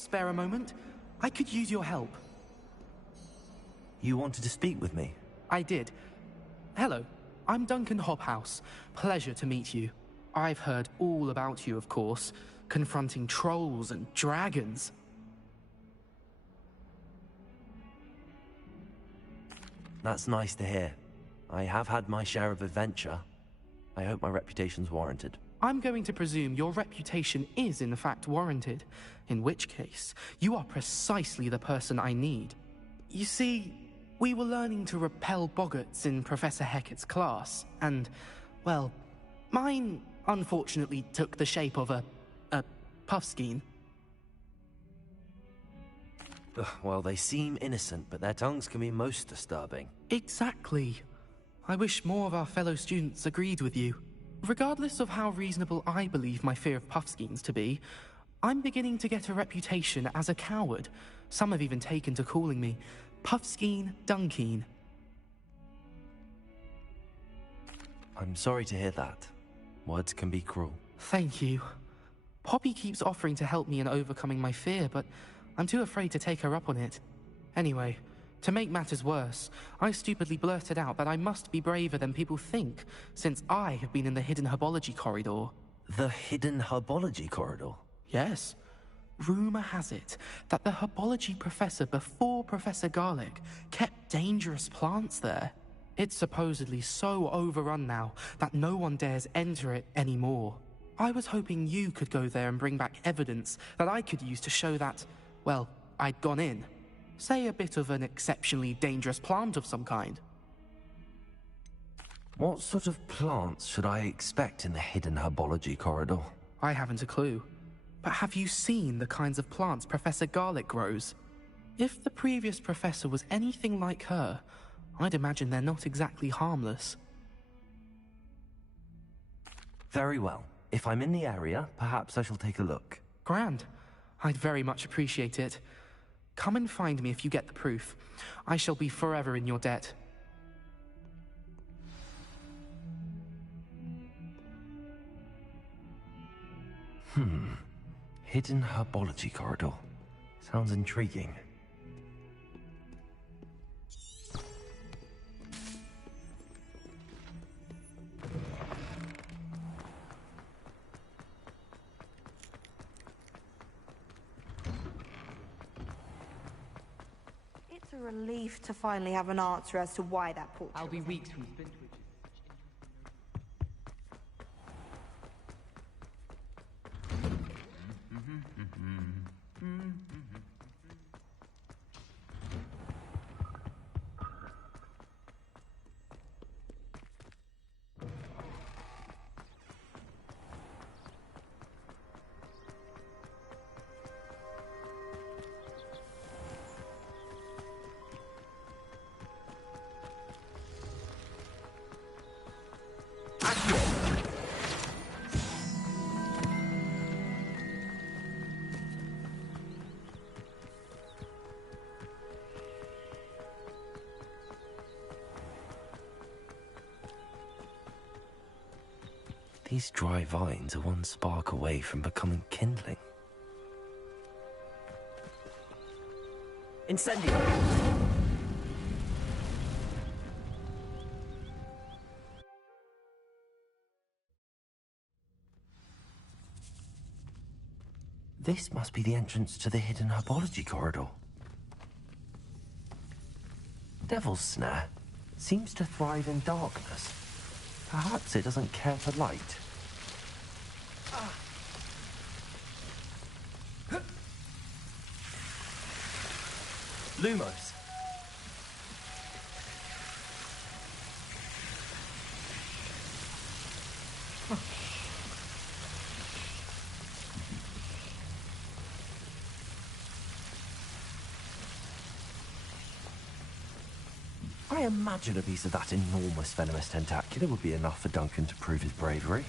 spare a moment? I could use your help. You wanted to speak with me? I did. Hello, I'm Duncan Hobhouse. Pleasure to meet you. I've heard all about you, of course, confronting trolls and dragons. That's nice to hear. I have had my share of adventure. I hope my reputation's warranted. I'm going to presume your reputation is in fact warranted, in which case, you are precisely the person I need. You see, we were learning to repel boggarts in Professor Hecat's class, and, well, mine unfortunately took the shape of a puffskein. Well, they seem innocent, but their tongues can be most disturbing. Exactly. I wish more of our fellow students agreed with you. Regardless of how reasonable I believe my fear of puffskeins to be, I'm beginning to get a reputation as a coward. Some have even taken to calling me Puffskeen Dunkeen. I'm sorry to hear that. Words can be cruel. Thank you. Poppy keeps offering to help me in overcoming my fear, but I'm too afraid to take her up on it. Anyway, to make matters worse, I stupidly blurted out that I must be braver than people think, since I have been in the hidden herbology corridor. The hidden herbology corridor? Yes. Rumor has it that the herbology professor before Professor Garlic kept dangerous plants there. It's supposedly so overrun now that no one dares enter it anymore. I was hoping you could go there and bring back evidence that I could use to show that, well, I'd gone in. Say a bit of an exceptionally dangerous plant of some kind. What sort of plants should I expect in the hidden herbology corridor? I haven't a clue. But have you seen the kinds of plants Professor Garlic grows? If the previous professor was anything like her, I'd imagine they're not exactly harmless. Very well. If I'm in the area, perhaps I shall take a look. Grand. I'd very much appreciate it. Come and find me if you get the proof. I shall be forever in your debt. Hidden herbology corridor. Sounds intriguing. It's a relief to finally have an answer as to why that portrait. I'll be weeks from spin twitches. These dry vines are one spark away from becoming kindling. Incendio! This must be the entrance to the hidden herbology corridor. Devil's Snare seems to thrive in darkness. Perhaps it doesn't care for light. Lumos. I imagine a piece of that enormous venomous tentacular would be enough for Duncan to prove his bravery.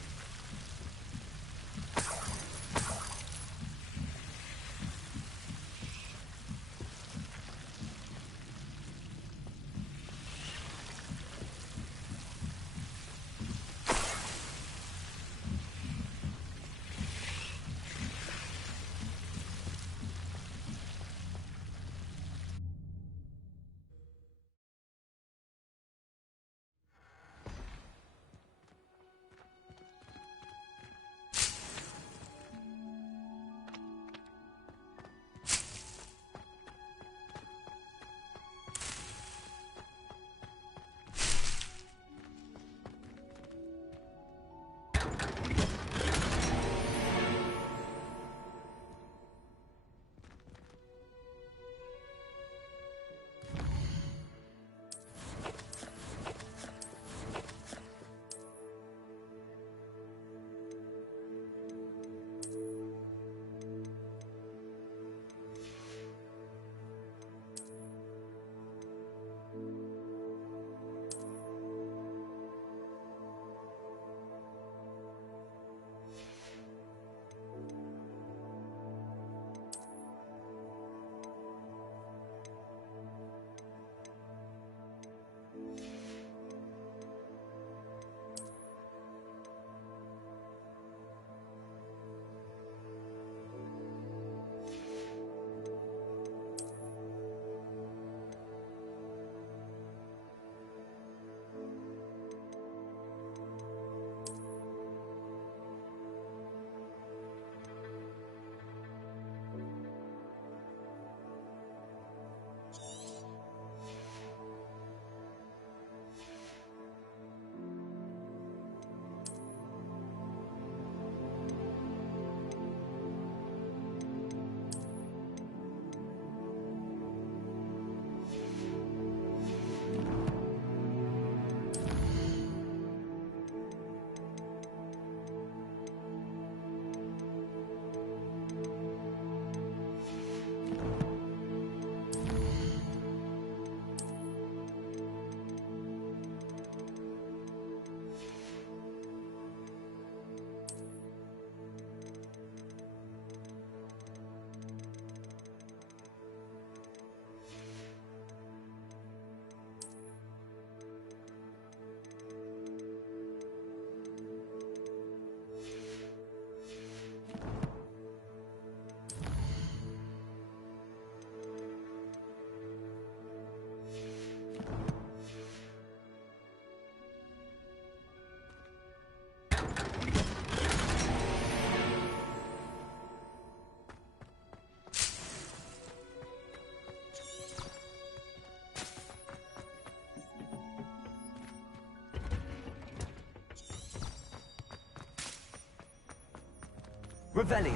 Revelio.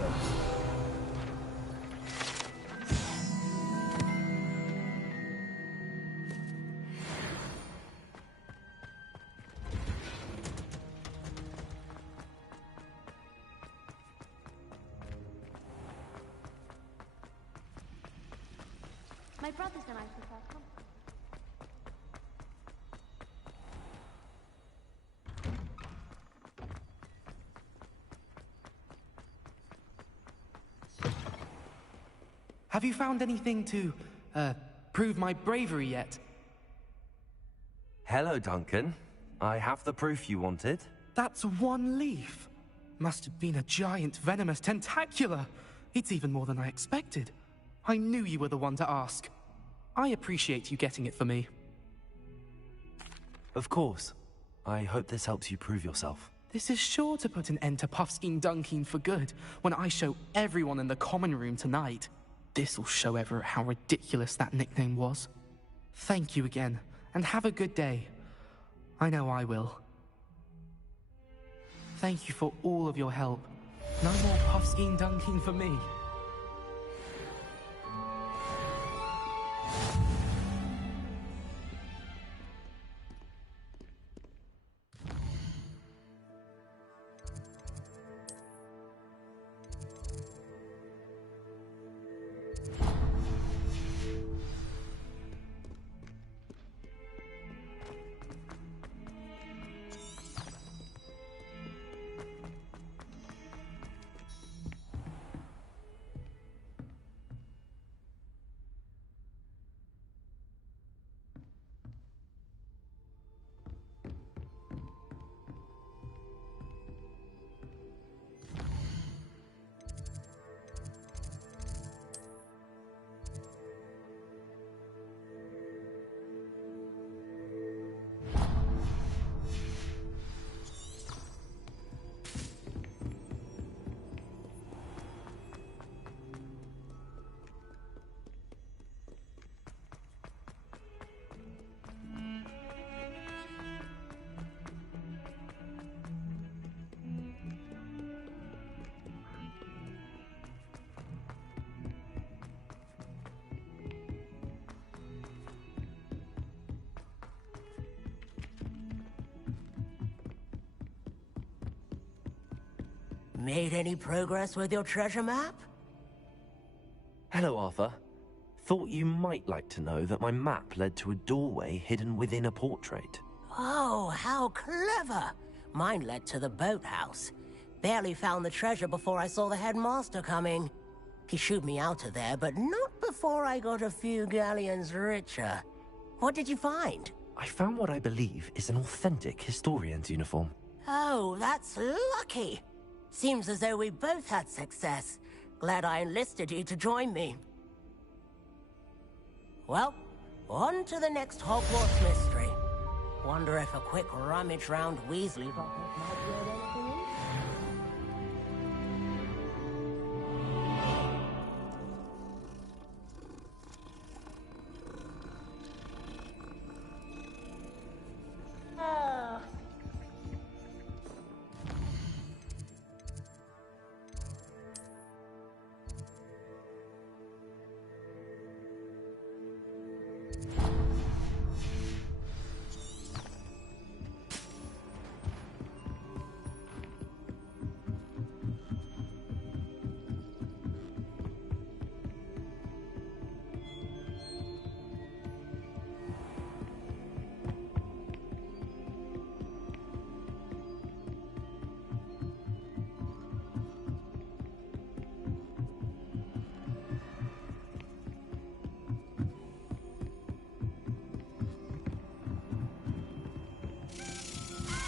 My brothers and I prefer company. Have you found anything to, prove my bravery yet? Hello, Duncan. I have the proof you wanted. That's one leaf. Must have been a giant venomous tentacula. It's even more than I expected. I knew you were the one to ask. I appreciate you getting it for me. Of course. I hope this helps you prove yourself. This is sure to put an end to Puffskein Dunkeen for good when I show everyone in the common room tonight. This'll show Everett how ridiculous that nickname was. Thank you again, and have a good day. I know I will. Thank you for all of your help. No more Puffskein Dunkeen for me. Made any progress with your treasure map? Hello, Arthur. Thought you might like to know that my map led to a doorway hidden within a portrait. Oh, how clever! Mine led to the boathouse. Barely found the treasure before I saw the headmaster coming. He shooed me out of there, but not before I got a few galleons richer. What did you find? I found what I believe is an authentic historian's uniform. Oh, that's lucky. Seems as though we both had success. Glad I enlisted you to join me. Well, on to the next Hogwarts mystery. Wonder if a quick rummage round Weasley's office might yield anything in? Oh.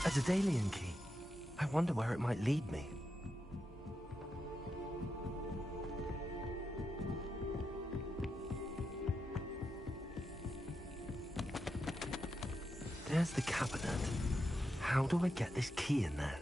A Daedalian key. I wonder where it might lead me. There's the cabinet. How do I get this key in there?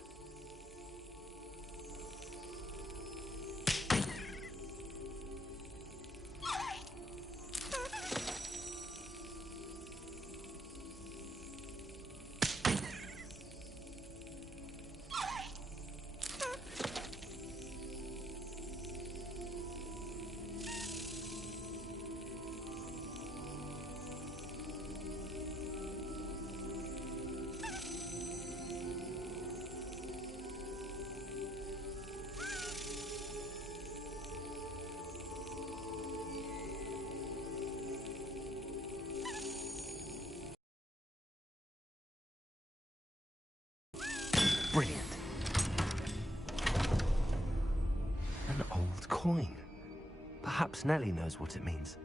coin. Perhaps Nellie knows what it means.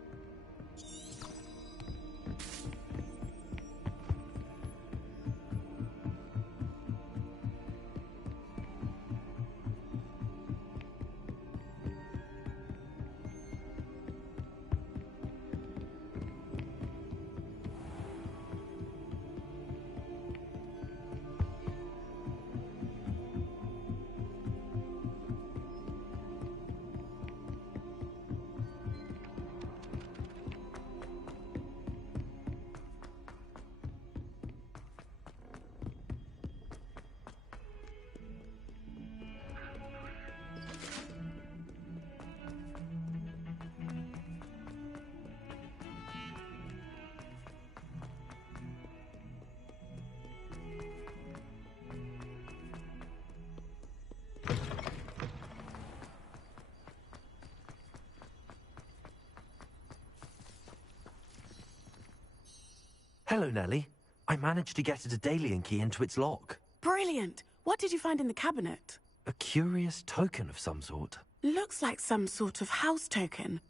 Hello, Nellie. I managed to get a Daedalian key into its lock. Brilliant! What did you find in the cabinet? A curious token of some sort. Looks like some sort of house token.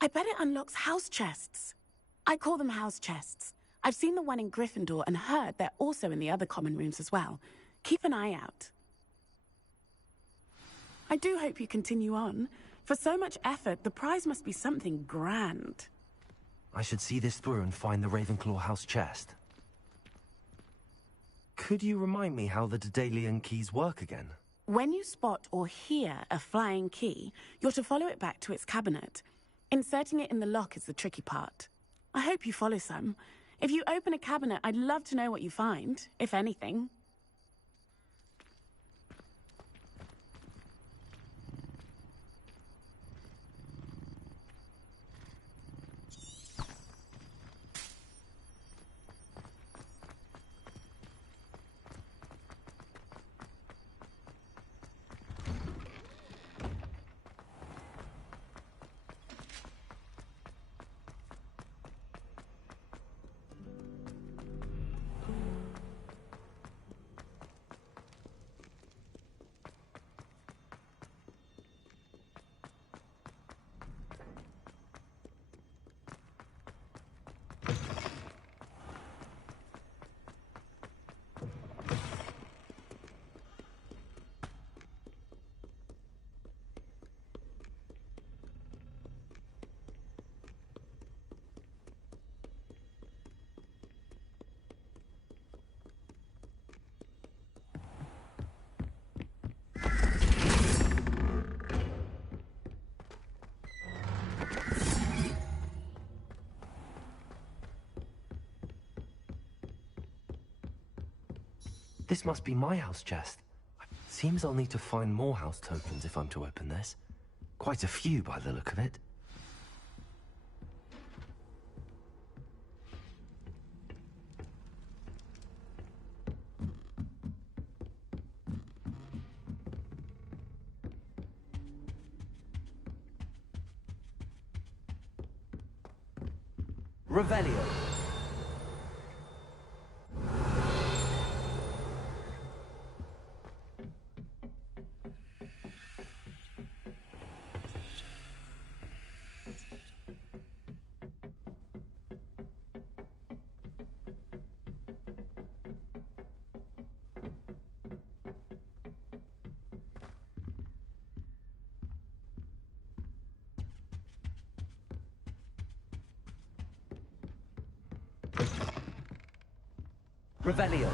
I bet it unlocks house chests. I call them house chests. I've seen the one in Gryffindor and heard they're also in the other common rooms as well. Keep an eye out. I do hope you continue on. For so much effort, the prize must be something grand. I should see this through and find the Ravenclaw house chest. Could you remind me how the Daedalian keys work again? When you spot or hear a flying key, you're to follow it back to its cabinet. Inserting it in the lock is the tricky part. I hope you follow some. If you open a cabinet, I'd love to know what you find, if anything. This must be my house chest. Seems I'll need to find more house tokens if I'm to open this. Quite a few by the look of it. Revelio. Revelio.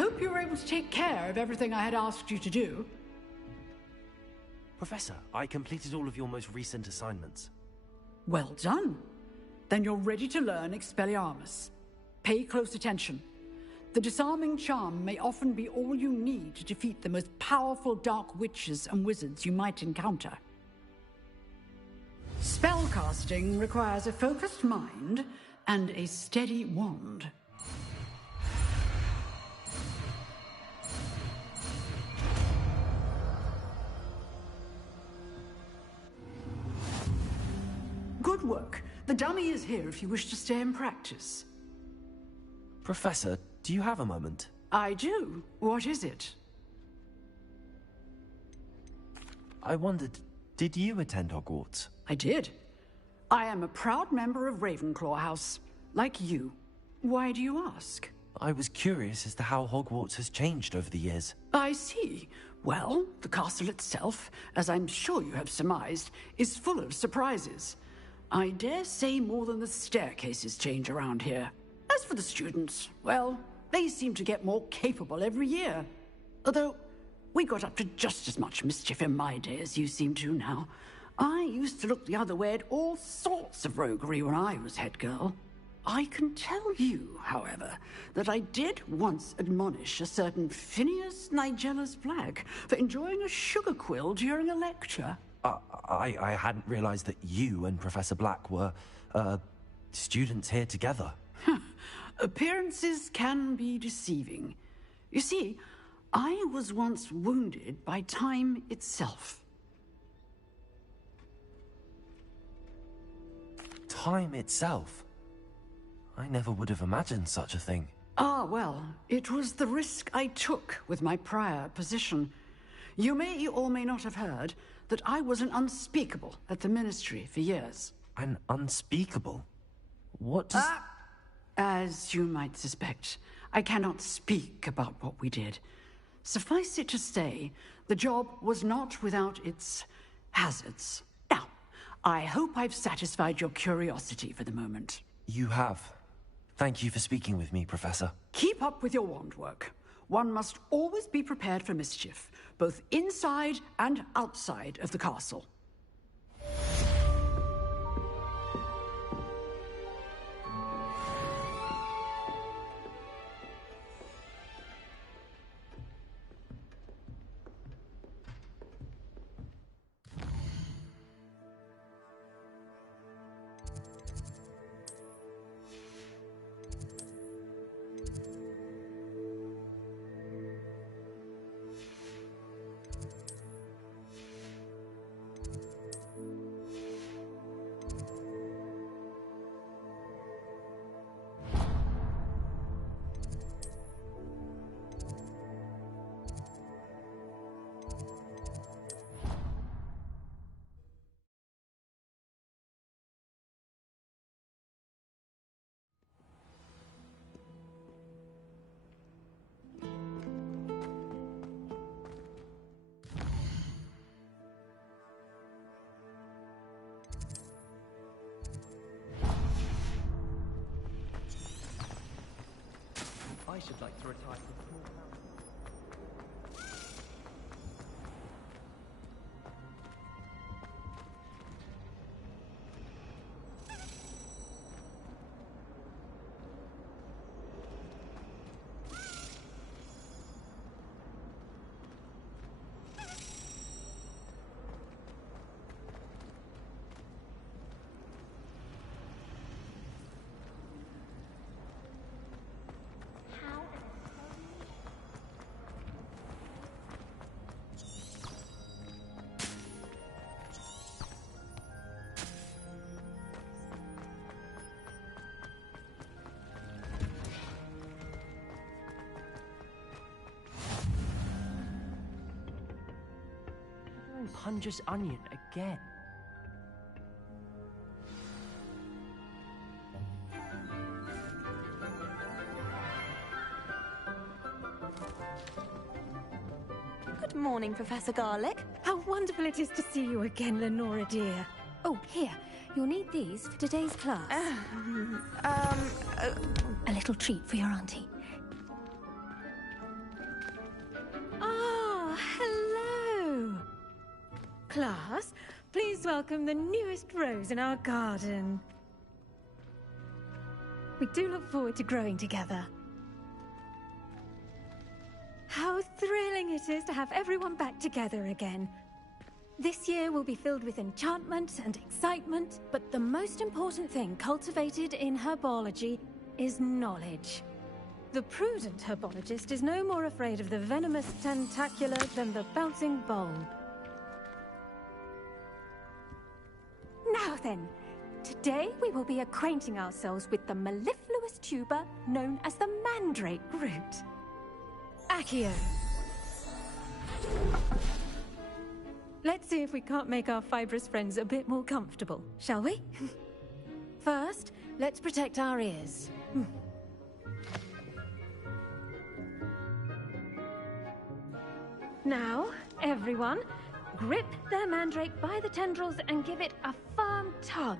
hope you were able to take care of everything I had asked you to do. Professor, I completed all of your most recent assignments. Well done. Then you're ready to learn Expelliarmus. Pay close attention. The disarming charm may often be all you need to defeat the most powerful dark witches and wizards you might encounter. Spellcasting requires a focused mind and a steady wand. Good work. The dummy is here if you wish to stay and practice. Professor, do you have a moment? I do. What is it? I wondered, did you attend Hogwarts? I did. I am a proud member of Ravenclaw House, like you. Why do you ask? I was curious as to how Hogwarts has changed over the years. I see. Well, the castle itself, as I'm sure you have surmised, is full of surprises. I dare say more than the staircases change around here. As for the students, well, they seem to get more capable every year. Although, we got up to just as much mischief in my day as you seem to now. I used to look the other way at all sorts of roguery when I was head girl. I can tell you, however, that I did once admonish a certain Phineas Nigellus Black for enjoying a sugar quill during a lecture. I hadn't realized that you and Professor Black were, students here together. Appearances can be deceiving. You see, I was once wounded by time itself. Time itself? I never would have imagined such a thing. Ah, well, it was the risk I took with my prior position. You may or may not have heard that I was an unspeakable at the Ministry for years. An unspeakable? What does... As you might suspect, I cannot speak about what we did. Suffice it to say, the job was not without its hazards. Now, I hope I've satisfied your curiosity for the moment. You have. Thank you for speaking with me, Professor. Keep up with your wand work. One must always be prepared for mischief, both inside and outside of the castle. I should like to retire to a small house. Punja's onion again. Good morning, Professor Garlick. How wonderful it is to see you again, Lenora dear. Oh, here. You'll need these for today's class. A little treat for your auntie. Class, please welcome the newest rose in our garden. We do look forward to growing together. How thrilling it is to have everyone back together again. This year will be filled with enchantment and excitement, but the most important thing cultivated in herbology is knowledge. The prudent herbologist is no more afraid of the venomous tentacular than the bouncing bulb. Now then, today we will be acquainting ourselves with the mellifluous tuber known as the mandrake root. Accio. Let's see if we can't make our fibrous friends a bit more comfortable, shall we? First, let's protect our ears. Now, everyone, grip their mandrake by the tendrils and give it a firm tug.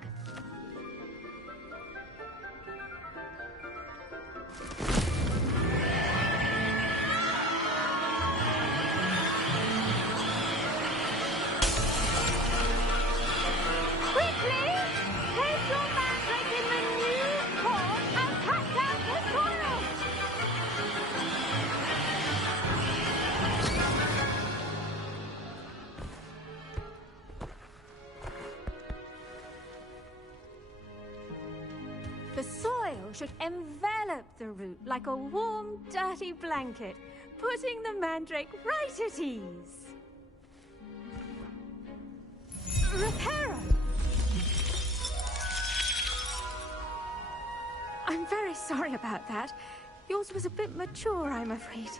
Quickly! Place your mandrake in the new pot and cut down the soil! The soil should envelop the root like a warm, dirty blanket, putting the mandrake right at ease. Reparo! I'm very sorry about that. Yours was a bit mature, I'm afraid.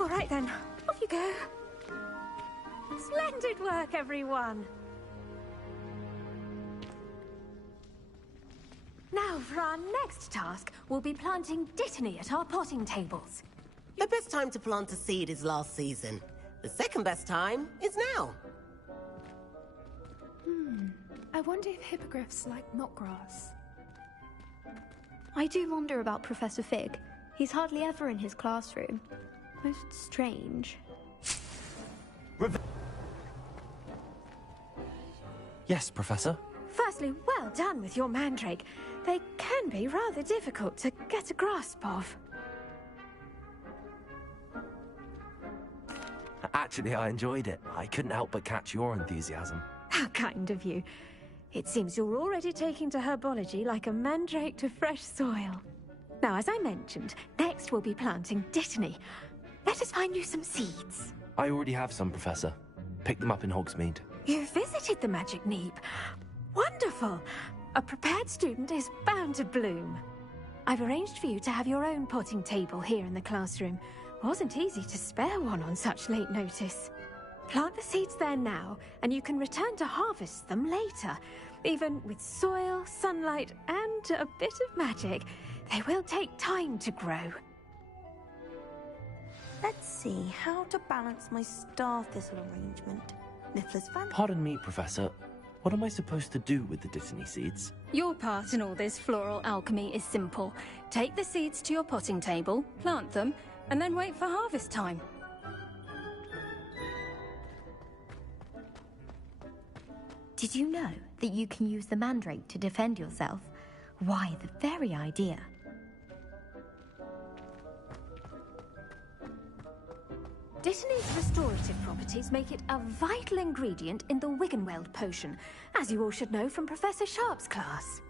All right then, off you go. Splendid work, everyone. Now, for our next task, we'll be planting dittany at our potting tables. The best time to plant a seed is last season. The second best time is now. I wonder if hippogriffs like knotgrass. I do wonder about Professor Fig. He's hardly ever in his classroom. Most strange. Yes, Professor? Firstly, well done with your mandrake. They can be rather difficult to get a grasp of. Actually, I enjoyed it. I couldn't help but catch your enthusiasm. How kind of you. It seems you're already taking to herbology like a mandrake to fresh soil. Now, as I mentioned, next we'll be planting dittany. Let us find you some seeds. I already have some, Professor. Picked them up in Hogsmeade. You visited the Magic Neep. Wonderful! A prepared student is bound to bloom. I've arranged for you to have your own potting table here in the classroom. Wasn't easy to spare one on such late notice. Plant the seeds there now, and you can return to harvest them later. Even with soil, sunlight, and a bit of magic, they will take time to grow. Let's see how to balance my star thistle arrangement. Niffler's fan. Pardon me, Professor. What am I supposed to do with the dittany seeds? Your part in all this floral alchemy is simple. Take the seeds to your potting table, plant them, and then wait for harvest time. Did you know that you can use the mandrake to defend yourself? Why, the very idea. Dittany's restorative properties make it a vital ingredient in the Wiggenweld potion, as you all should know from Professor Sharp's class.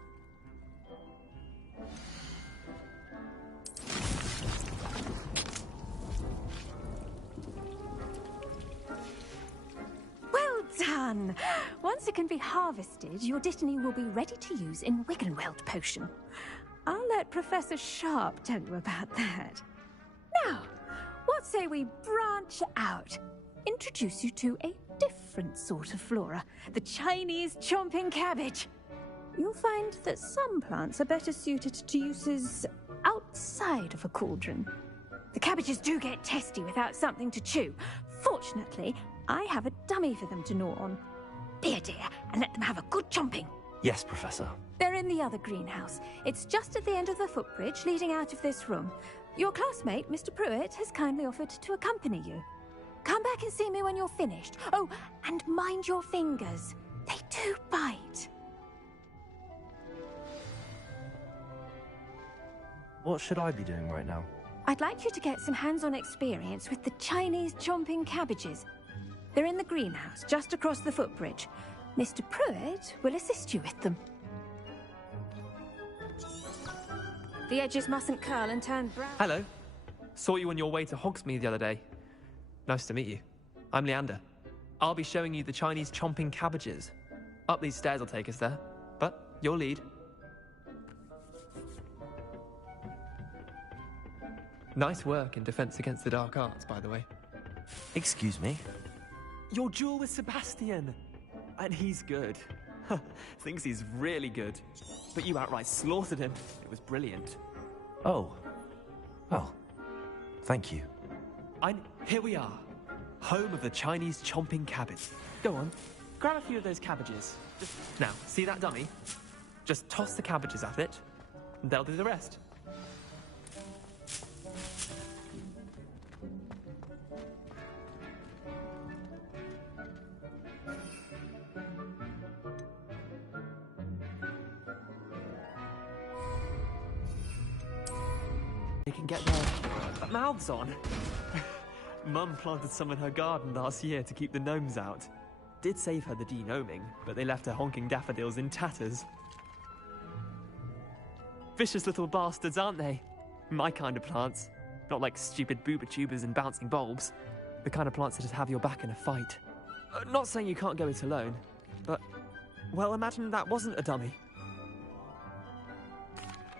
Well done! Once it can be harvested, your dittany will be ready to use in Wiggenweld potion. I'll let Professor Sharp tell you about that. Now, what say we branch out? Introduce you to a different sort of flora, the Chinese chomping cabbage. You'll find that some plants are better suited to uses outside of a cauldron. The cabbages do get testy without something to chew. Fortunately, I have a dummy for them to gnaw on. Be a dear and let them have a good chomping. Yes, Professor. They're in the other greenhouse. It's just at the end of the footbridge leading out of this room. Your classmate, Mr. Pruitt, has kindly offered to accompany you. Come back and see me when you're finished. Oh, and mind your fingers. They do bite. What should I be doing right now? I'd like you to get some hands-on experience with the Chinese chomping cabbages. They're in the greenhouse, just across the footbridge. Mr. Pruitt will assist you with them. The edges mustn't curl and turn brown. Hello. Saw you on your way to Hogsmeade the other day. Nice to meet you. I'm Leander. I'll be showing you the Chinese chomping cabbages. Up these stairs will take us there, but your lead. Nice work in Defense Against the Dark Arts, by the way. Excuse me? Your duel with Sebastian! And he's good. Thinks he's really good. But you outright slaughtered him. It was brilliant. Oh. Well, thank you. Here we are. Home of the Chinese chomping cabbage. Go on, grab a few of those cabbages. Now, see that dummy? Just toss the cabbages at it, and they'll do the rest. They can get their mouths on. Mum planted some in her garden last year to keep the gnomes out. Did save her the de-gnoming, but they left her honking daffodils in tatters. Vicious little bastards, aren't they? My kind of plants. Not like stupid booba tubers and bouncing bulbs. The kind of plants that just have your back in a fight. Not saying you can't go it alone, but... well, imagine that wasn't a dummy.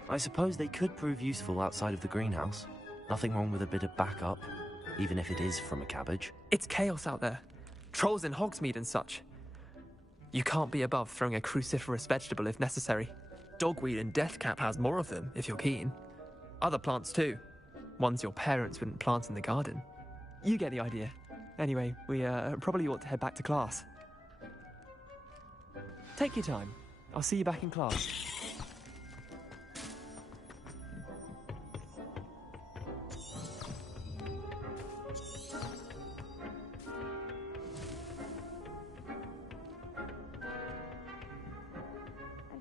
I suppose they could prove useful outside of the greenhouse. Nothing wrong with a bit of backup, even if it is from a cabbage. It's chaos out there. Trolls in Hogsmeade and such. You can't be above throwing a cruciferous vegetable if necessary. Dogweed and deathcap has more of them, if you're keen. Other plants too. Ones your parents wouldn't plant in the garden. You get the idea. Anyway, we probably ought to head back to class. Take your time. I'll see you back in class.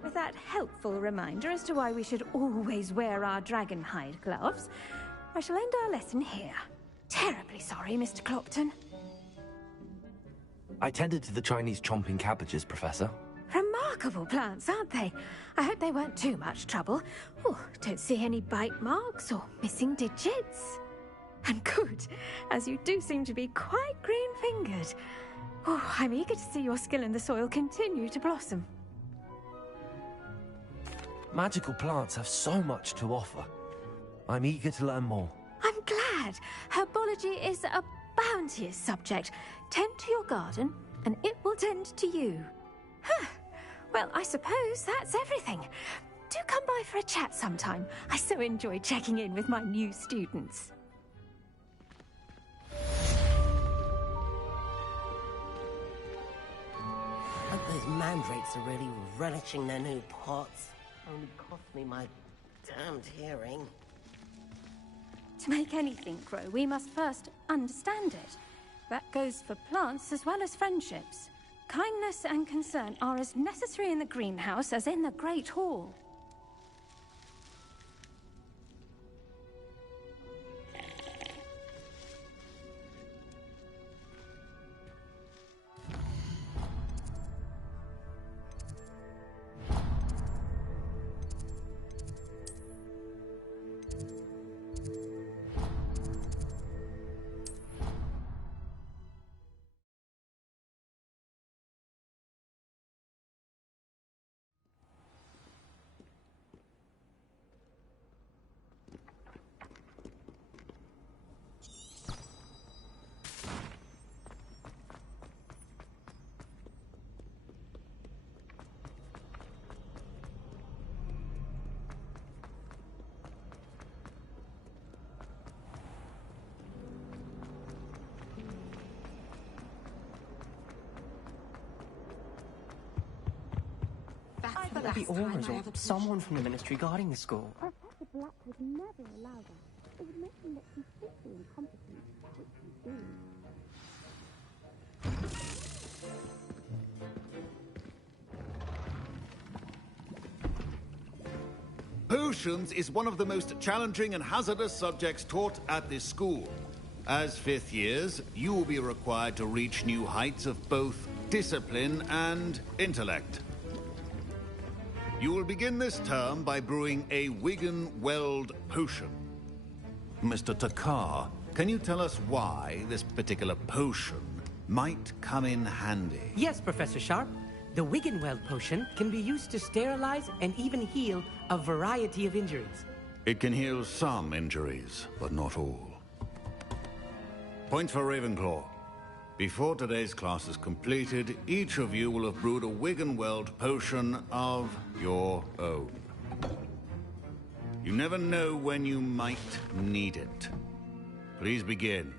With that helpful reminder as to why we should always wear our dragon hide gloves, I shall end our lesson here. Terribly sorry, Mr. Clopton. I tended to the Chinese chomping cabbages, Professor. Remarkable plants, aren't they? I hope they weren't too much trouble. Oh, don't see any bite marks or missing digits. And good, as you do seem to be quite green-fingered. Oh, I'm eager to see your skill in the soil continue to blossom. Magical plants have so much to offer. I'm eager to learn more. I'm glad. Herbology is a bounteous subject. Tend to your garden, and it will tend to you. Huh. Well, I suppose that's everything. Do come by for a chat sometime. I so enjoy checking in with my new students. Hope those mandrakes are really relishing their new pots. Only cost me my damned hearing. To make anything grow, we must first understand it. That goes for plants as well as friendships. Kindness and concern are as necessary in the greenhouse as in the Great Hall. There'll be Aurors or someone from the ministry guarding the school. Professor Black would never allow that. It would make him look completely incompetent, which he do. Potions is one of the most challenging and hazardous subjects taught at this school. As fifth years, you will be required to reach new heights of both discipline and intellect. You will begin this term by brewing a Wiggenweld potion. Mr. Takar, can you tell us why this particular potion might come in handy? Yes, Professor Sharp. The Wiggenweld potion can be used to sterilize and even heal a variety of injuries. It can heal some injuries, but not all. Points for Ravenclaw. Before today's class is completed, each of you will have brewed a Wiggenweld potion of your own. You never know when you might need it. Please begin.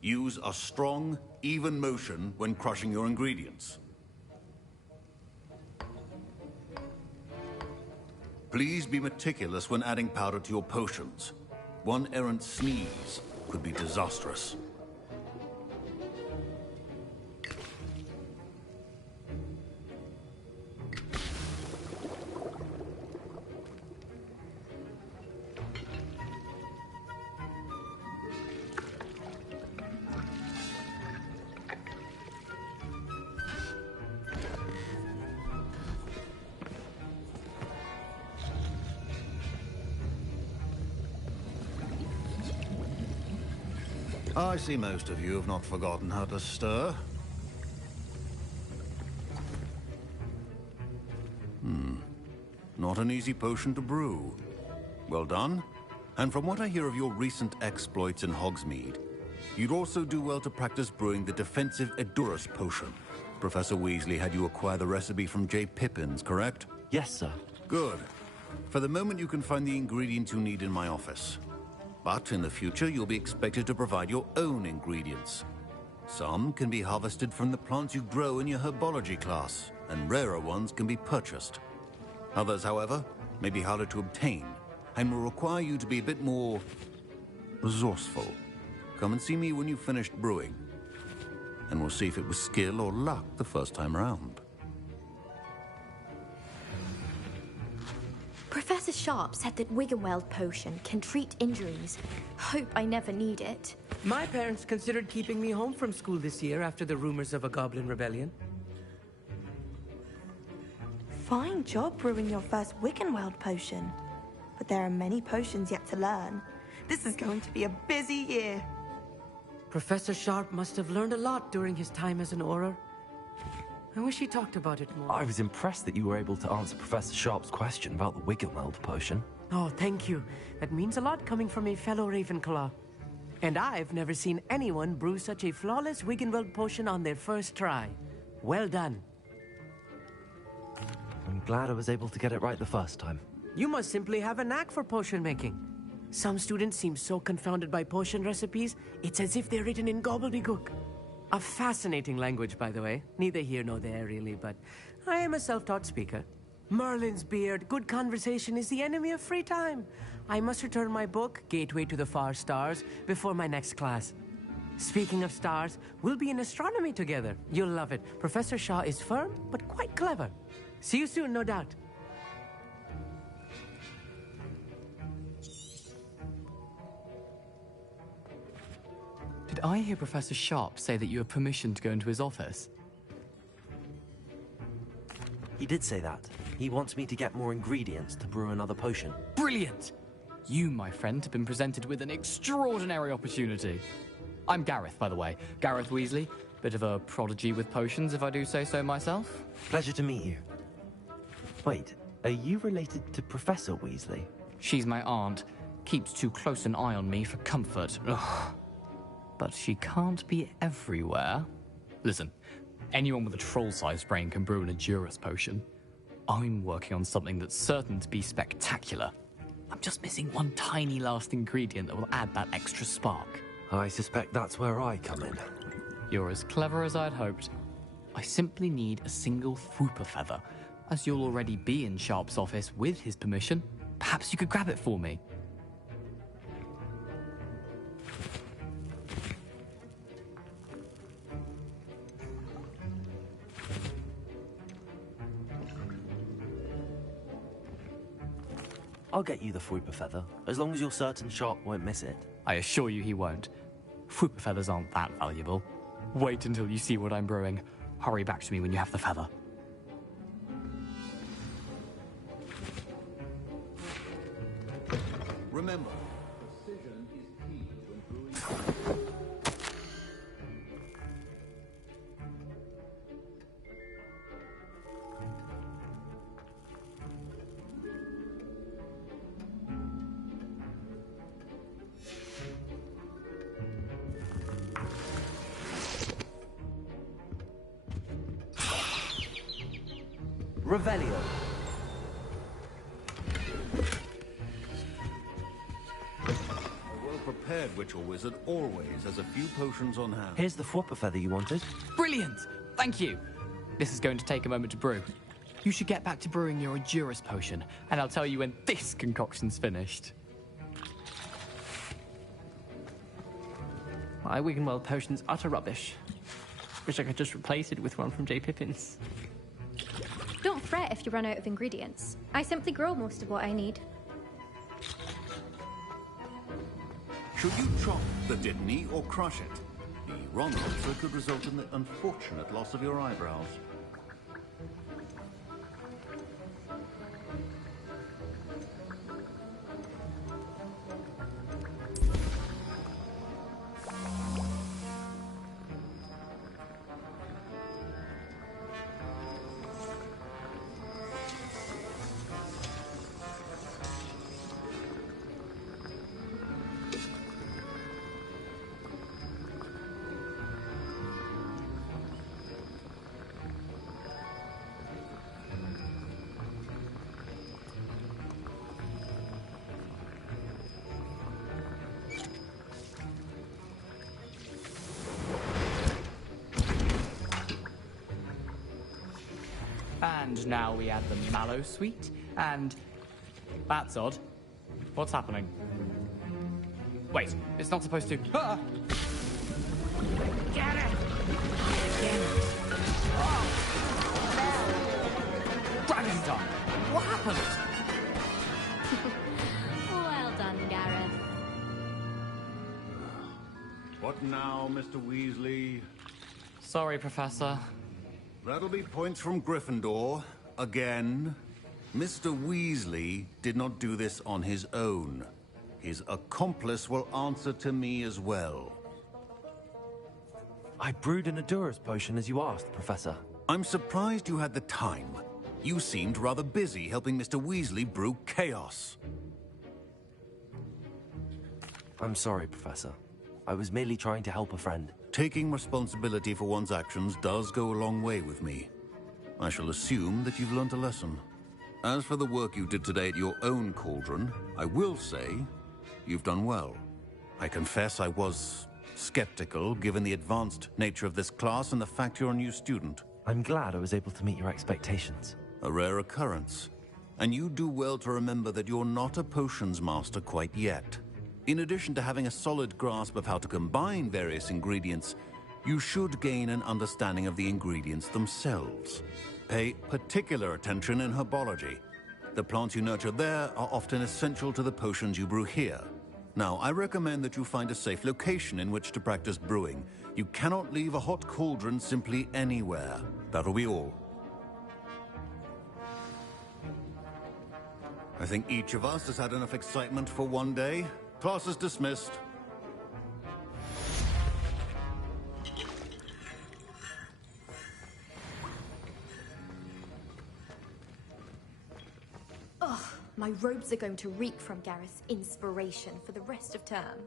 Use a strong, even motion when crushing your ingredients. Please be meticulous when adding powder to your potions. One errant sneeze could be disastrous. I see most of you have not forgotten how to stir. Not an easy potion to brew. Well done. And from what I hear of your recent exploits in Hogsmeade, you'd also do well to practice brewing the defensive Edurus potion. Professor Weasley had you acquire the recipe from J. Pippins, correct? Yes, sir. Good. For the moment, you can find the ingredients you need in my office. But in the future, you'll be expected to provide your own ingredients. Some can be harvested from the plants you grow in your herbology class, and rarer ones can be purchased. Others, however, may be harder to obtain, and will require you to be a bit more resourceful. Come and see me when you've finished brewing, and we'll see if it was skill or luck the first time around. Professor Sharp said that Wiggenweld potion can treat injuries. Hope I never need it. My parents considered keeping me home from school this year after the rumors of a goblin rebellion. Fine job brewing your first Wiggenweld potion. But there are many potions yet to learn. This is going to be a busy year. Professor Sharp must have learned a lot during his time as an Auror. I wish he talked about it more. I was impressed that you were able to answer Professor Sharp's question about the Wiggenweld potion. Oh, thank you. That means a lot coming from a fellow Ravenclaw. And I've never seen anyone brew such a flawless Wiggenweld potion on their first try. Well done. I'm glad I was able to get it right the first time. You must simply have a knack for potion making. Some students seem so confounded by potion recipes, it's as if they're written in gobbledygook. A fascinating language, by the way. Neither here nor there, really, but I am a self-taught speaker. Merlin's beard, good conversation is the enemy of free time. I must return my book, Gateway to the Far Stars, before my next class. Speaking of stars, we'll be in astronomy together. You'll love it. Professor Shaw is firm, but quite clever. See you soon, no doubt. Did I hear Professor Sharp say that you have permission to go into his office? He did say that. He wants me to get more ingredients to brew another potion. Brilliant! You, my friend, have been presented with an extraordinary opportunity. I'm Gareth, by the way. Gareth Weasley. Bit of a prodigy with potions, if I do say so myself. Pleasure to meet you. Wait, are you related to Professor Weasley? She's my aunt. Keeps too close an eye on me for comfort. Ugh. But she can't be everywhere. Listen, anyone with a troll-sized brain can brew an Edurus potion. I'm working on something that's certain to be spectacular. I'm just missing one tiny last ingredient that will add that extra spark. I suspect that's where I come in. You're as clever as I'd hoped. I simply need a single Fwooper feather. As you'll already be in Sharp's office with his permission, perhaps you could grab it for me. I'll get you the Fruiper Feather, as long as you're certain Sharp won't miss it. I assure you he won't. Fruiper feathers aren't that valuable. Wait until you see what I'm brewing. Hurry back to me when you have the feather. Remember, precision is key to improving. Revelio. A well-prepared witch or wizard always has a few potions on hand. Here's the Fruiper Feather you wanted. Brilliant! Thank you! This is going to take a moment to brew. You should get back to brewing your Endurance potion, and I'll tell you when this concoction's finished. My Wiggenweld potion's utter rubbish. Wish I could just replace it with one from J. Pippin's. Don't fret if you run out of ingredients. I simply grow most of what I need. Should you chop the Dittany or crush it? The wrong answer could result in the unfortunate loss of your eyebrows. And now we add the mallow sweet, and... That's odd. What's happening? Wait, it's not supposed to... Ah! Get it! Dragon's Tongue! What happened? Well done, Gareth. What now, Mr. Weasley? Sorry, Professor. That'll be points from Gryffindor. Again. Mr. Weasley did not do this on his own. His accomplice will answer to me as well. I brewed an Endurance potion as you asked, Professor. I'm surprised you had the time. You seemed rather busy helping Mr. Weasley brew chaos. I'm sorry, Professor. I was merely trying to help a friend. Taking responsibility for one's actions does go a long way with me. I shall assume that you've learnt a lesson. As for the work you did today at your own cauldron, I will say you've done well. I confess I was skeptical, given the advanced nature of this class and the fact you're a new student. I'm glad I was able to meet your expectations. A rare occurrence. And you do well to remember that you're not a potions master quite yet. In addition to having a solid grasp of how to combine various ingredients, you should gain an understanding of the ingredients themselves. Pay particular attention in herbology. The plants you nurture there are often essential to the potions you brew here. Now, I recommend that you find a safe location in which to practice brewing. You cannot leave a hot cauldron simply anywhere. That'll be all. I think each of us has had enough excitement for one day. Class is dismissed. Ugh, my robes are going to reek from Gareth's inspiration for the rest of term.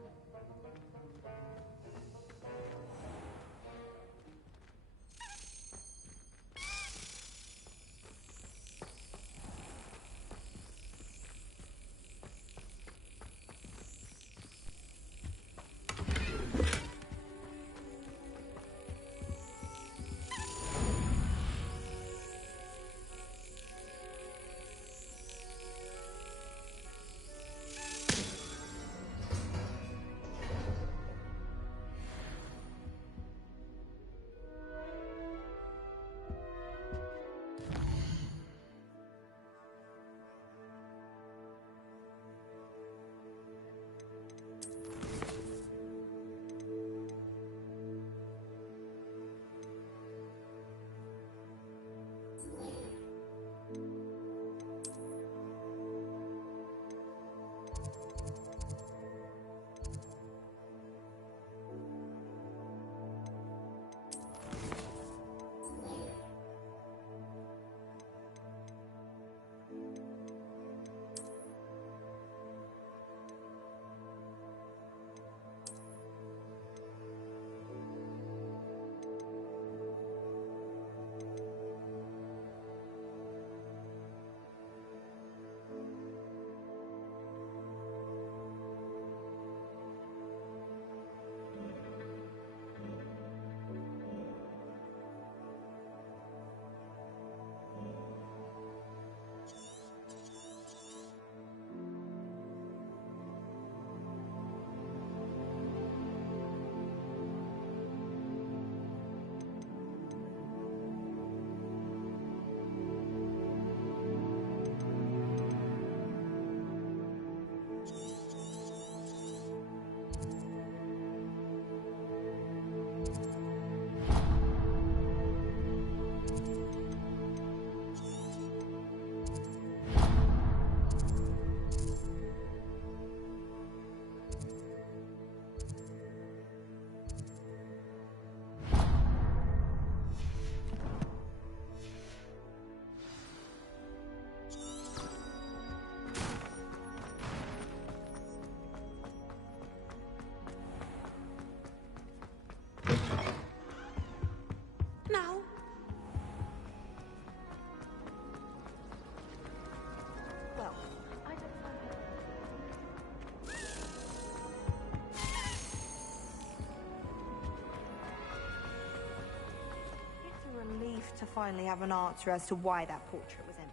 finally have an answer as to why that portrait was empty.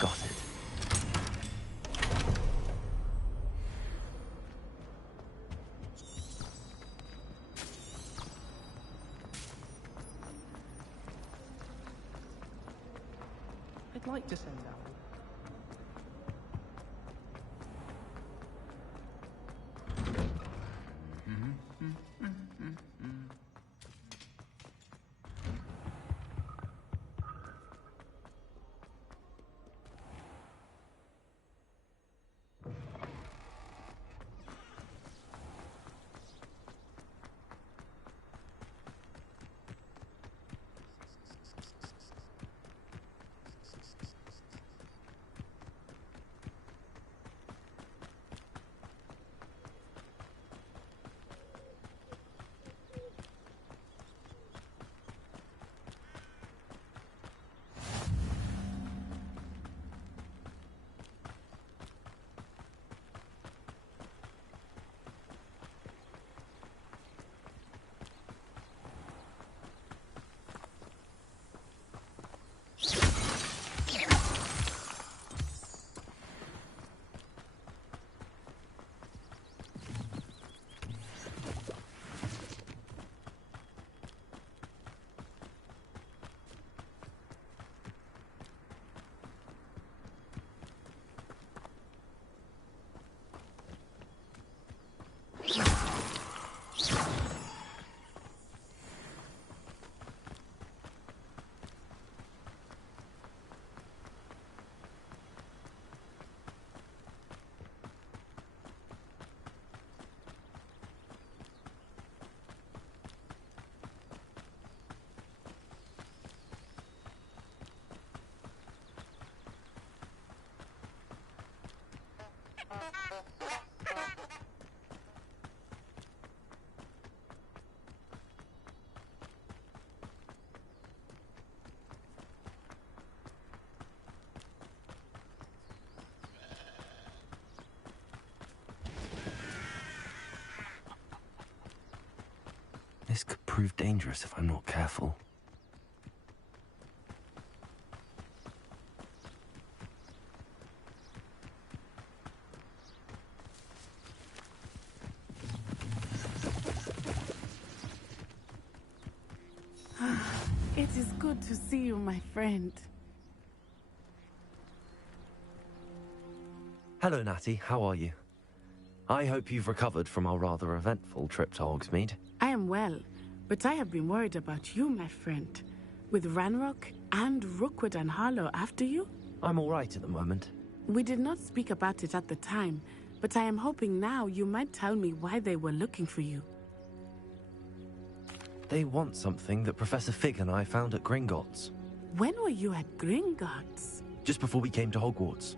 Got it. I'd like to send out. This could prove dangerous if I'm not careful. It is good to see you, my friend. Hello, Natty. How are you? I hope you've recovered from our rather eventful trip to Hogsmeade. I am well, but I have been worried about you, my friend. With Ranrock and Rookwood and Harlow after you? I'm all right at the moment. We did not speak about it at the time, but I am hoping now you might tell me why they were looking for you. They want something that Professor Fig and I found at Gringotts. When were you at Gringotts? Just before we came to Hogwarts.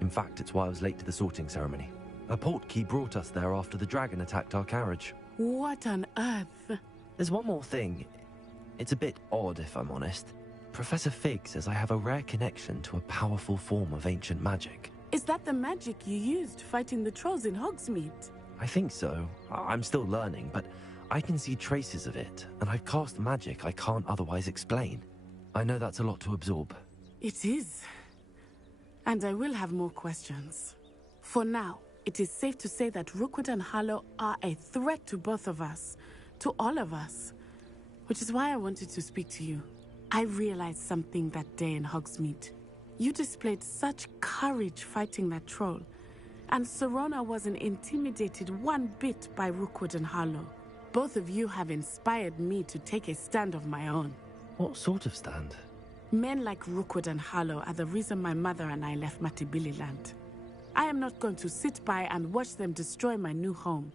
In fact, it's why I was late to the sorting ceremony. A portkey brought us there after the dragon attacked our carriage. What on earth? There's one more thing. It's a bit odd, if I'm honest. Professor Fig says I have a rare connection to a powerful form of ancient magic. Is that the magic you used fighting the trolls in Hogsmeade? I think so. I'm still learning, but I can see traces of it, and I've cast magic I can't otherwise explain. I know that's a lot to absorb. It is. And I will have more questions. For now, it is safe to say that Rookwood and Harlow are a threat to both of us. To all of us. Which is why I wanted to speak to you. I realized something that day in Hogsmeade. You displayed such courage fighting that troll. And Serona wasn't intimidated one bit by Rookwood and Harlow. Both of you have inspired me to take a stand of my own. What sort of stand? Men like Rookwood and Harlow are the reason my mother and I left Matibili land. I am not going to sit by and watch them destroy my new home.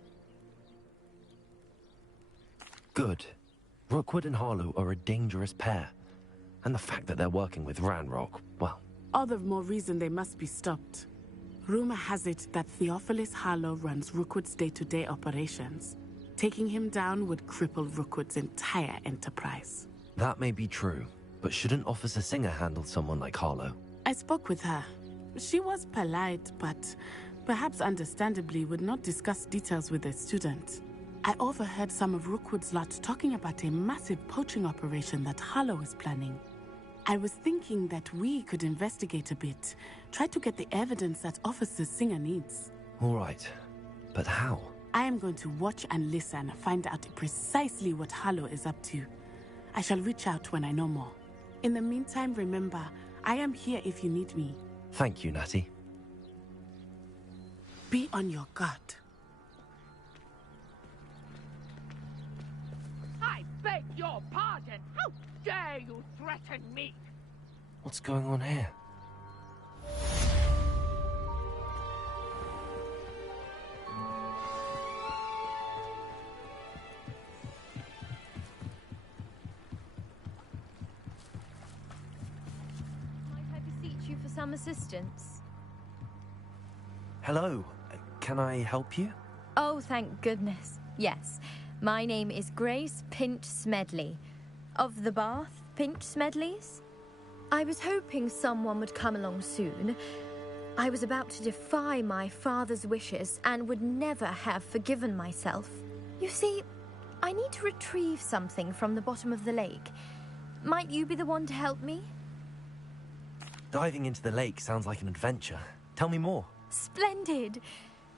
Good. Rookwood and Harlow are a dangerous pair. And the fact that they're working with Ranrock, well... All the more reason they must be stopped. Rumor has it that Theophilus Harlow runs Rookwood's day-to-day operations. Taking him down would cripple Rookwood's entire enterprise. That may be true, but shouldn't Officer Singer handle someone like Harlow? I spoke with her. She was polite, but perhaps understandably would not discuss details with a student. I overheard some of Rookwood's lot talking about a massive poaching operation that Harlow is planning. I was thinking that we could investigate a bit, try to get the evidence that Officer Singer needs. All right, but how? I am going to watch and listen, find out precisely what Harlow is up to. I shall reach out when I know more. In the meantime, remember, I am here if you need me. Thank you, Natty. Be on your guard. I beg your pardon. How dare you threaten me? What's going on here? Might I beseech you for some assistance? Hello. Can I help you? Oh, thank goodness. Yes. My name is Grace Pinch Smedley. Of the Bath Pinch Smedleys? I was hoping someone would come along soon. I was about to defy my father's wishes and would never have forgiven myself. You see, I need to retrieve something from the bottom of the lake. Might you be the one to help me? Diving into the lake sounds like an adventure. Tell me more. Splendid!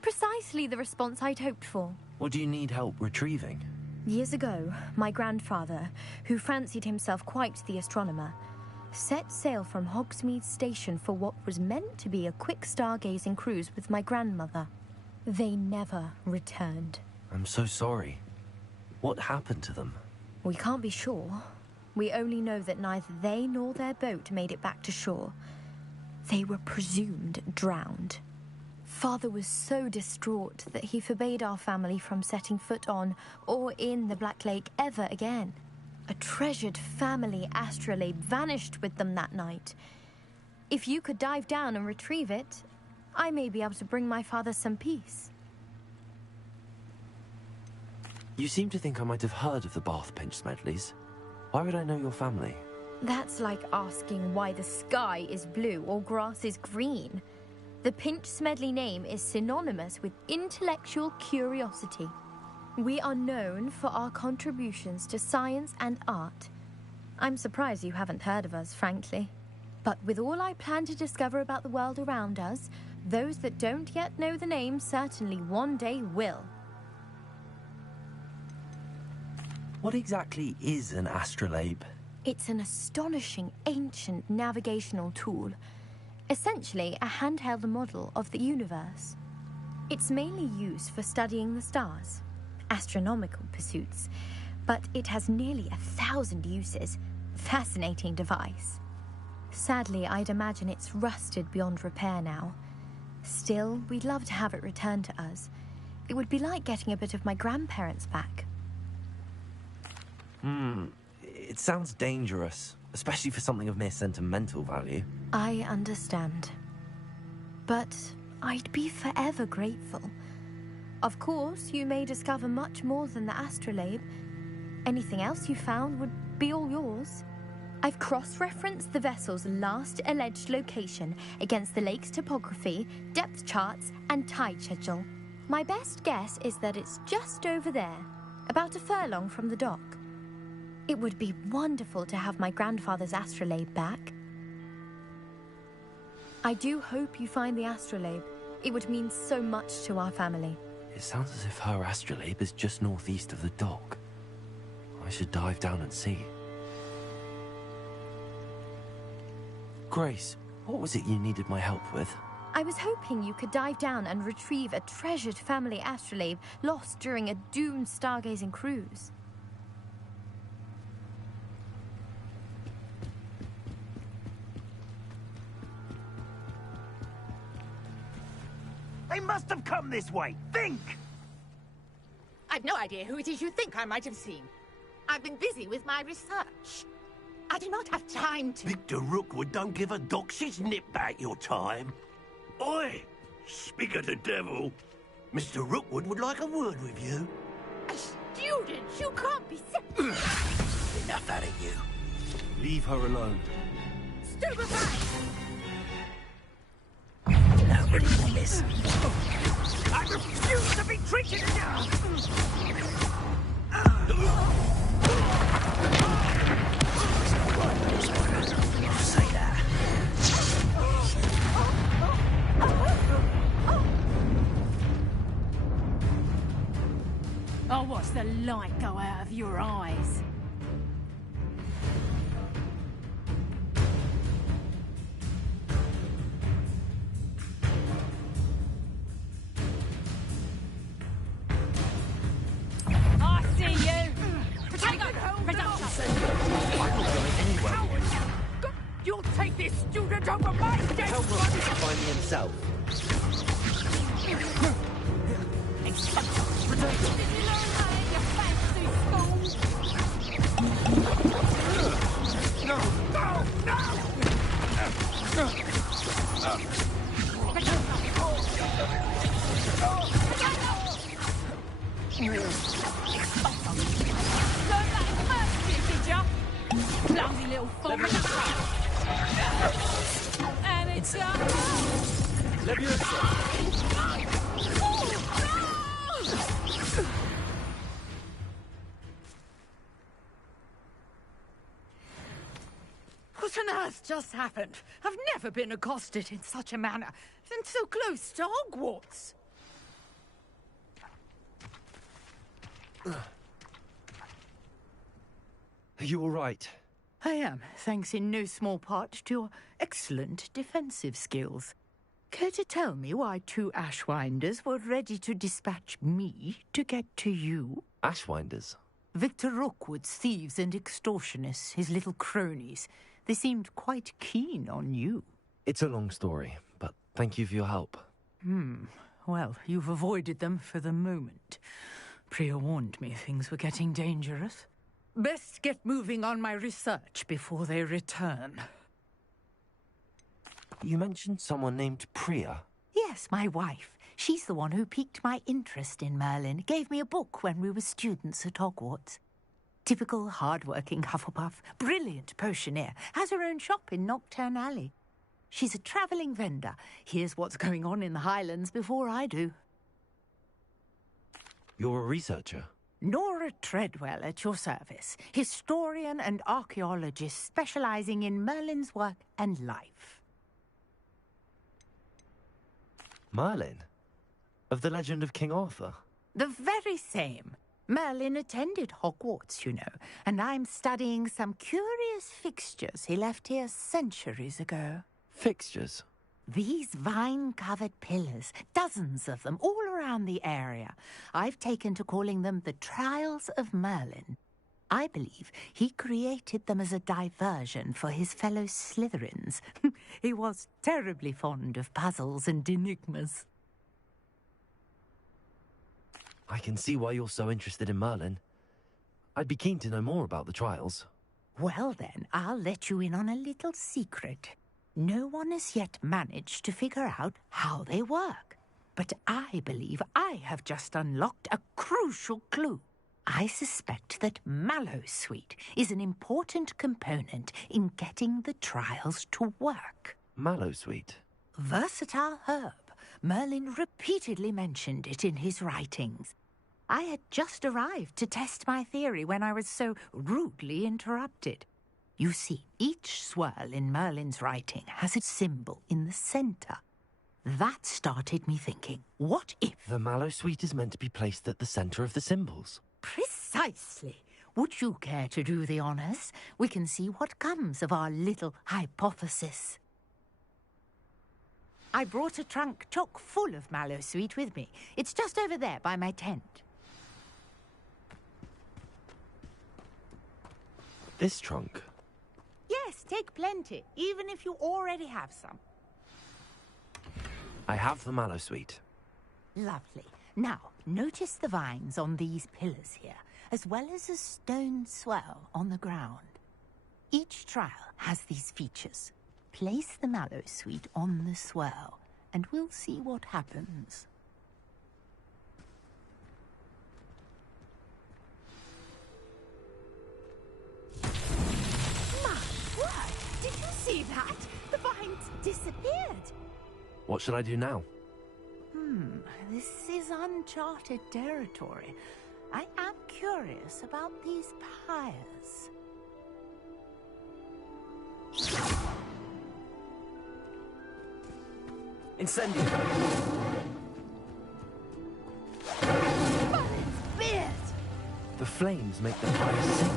Precisely the response I'd hoped for. What do you need help retrieving? Years ago, my grandfather, who fancied himself quite the astronomer, set sail from Hogsmeade Station for what was meant to be a quick stargazing cruise with my grandmother. They never returned. I'm so sorry. What happened to them? We can't be sure. We only know that neither they nor their boat made it back to shore. They were presumed drowned. Father was so distraught that he forbade our family from setting foot on or in the Black Lake ever again. A treasured family astrolabe vanished with them that night. If you could dive down and retrieve it, I may be able to bring my father some peace. You seem to think I might have heard of the Bath Pinch Smedleys. Why would I know your family? That's like asking why the sky is blue or grass is green. The Pinch Smedley name is synonymous with intellectual curiosity. We are known for our contributions to science and art. I'm surprised you haven't heard of us, frankly. But with all I plan to discover about the world around us, those that don't yet know the name certainly one day will. What exactly is an astrolabe? It's an astonishing ancient navigational tool. Essentially a handheld model of the universe. It's mainly used for studying the stars, astronomical pursuits, but it has nearly 1,000 uses. Fascinating device. Sadly, I'd imagine it's rusted beyond repair now. Still, we'd love to have it returned to us. It would be like getting a bit of my grandparents back. It sounds dangerous, especially for something of mere sentimental value. I understand. But I'd be forever grateful. Of course, you may discover much more than the astrolabe. Anything else you found would be all yours. I've cross-referenced the vessel's last alleged location against the lake's topography, depth charts, and tide schedule. My best guess is that it's just over there, about a furlong from the dock. It would be wonderful to have my grandfather's astrolabe back. I do hope you find the astrolabe. It would mean so much to our family. It sounds as if her astrolabe is just northeast of the dock. I should dive down and see. Grace, what was it you needed my help with? I was hoping you could dive down and retrieve a treasured family astrolabe lost during a doomed stargazing cruise. They must have come this way. Think! I've no idea who it is you think I might have seen. I've been busy with my research. I do not have time to... Victor Rookwood don't give a doxy's nip back your time. Oi! Speak of the devil. Mr. Rookwood would like a word with you. A student? You can't be... Enough out of you. Leave her alone. Stupefy! Miss. I refuse to be treated Say that. I'll watch the light go out of your eyes. I see you! You'll take this student over my dead Tell Rook to find me himself. No! No! Clumsy little fool. And it's What on earth just happened? I've never been accosted in such a manner, and so close to Hogwarts. Are you all right? I am, thanks in no small part to your excellent defensive skills. Care to tell me why two Ashwinders were ready to dispatch me to get to you? Ashwinders? Victor Rookwood's thieves and extortionists, his little cronies. They seemed quite keen on you. It's a long story, but thank you for your help. Well, you've avoided them for the moment. Priya warned me things were getting dangerous. Best get moving on my research before they return. You mentioned someone named Priya. Yes, my wife. She's the one who piqued my interest in Merlin. Gave me a book when we were students at Hogwarts. Typical hard-working Hufflepuff, brilliant potioneer, has her own shop in Nocturne Alley. She's a travelling vendor. Hears what's going on in the Highlands before I do. You're a researcher? Nora Treadwell at your service, historian and archaeologist specialising in Merlin's work and life. Merlin? Of the legend of King Arthur? The very same. Merlin attended Hogwarts, you know, and I'm studying some curious fixtures he left here centuries ago. Fixtures? These vine-covered pillars, dozens of them, all around the area. I've taken to calling them the Trials of Merlin. I believe he created them as a diversion for his fellow Slytherins. He was terribly fond of puzzles and enigmas. I can see why you're so interested in Merlin. I'd be keen to know more about the trials. Well then, I'll let you in on a little secret. No one has yet managed to figure out how they work. But I believe I have just unlocked a crucial clue. I suspect that Mallowsweet is an important component in getting the trials to work. Mallowsweet? Versatile herb. Merlin repeatedly mentioned it in his writings. I had just arrived to test my theory when I was so rudely interrupted. You see, each swirl in Merlin's writing has a symbol in the centre. That started me thinking, what if... The Mallowsweet is meant to be placed at the centre of the symbols. Precisely. Would you care to do the honours? We can see what comes of our little hypothesis. I brought a trunk chock full of Mallowsweet with me. It's just over there by my tent. This trunk? Yes, take plenty, even if you already have some. I have the Mallowsweet. Lovely. Now, notice the vines on these pillars here, as well as a stone swell on the ground. Each trial has these features. Place the Mallowsweet on the swell, and we'll see what happens. My word! Did you see that? The vines disappeared. What should I do now? This is uncharted territory. I am curious about these pyres. Incendio! The flames make the pyre sink.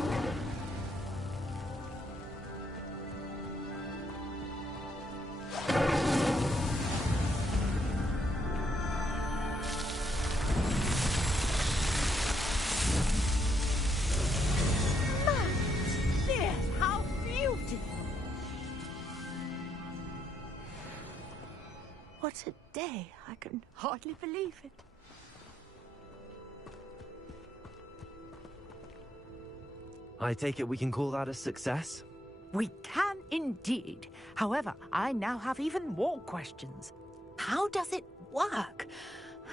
How beautiful! What a day! I can hardly believe it. I take it we can call that a success? We can indeed. However, I now have even more questions. How does it work?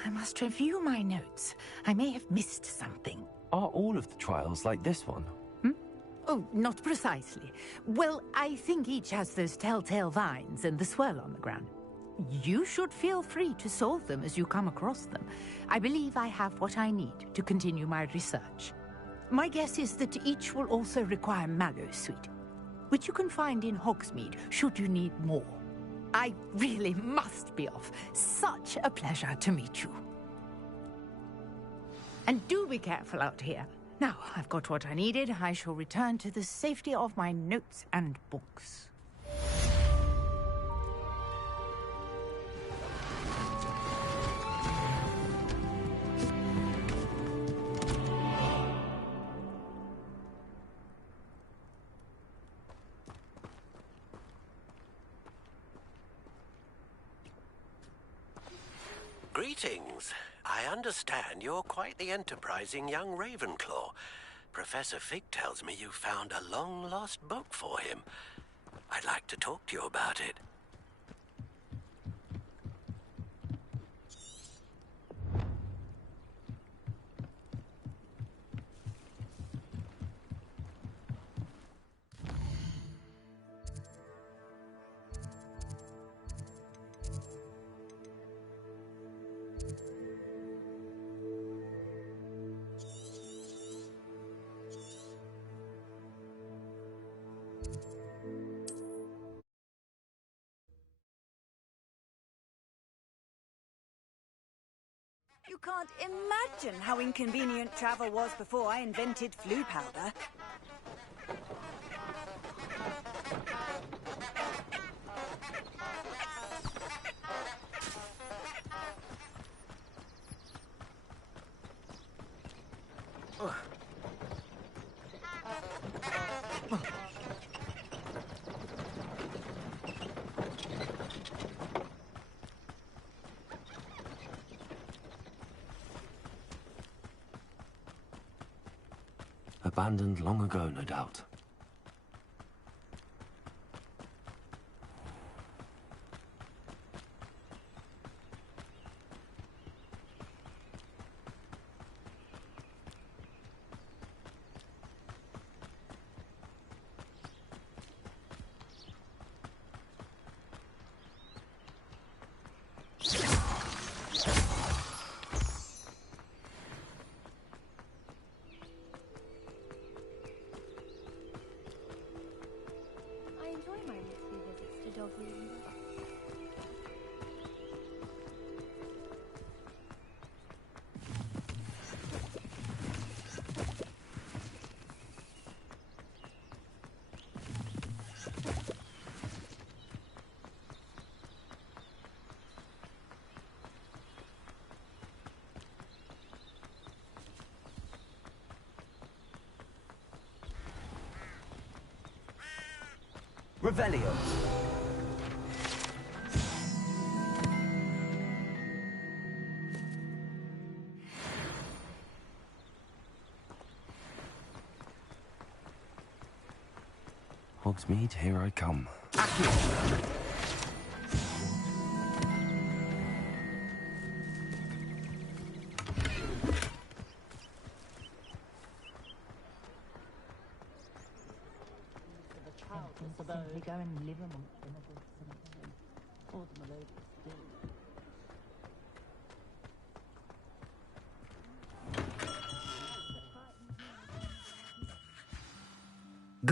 I must review my notes. I may have missed something. Are all of the trials like this one? Oh, not precisely. Well, I think each has those telltale vines and the swirl on the ground. You should feel free to solve them as you come across them. I believe I have what I need to continue my research. My guess is that each will also require mallow sweet, which you can find in Hogsmeade should you need more. I really must be off. Such a pleasure to meet you. And do be careful out here. Now, I've got what I needed. I shall return to the safety of my notes and books. Greetings. I understand you're quite the enterprising young Ravenclaw. Professor Fig tells me you found a long-lost book for him. I'd like to talk to you about it. You can't imagine how inconvenient travel was before I invented flu powder. Abandoned long ago, no doubt. I enjoy my weekly visits to dog reading. Revelio. Hogsmeade, here I come. Simply go and live amongst them.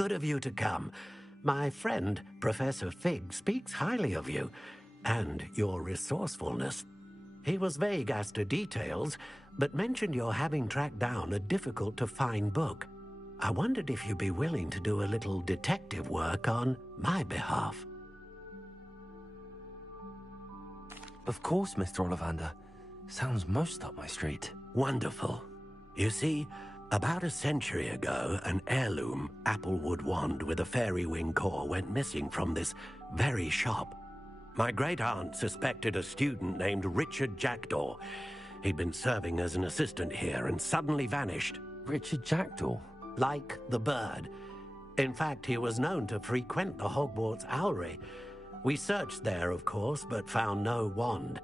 Good of you to come. My friend, Professor Fig, speaks highly of you and your resourcefulness. He was vague as to details, but mentioned your having tracked down a difficult-to-find book. I wondered if you'd be willing to do a little detective work on my behalf. Of course, Mr. Ollivander. Sounds most up my street. Wonderful. You see, about a century ago, an heirloom applewood wand with a fairy wing core went missing from this very shop. My great-aunt suspected a student named Richard Jackdaw. He'd been serving as an assistant here and suddenly vanished. Richard Jackdaw? Like the bird. In fact, he was known to frequent the Hogwarts Owlery. We searched there, of course, but found no wand.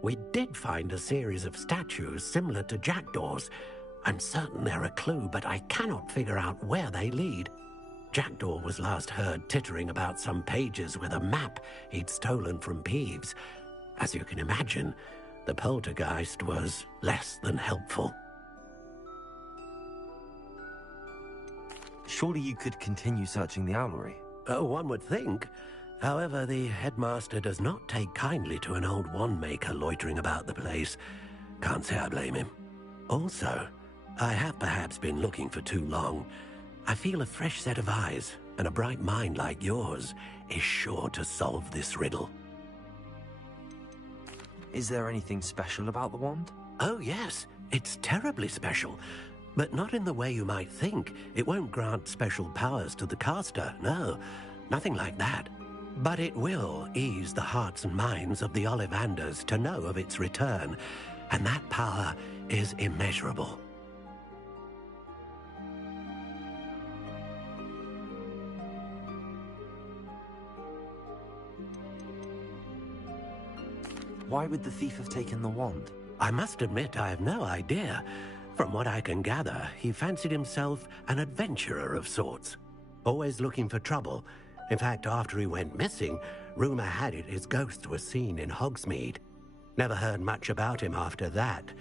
We did find a series of statues similar to Jackdaw's. I'm certain they're a clue, but I cannot figure out where they lead. Jackdaw was last heard tittering about some pages with a map he'd stolen from Peeves. As you can imagine, the poltergeist was less than helpful. Surely you could continue searching the owlery. Oh, one would think. However, the headmaster does not take kindly to an old wand-maker loitering about the place. Can't say I blame him. Also, I have perhaps been looking for too long. I feel a fresh set of eyes, and a bright mind like yours is sure to solve this riddle. Is there anything special about the wand? Oh, yes. It's terribly special. But not in the way you might think. It won't grant special powers to the caster, no. Nothing like that. But it will ease the hearts and minds of the Ollivanders to know of its return, and that power is immeasurable. Why would the thief have taken the wand? I must admit I have no idea. From what I can gather, he fancied himself an adventurer of sorts. Always looking for trouble. In fact, after he went missing, rumor had it his ghost was seen in Hogsmeade. Never heard much about him after that,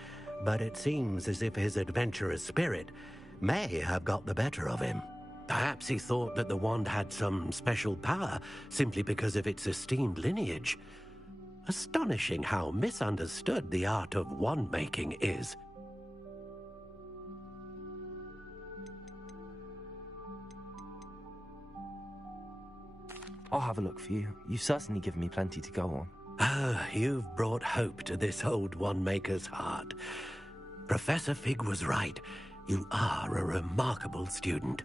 but it seems as if his adventurous spirit may have got the better of him. Perhaps he thought that the wand had some special power simply because of its esteemed lineage. Astonishing how misunderstood the art of wand-making is. I'll have a look for you. You've certainly given me plenty to go on. Ah, you've brought hope to this old wand-maker's heart. Professor Fig was right. You are a remarkable student.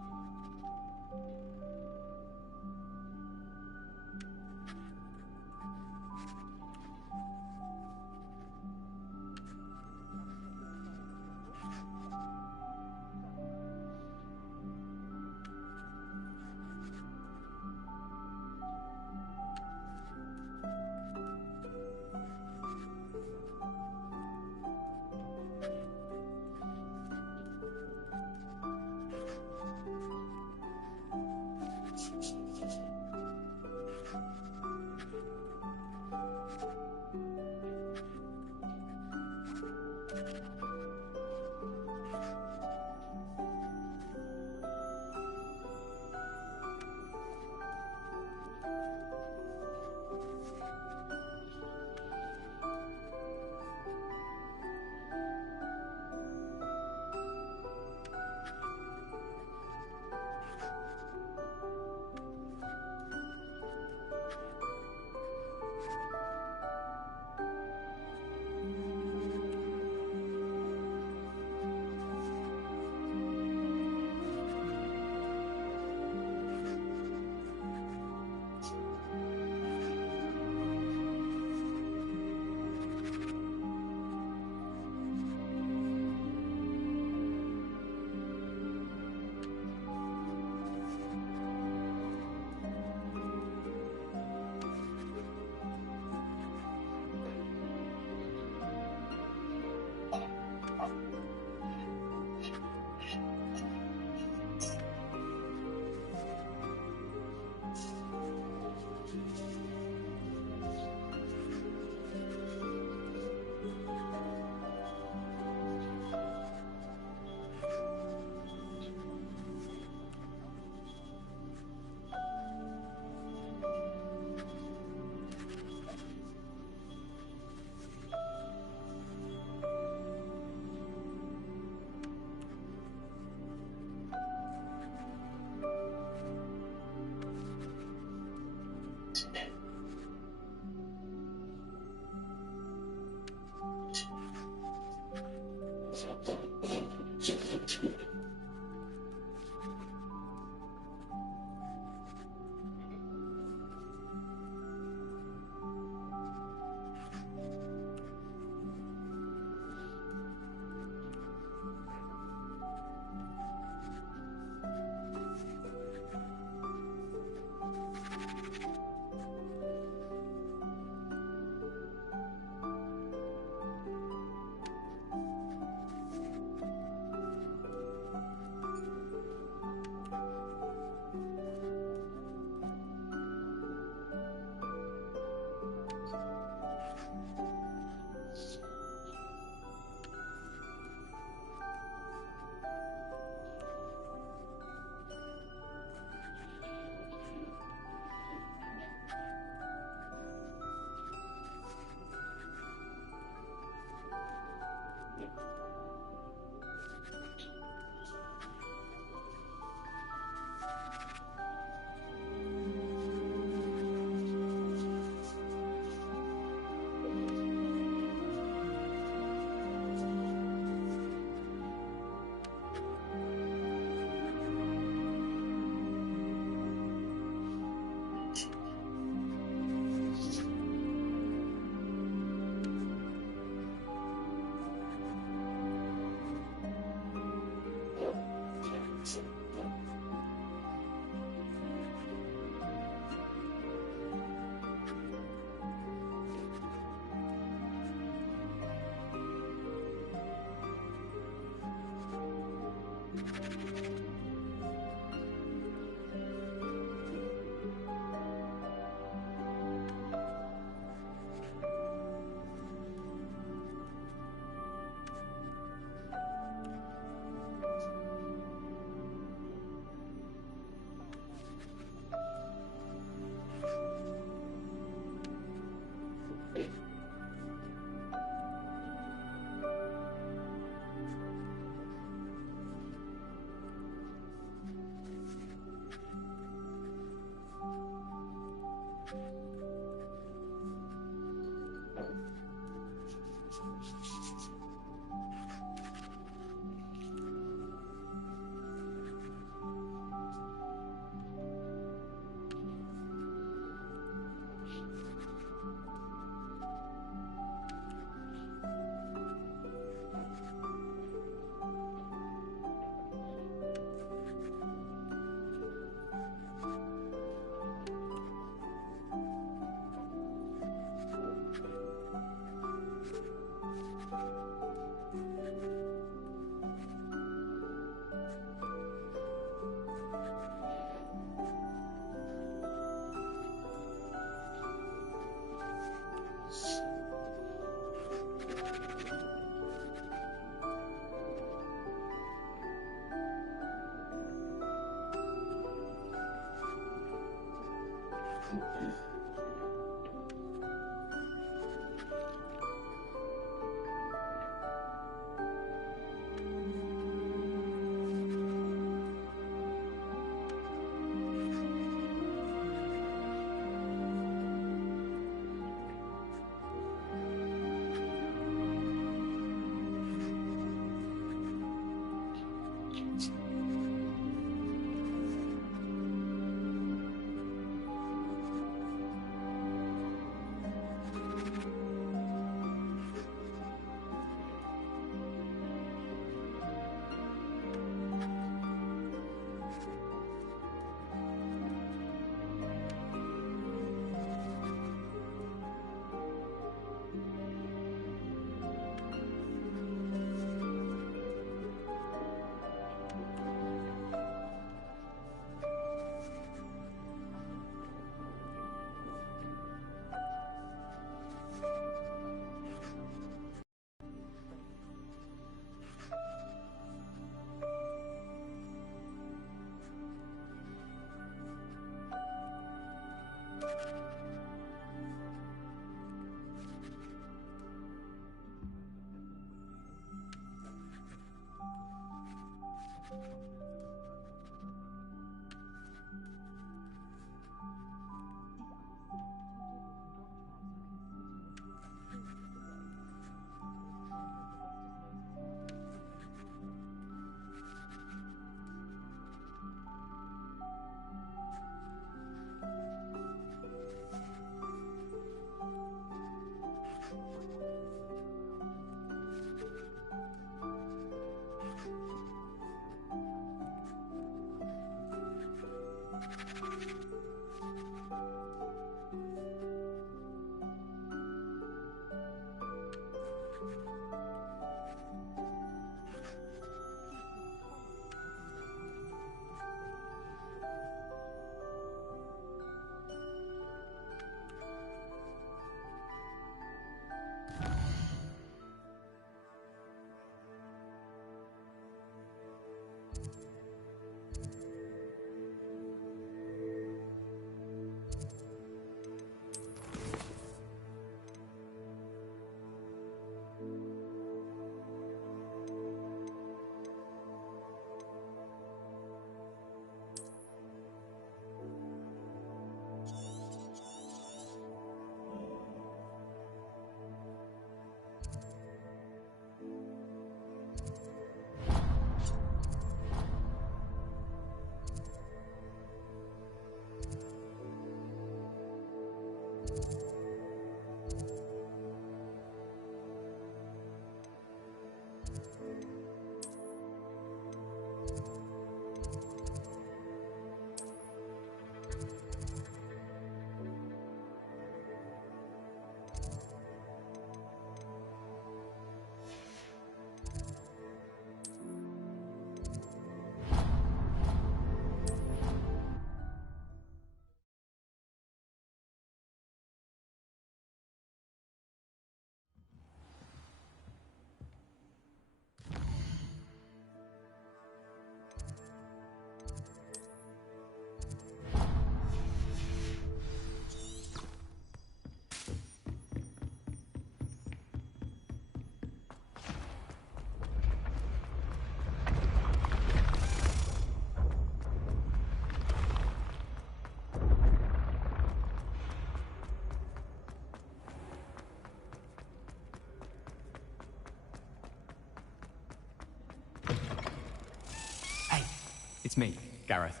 It's me, Gareth.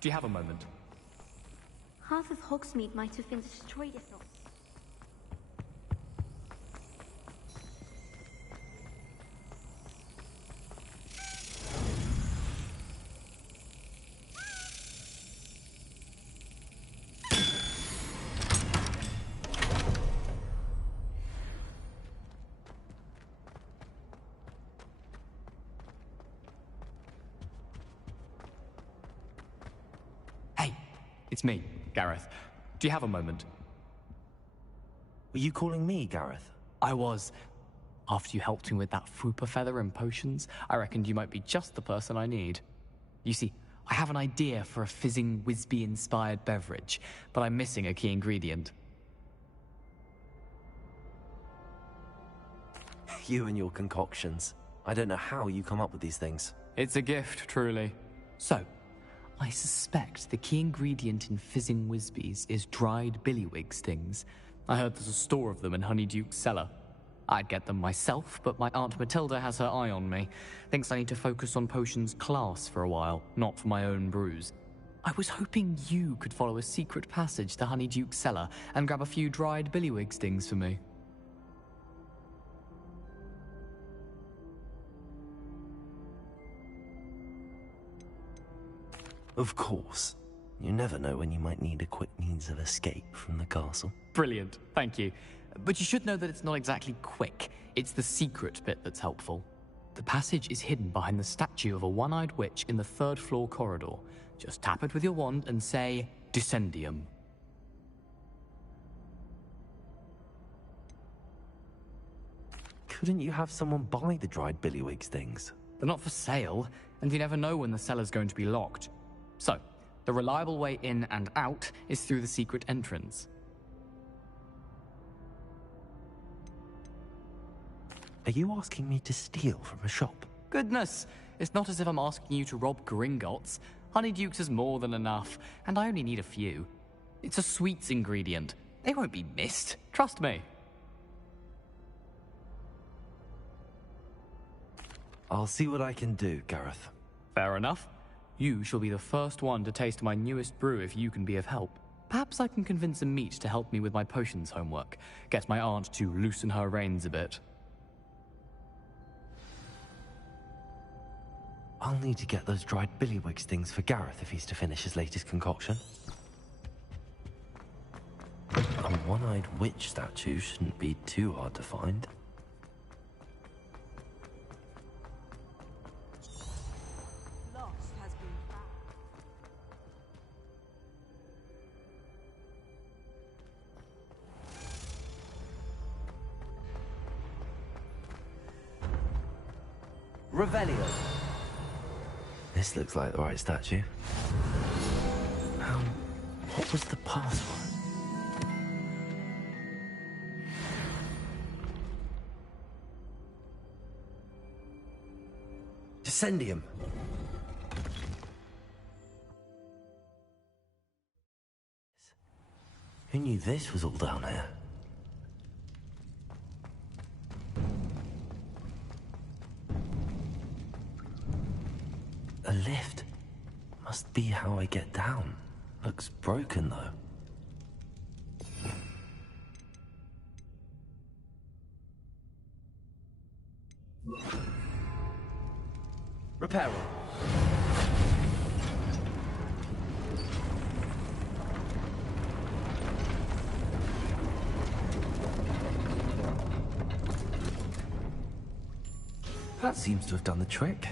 Do you have a moment? Half of Hogsmeade might have been destroyed if not. It's me, Gareth. Do you have a moment? Were you calling me, Gareth? I was. After you helped me with that Fupa feather and potions, I reckoned you might be just the person I need. You see, I have an idea for a fizzing Whizbee-inspired beverage, but I'm missing a key ingredient. You and your concoctions. I don't know how you come up with these things. It's a gift, truly. So, I suspect the key ingredient in fizzing Whizbees is dried billywig stings. I heard there's a store of them in Honeyduke's cellar. I'd get them myself, but my Aunt Matilda has her eye on me. Thinks I need to focus on potions class for a while, not for my own brews. I was hoping you could follow a secret passage to Honeyduke's cellar and grab a few dried billywig stings for me. Of course. You never know when you might need a quick means of escape from the castle. Brilliant, thank you. But you should know that it's not exactly quick. It's the secret bit that's helpful. The passage is hidden behind the statue of a one-eyed witch in the third-floor corridor. Just tap it with your wand and say, Descendium. Couldn't you have someone buy the dried billywig stings? They're not for sale, and you never know when the cellar's going to be locked. So, the reliable way in and out is through the secret entrance. Are you asking me to steal from a shop? Goodness, it's not as if I'm asking you to rob Gringotts. Honeydukes is more than enough, and I only need a few. It's a sweets ingredient. They won't be missed. Trust me. I'll see what I can do, Gareth. Fair enough. You shall be the first one to taste my newest brew if you can be of help. Perhaps I can convince a meat to help me with my potions homework. Get my aunt to loosen her reins a bit. I'll need to get those dried billywig stings for Gareth if he's to finish his latest concoction. A one-eyed witch statue shouldn't be too hard to find. Revelio. This looks like the right statue. What was the password? Descendium. Who knew this was all down here? A lift. Must be how I get down. Looks broken, though. Repair room. That seems to have done the trick.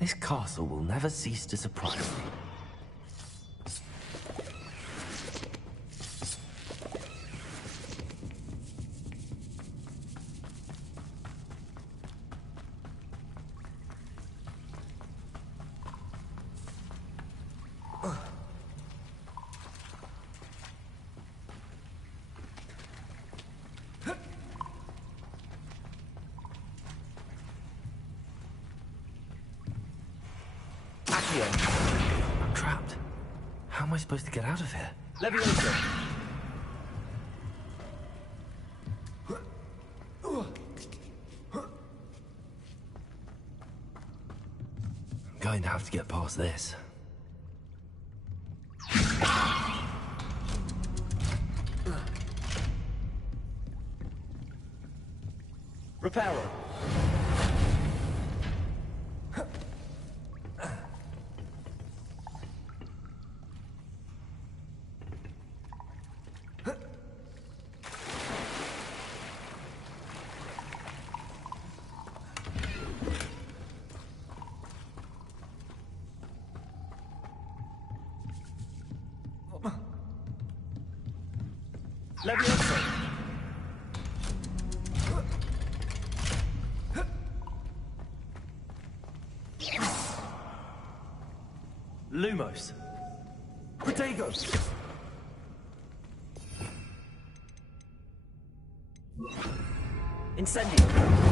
This castle will never cease to surprise me. I'm trapped. How am I supposed to get out of here? Leviosa! I'm going to have to get past this. Reparo! Leviosa! Lumos! Protego! Incendio!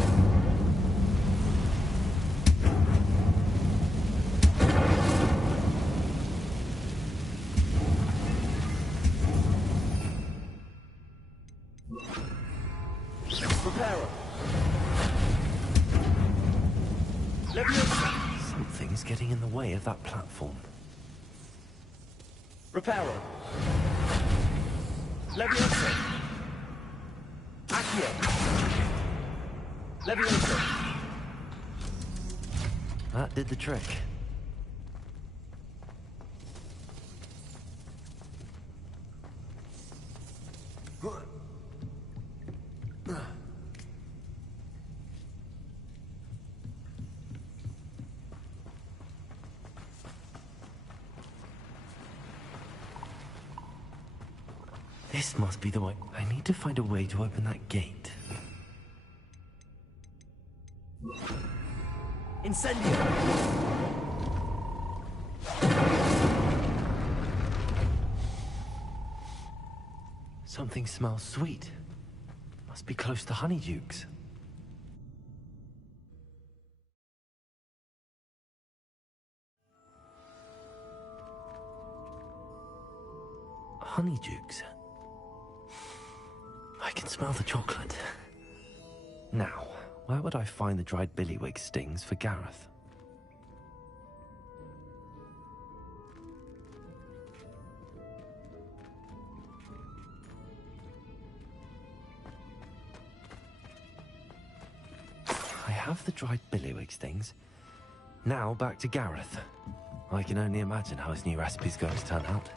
Something's getting in the way of that platform. Reparo! Leviosa! Accio! Leviosa! That did the trick. This must be the way. I need to find a way to open that gate. Incendio! Something smells sweet. Must be close to Honeydukes. Honeydukes? I can smell the chocolate. Now, where would I find the dried billywig stings for Gareth? I have the dried billywig stings. Now back to Gareth. I can only imagine how his new recipe's going to turn out.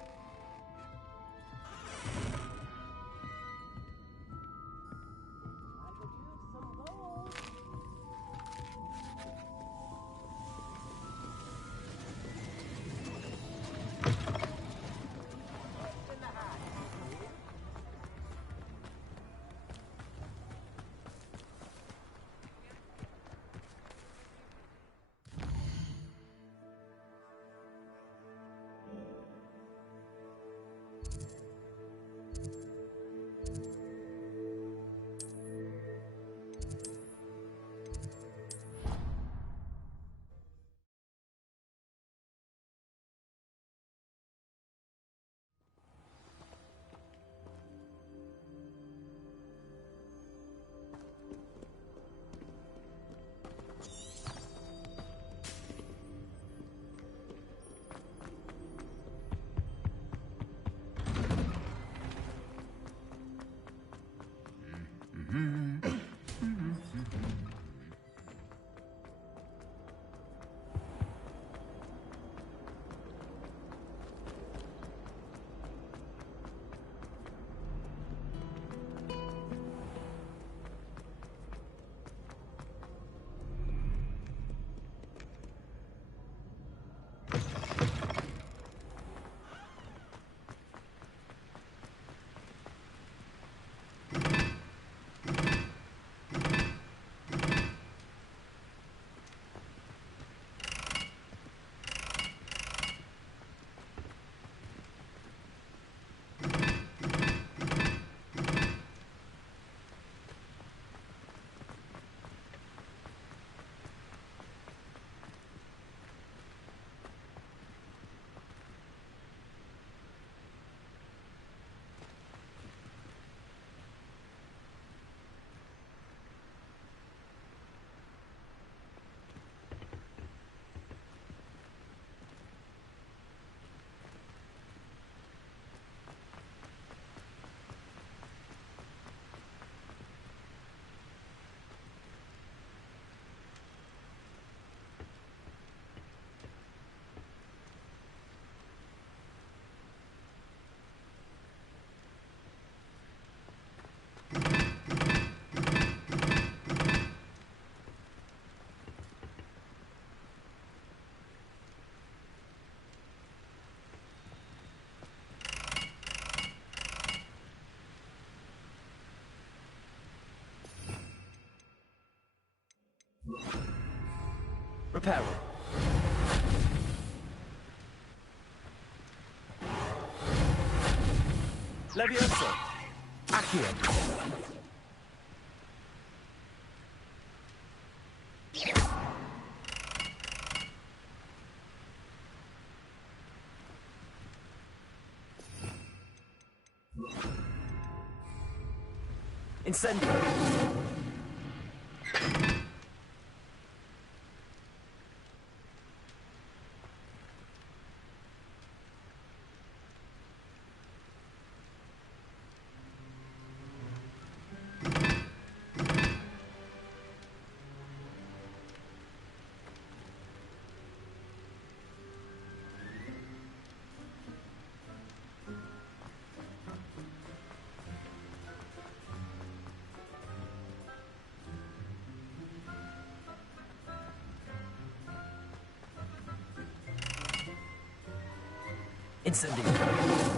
Prepare. Levioso! Accio! Incendio! Incendio!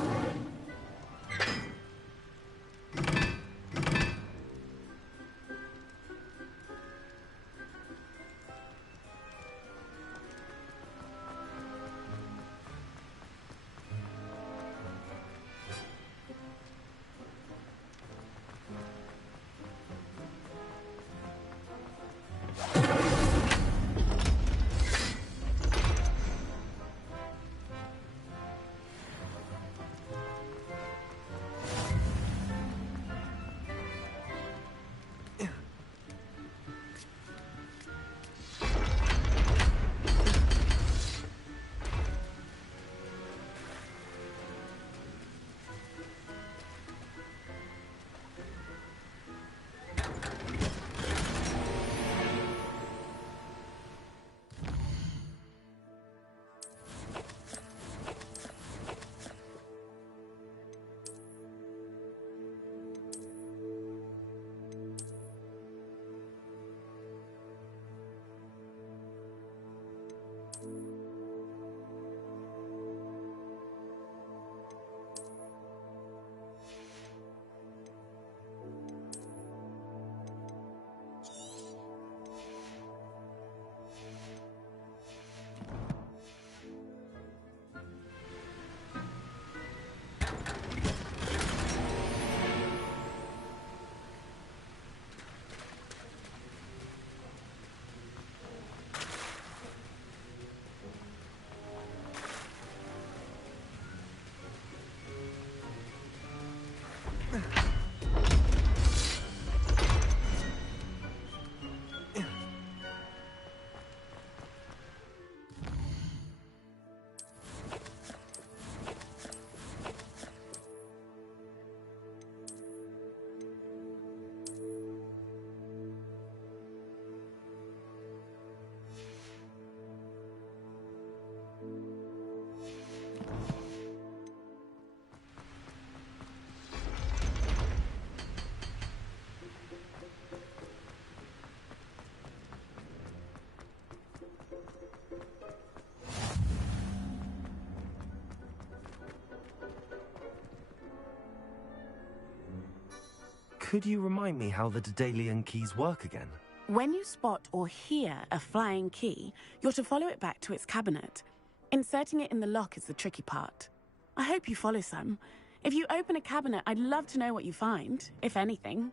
Could you remind me how the Daedalian keys work again? When you spot or hear a flying key, you're to follow it back to its cabinet. Inserting it in the lock is the tricky part. I hope you follow some. If you open a cabinet, I'd love to know what you find, if anything.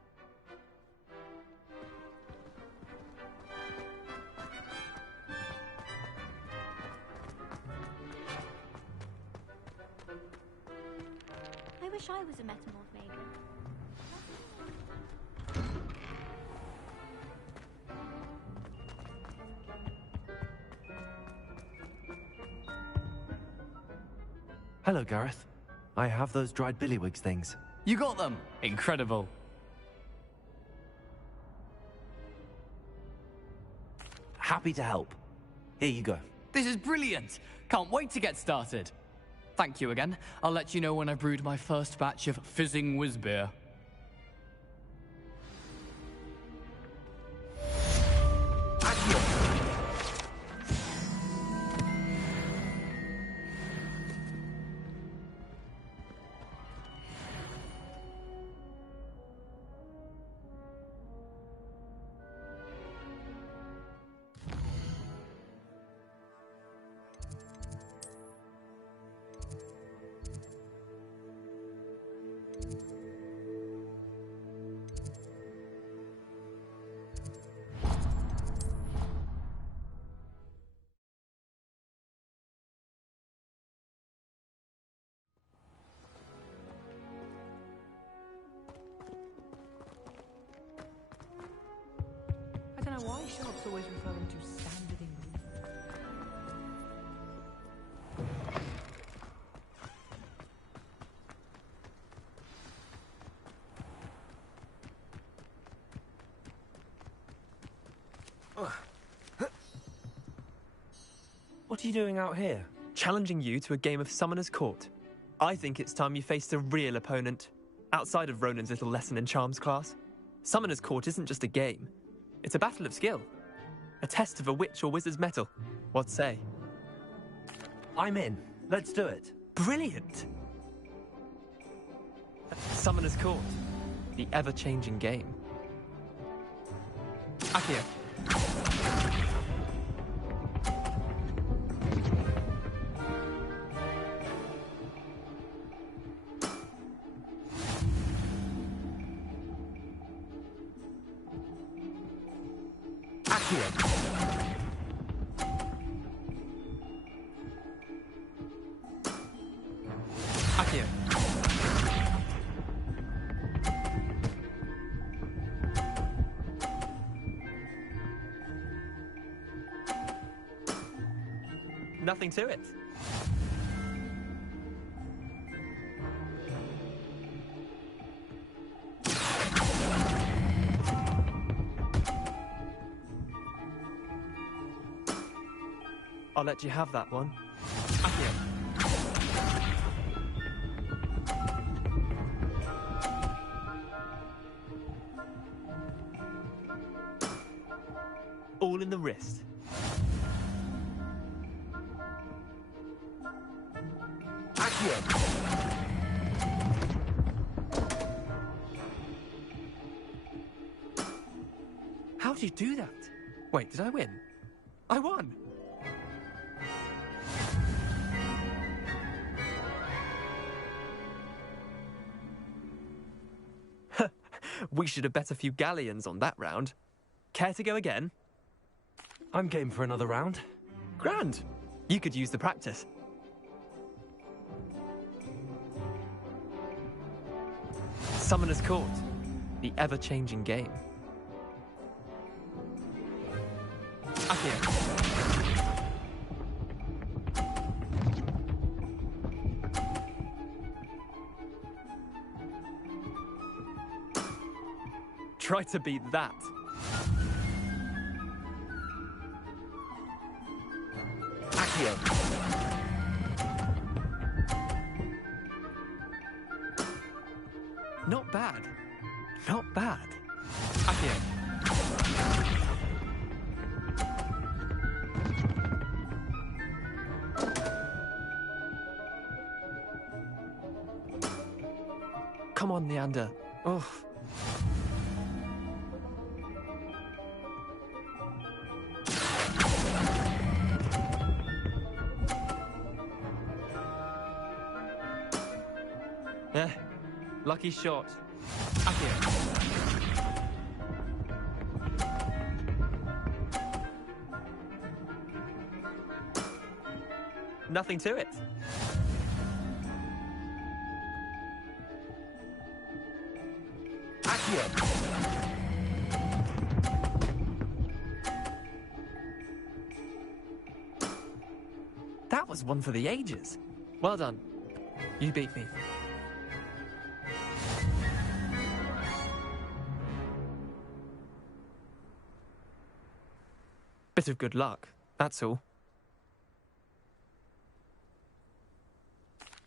I wish I was a metamorph maiden. Hello, Gareth. I have those dried billywigs things. You got them! Incredible. Happy to help. Here you go. This is brilliant! Can't wait to get started. Thank you again. I'll let you know when I've brewed my first batch of fizzing whizbeer. know why Sharp's always referring to standard English. What are you doing out here? Challenging you to a game of Summoner's Court. I think it's time you faced a real opponent, outside of Ronan's little lesson in charms class. Summoner's Court isn't just a game. It's a battle of skill. A test of a witch or wizard's mettle. What say? I'm in. Let's do it. Brilliant! Summoner's Court. The ever-changing game. Accio. Accio. Nothing to it. I'll let you have that one. Accio. All in the wrist. Accio. How did you do that? Wait, did I win? I won! We should have bet a few galleons on that round. Care to go again? I'm game for another round. Grand. You could use the practice. Summoner's Court. The ever-changing game. Accio. Try to beat that. Accio. Not bad. Not bad. Accio. Come on, Leander. Oh. Lucky shot. Accio. Nothing to it. Accio. That was one for the ages. Well done. You beat me. Bit of good luck, that's all.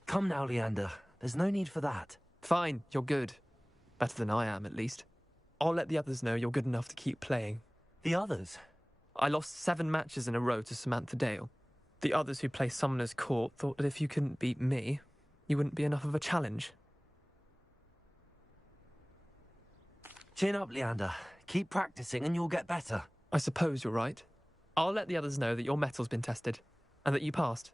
Come now, Leander. There's no need for that. Fine, you're good. Better than I am, at least. I'll let the others know you're good enough to keep playing. The others? I lost 7 matches in a row to Samantha Dale. The others who play Summoner's Court thought that if you couldn't beat me, you wouldn't be enough of a challenge. Chin up, Leander. Keep practicing and you'll get better. I suppose you're right. I'll let the others know that your metal's been tested, and that you passed.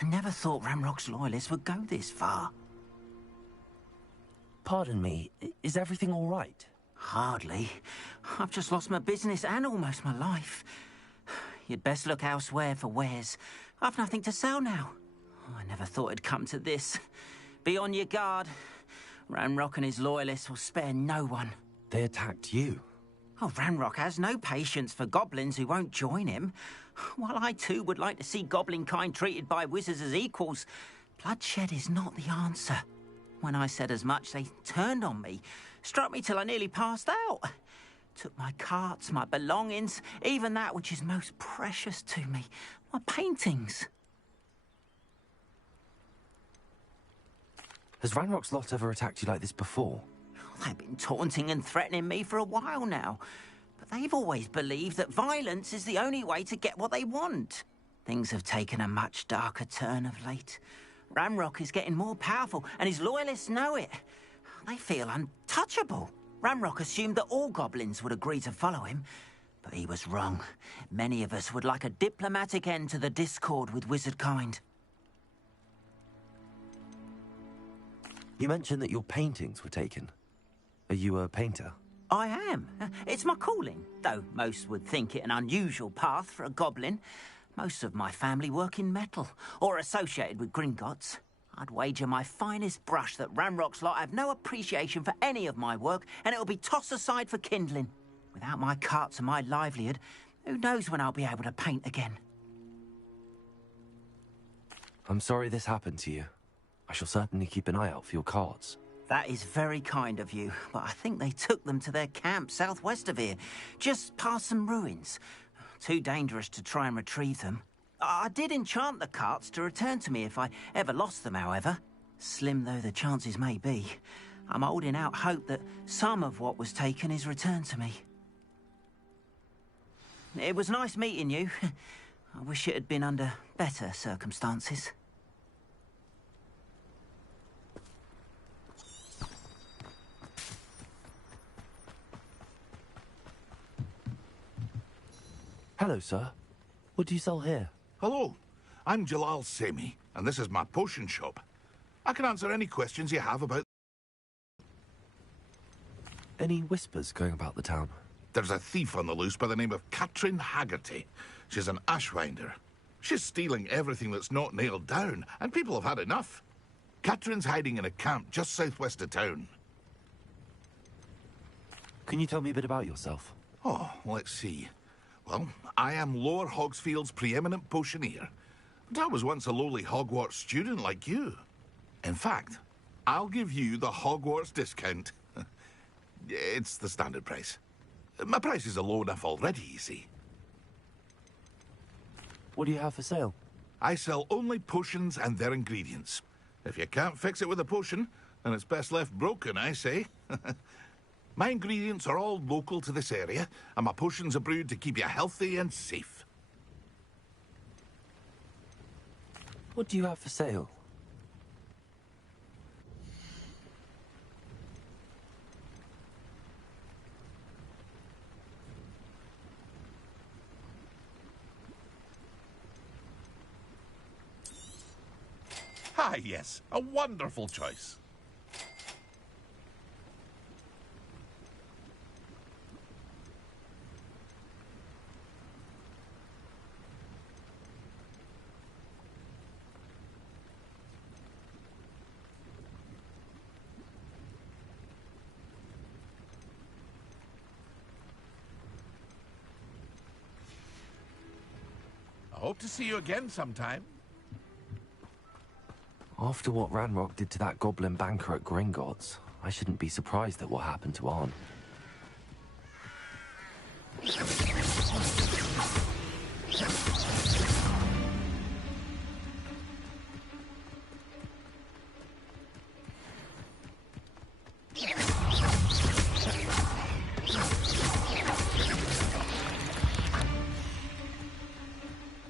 I never thought Ramrock's loyalists would go this far. Pardon me, is everything all right? Hardly. I've just lost my business and almost my life. You'd best look elsewhere for wares. I've nothing to sell now. I never thought it'd come to this. Be on your guard. Ranrock and his loyalists will spare no one. They attacked you? Oh, Ranrock has no patience for goblins who won't join him. While I too would like to see goblin kind treated by wizards as equals, bloodshed is not the answer. When I said as much, they turned on me, struck me till I nearly passed out. Took my carts, my belongings, even that which is most precious to me, my paintings. Has Ranrock's lot ever attacked you like this before? They've been taunting and threatening me for a while now, but they've always believed that violence is the only way to get what they want. Things have taken a much darker turn of late. Ramrock is getting more powerful, and his loyalists know it. They feel untouchable. Ramrock assumed that all goblins would agree to follow him, but he was wrong. Many of us would like a diplomatic end to the discord with wizard kind. You mentioned that your paintings were taken. Are you a painter? I am. It's my calling, though most would think it an unusual path for a goblin. Most of my family work in metal, or associated with Gringotts. I'd wager my finest brush that Ramrock's lot have no appreciation for any of my work, and it'll be tossed aside for kindling. Without my carts and my livelihood, who knows when I'll be able to paint again? I'm sorry this happened to you. I shall certainly keep an eye out for your carts. That is very kind of you, but I think they took them to their camp southwest of here, just past some ruins. Too dangerous to try and retrieve them. I did enchant the carts to return to me if I ever lost them, however. Slim though the chances may be, I'm holding out hope that some of what was taken is returned to me. It was nice meeting you. I wish it had been under better circumstances. Hello, sir. What do you sell here? Hello, I'm Jalal Semi, and this is my potion shop. I can answer any questions you have about... Any whispers going about the town? There's a thief on the loose by the name of Katrin Haggerty. She's an ashwinder. She's stealing everything that's not nailed down, and people have had enough. Katrin's hiding in a camp just southwest of town. Can you tell me a bit about yourself? Oh, let's see. Well, I am Lower Hogsfield's preeminent potioneer. But I was once a lowly Hogwarts student like you. In fact, I'll give you the Hogwarts discount. It's the standard price. My prices are low enough already, you see. What do you have for sale? I sell only potions and their ingredients. If you can't fix it with a potion, then it's best left broken, I say. My ingredients are all local to this area, and my potions are brewed to keep you healthy and safe. What do you have for sale? Ah, yes, a wonderful choice. I hope to see you again sometime. After what Ranrock did to that goblin banker at Gringotts, I shouldn't be surprised at what happened to Arn.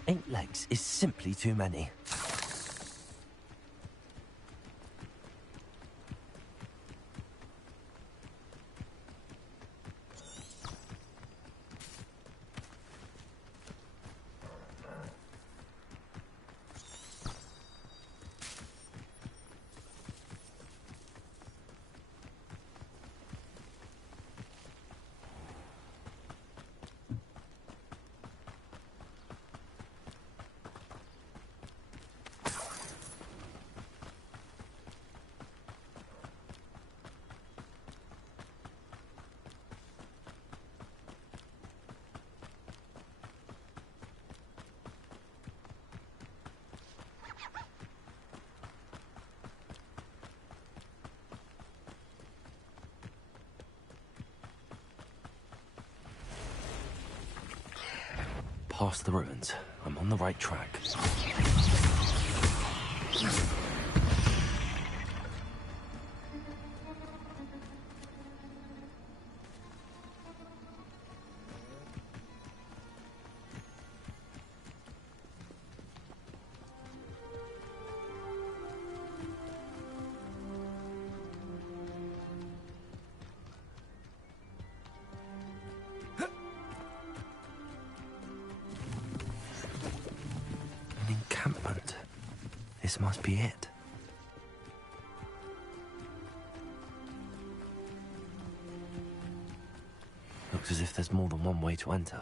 Eight legs is simply too many. past the ruins. I'm on the right track. An encampment. This must be it. Looks as if there's more than one way to enter.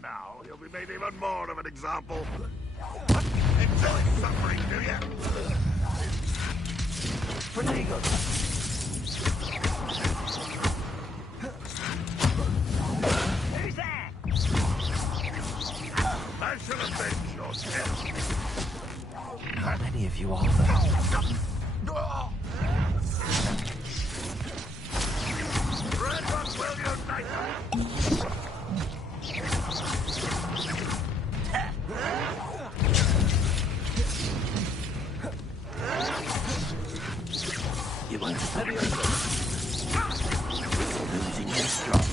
Now, he'll be made even more of an example. Enjoy suffering, do you? Protego! Who's there? I shall avenge your death. How many of you are there? Red Rock will unite them. You won't stop me. Losing your stride.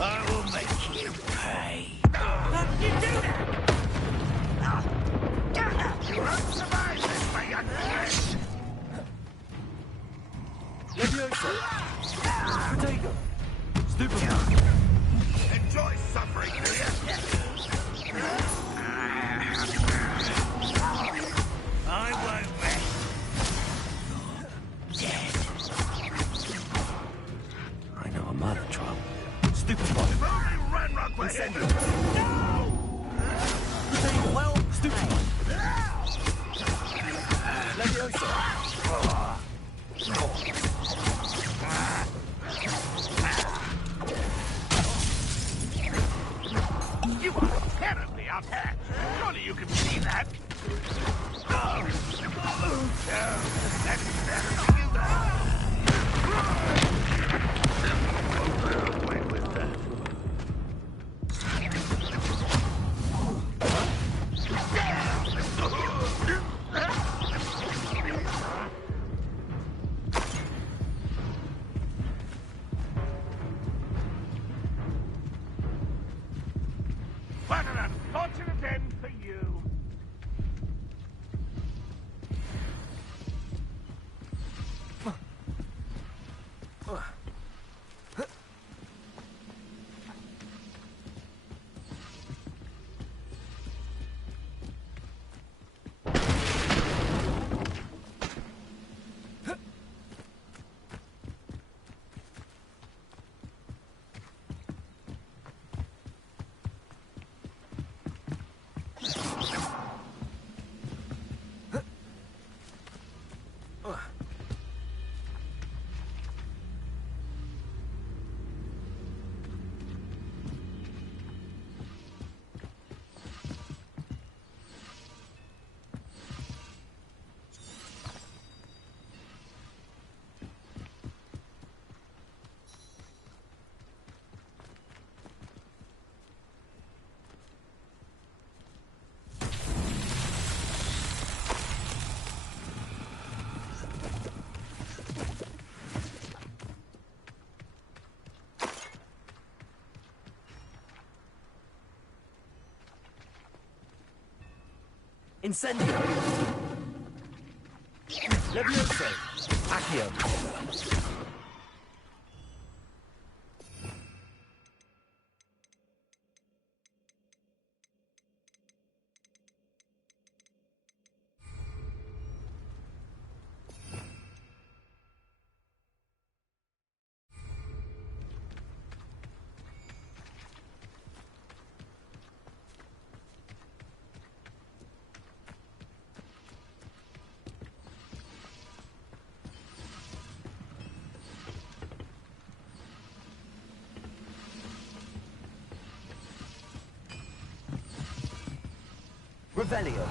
I will make you pay. How did you do that? You won't survive this, my young friend. Leviosa! Protego! Stupid! Enjoy suffering, do you? I won't rest. Dead. I know a murder trial. Stupid boy. If only Ranrock were here. No! Protego! Well, stupid boy. Leviosa! You are terribly upset. Surely you can see that. No, that's better than you know. Wait with that. What an unfortunate end for you. Incendio! Leviosa! Accio! Revelio.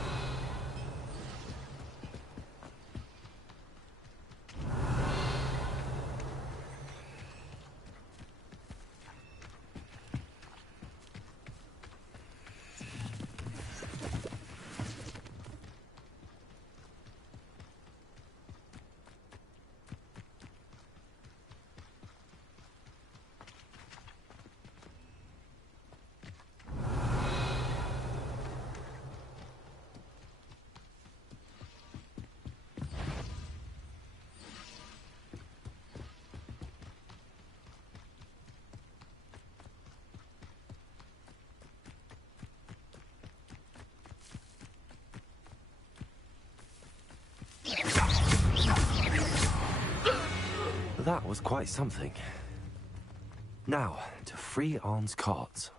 that was quite something. Now, to free Arn's carts.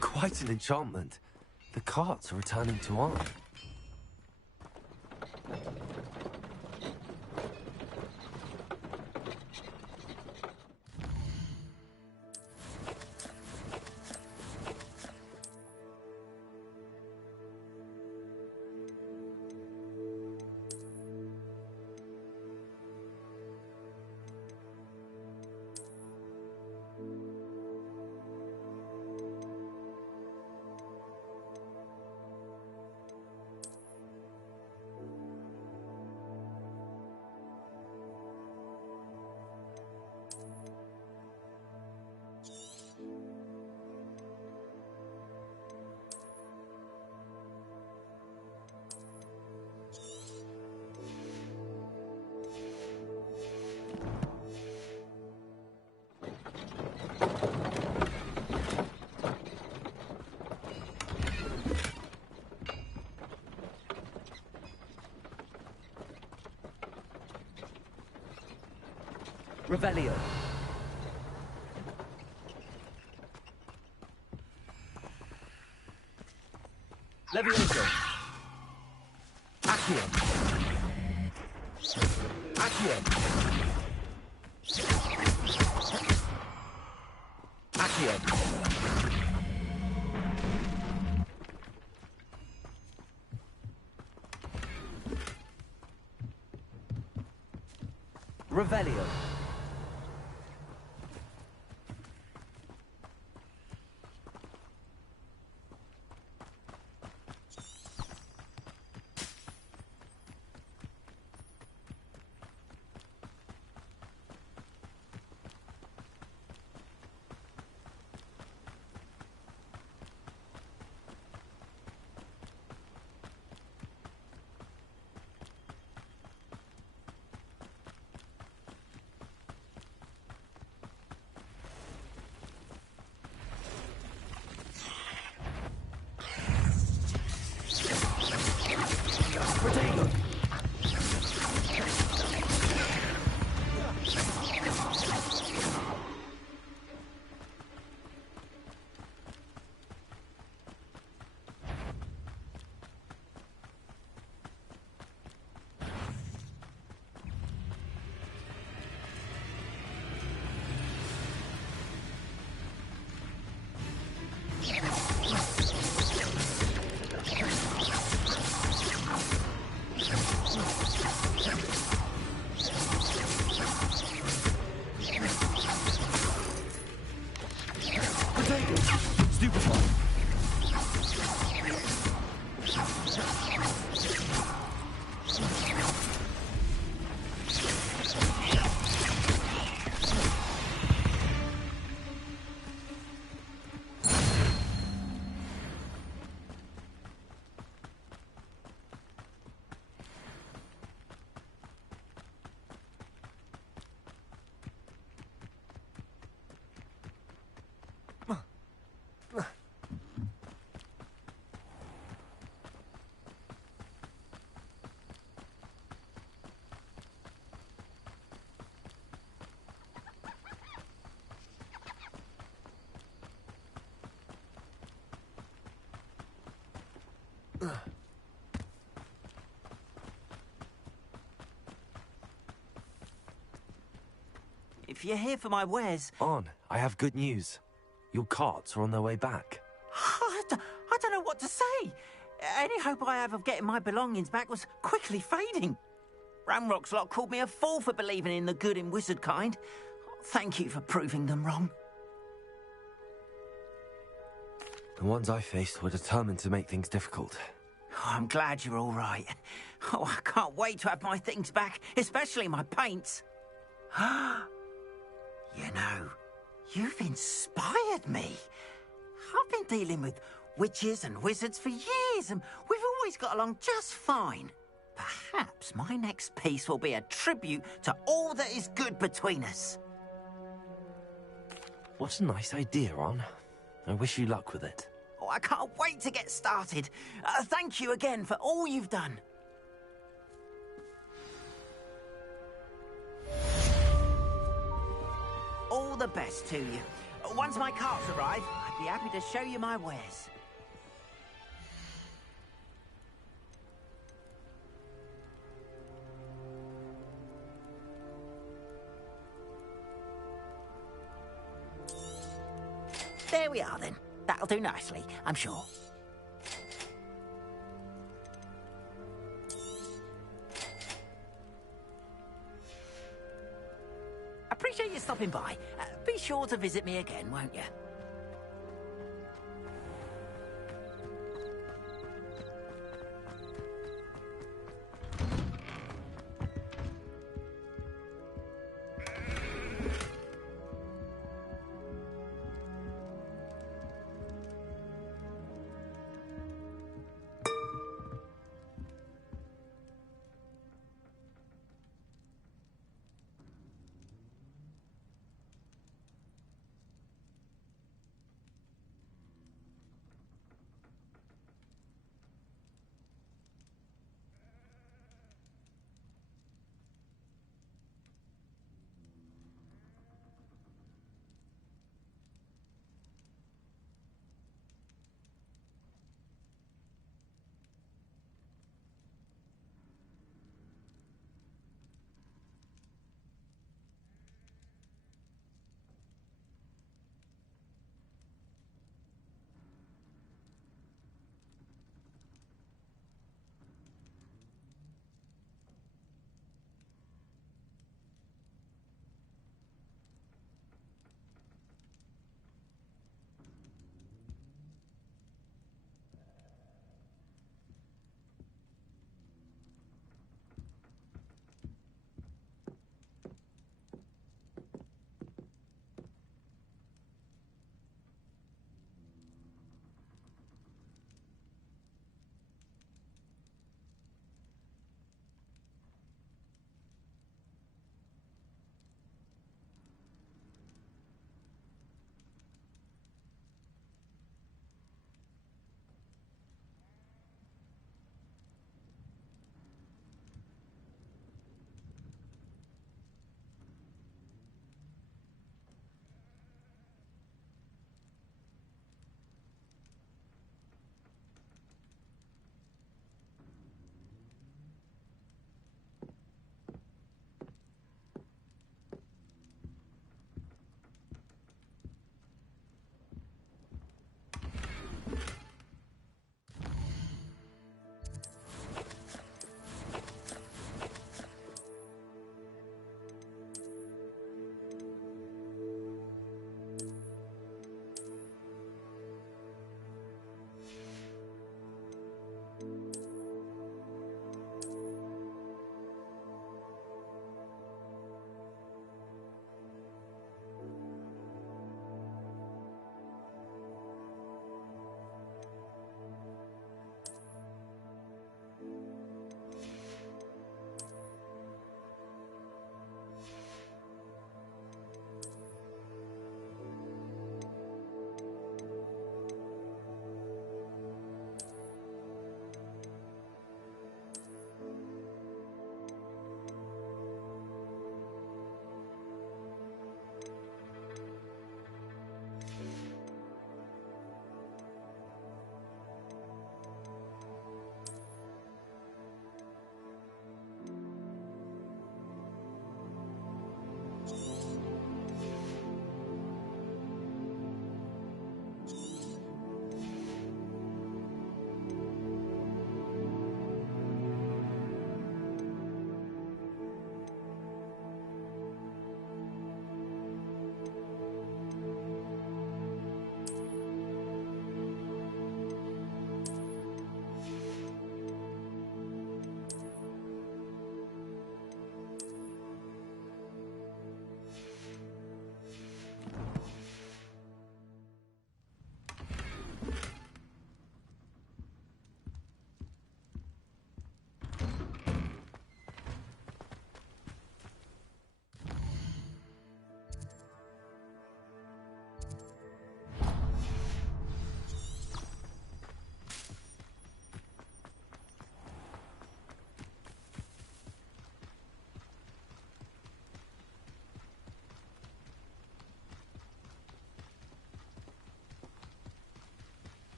Quite an enchantment. The carts are returning to Arn. Revelio. Levioso. Accio. Accio. Accio. Revelio. If you're here for my wares... Arn, I have good news. Your carts are on their way back. I don't know what to say. Any hope I have of getting my belongings back was quickly fading. Ramrock's lot called me a fool for believing in the good in wizard kind. Thank you for proving them wrong. The ones I faced were determined to make things difficult. Oh, I'm glad you're all right. Oh, I can't wait to have my things back, especially my paints. You know, you've inspired me. I've been dealing with witches and wizards for years, and we've always got along just fine. Perhaps my next piece will be a tribute to all that is good between us. What a nice idea, Ron. I wish you luck with it. Oh, I can't wait to get started. Thank you again for all you've done. All the best to you. Once my carts arrive, I'd be happy to show you my wares. There we are, then. That'll do nicely, I'm sure. Appreciate you stopping by. Be sure to visit me again, won't you?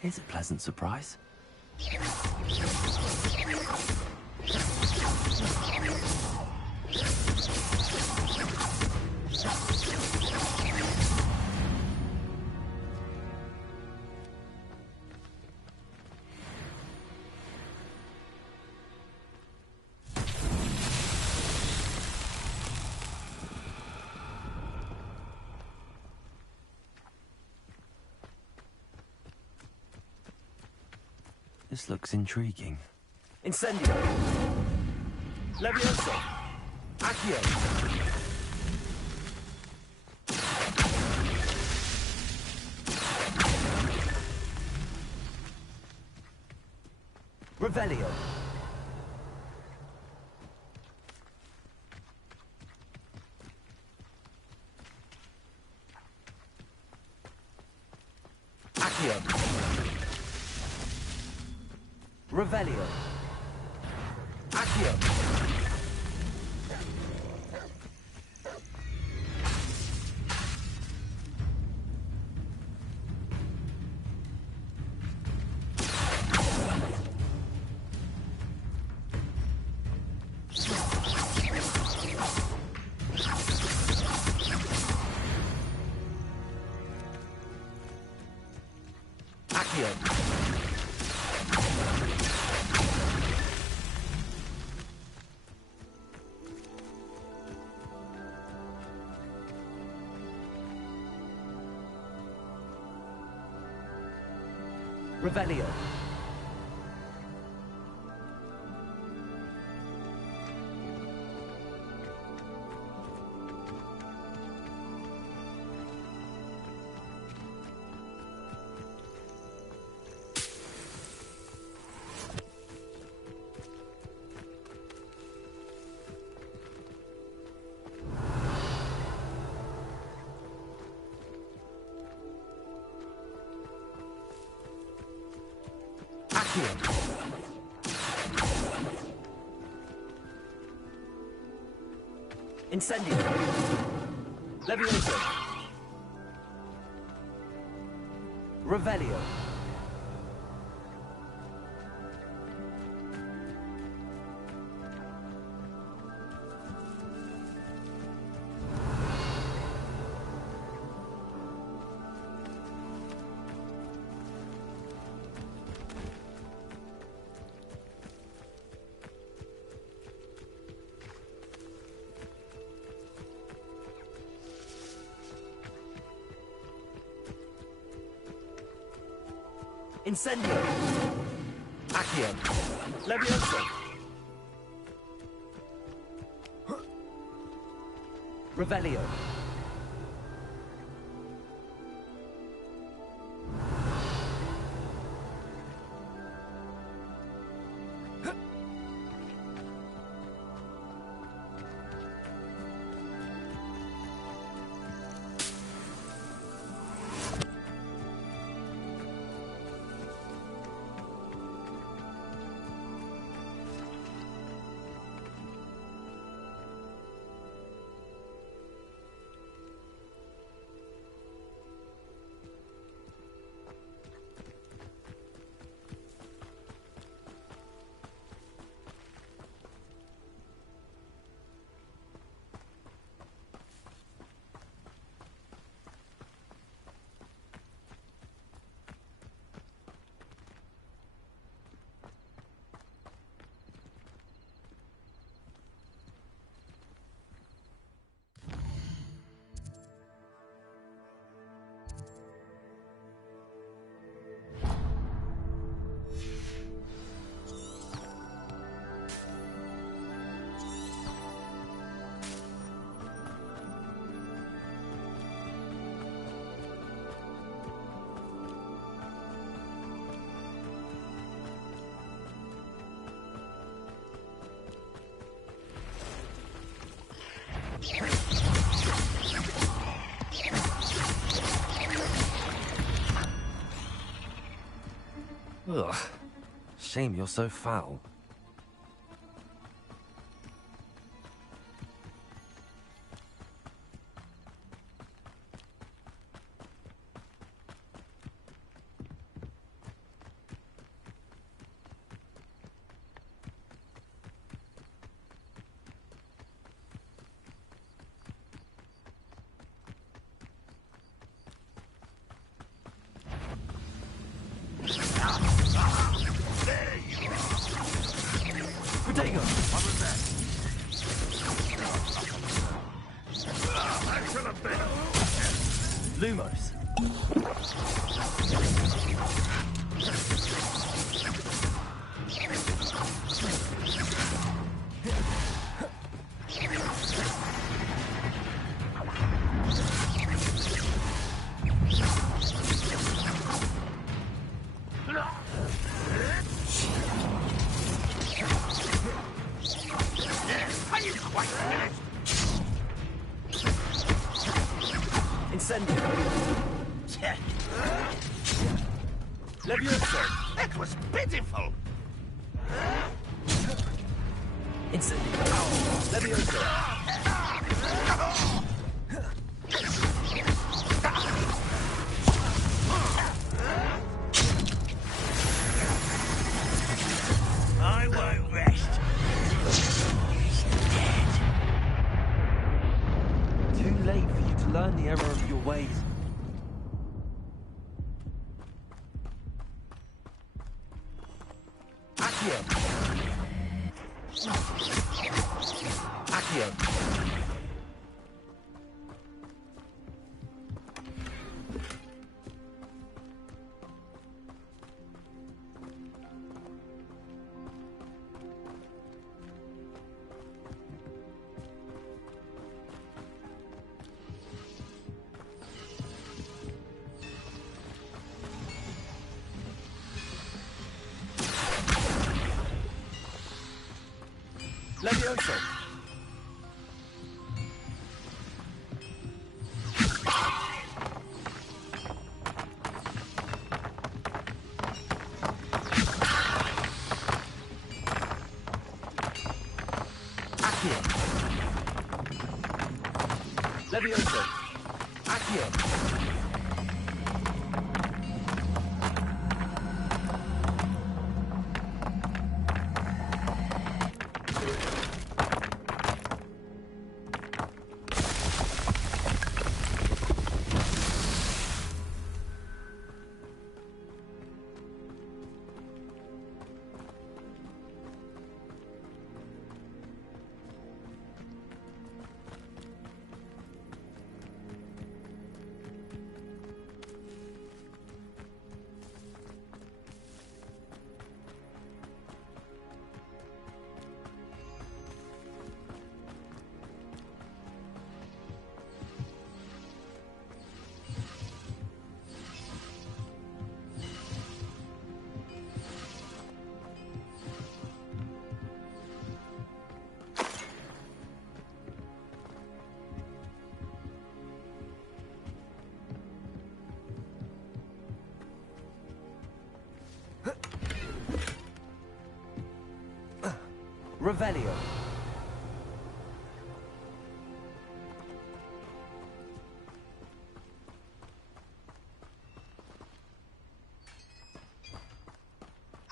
Here's a pleasant surprise. This looks intriguing. Incendio! Levioso! Accio! Revelio! Accio! Revelio. Accio. Accio. Revelio. Incendio. Levioso. Revelio. Incendio. Accio. Levioso. Revelio. Ugh. Shame you're so foul. Are you quite finished? Incendio. Levioso. That was pitiful. Incendio. Levioso. I won't rest. Too late for you to learn the error of your ways. Accio. Accio. Levioso. Accio. Levioso. Accio. Revelio.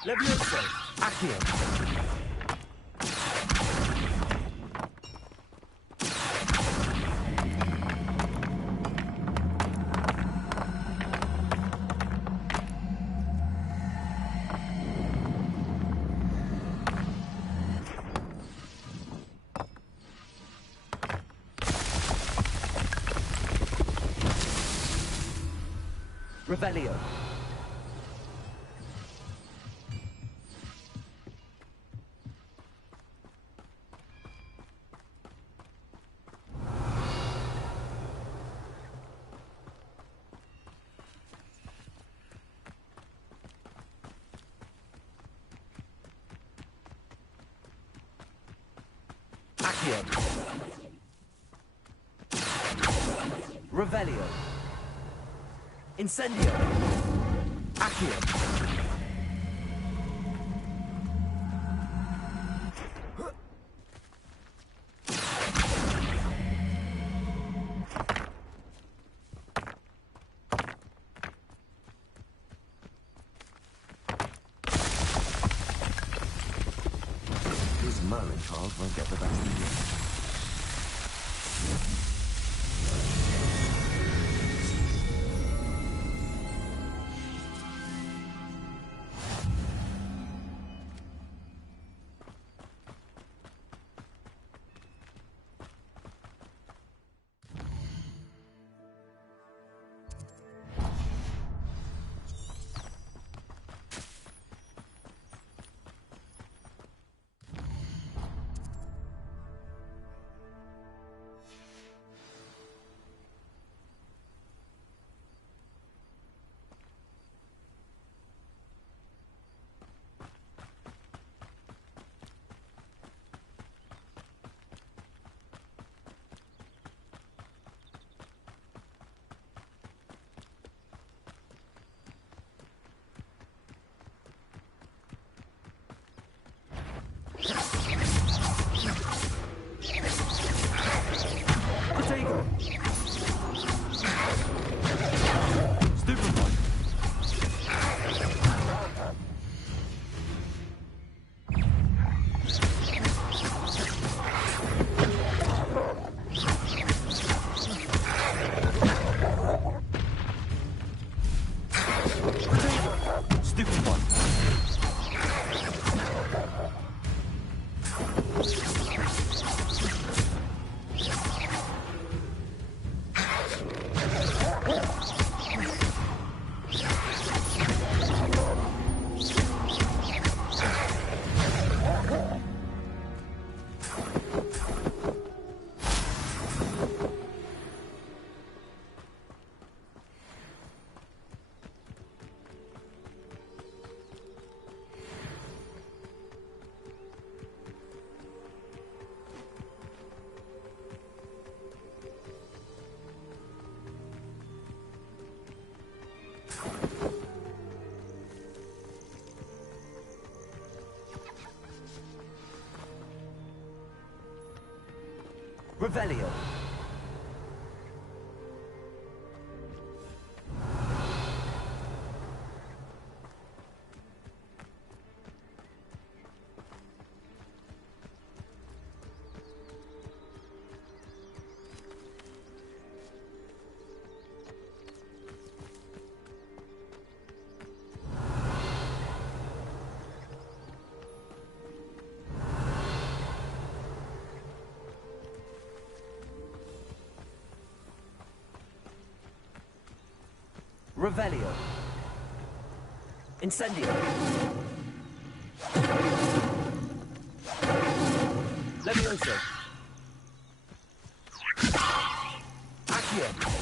Levioso. Accio. Revelio. Accio. Revelio. Incendio. Accio. These Merlin trials won't get the best of you. Revelio. Revelio. Incendio. Levioso. Accio.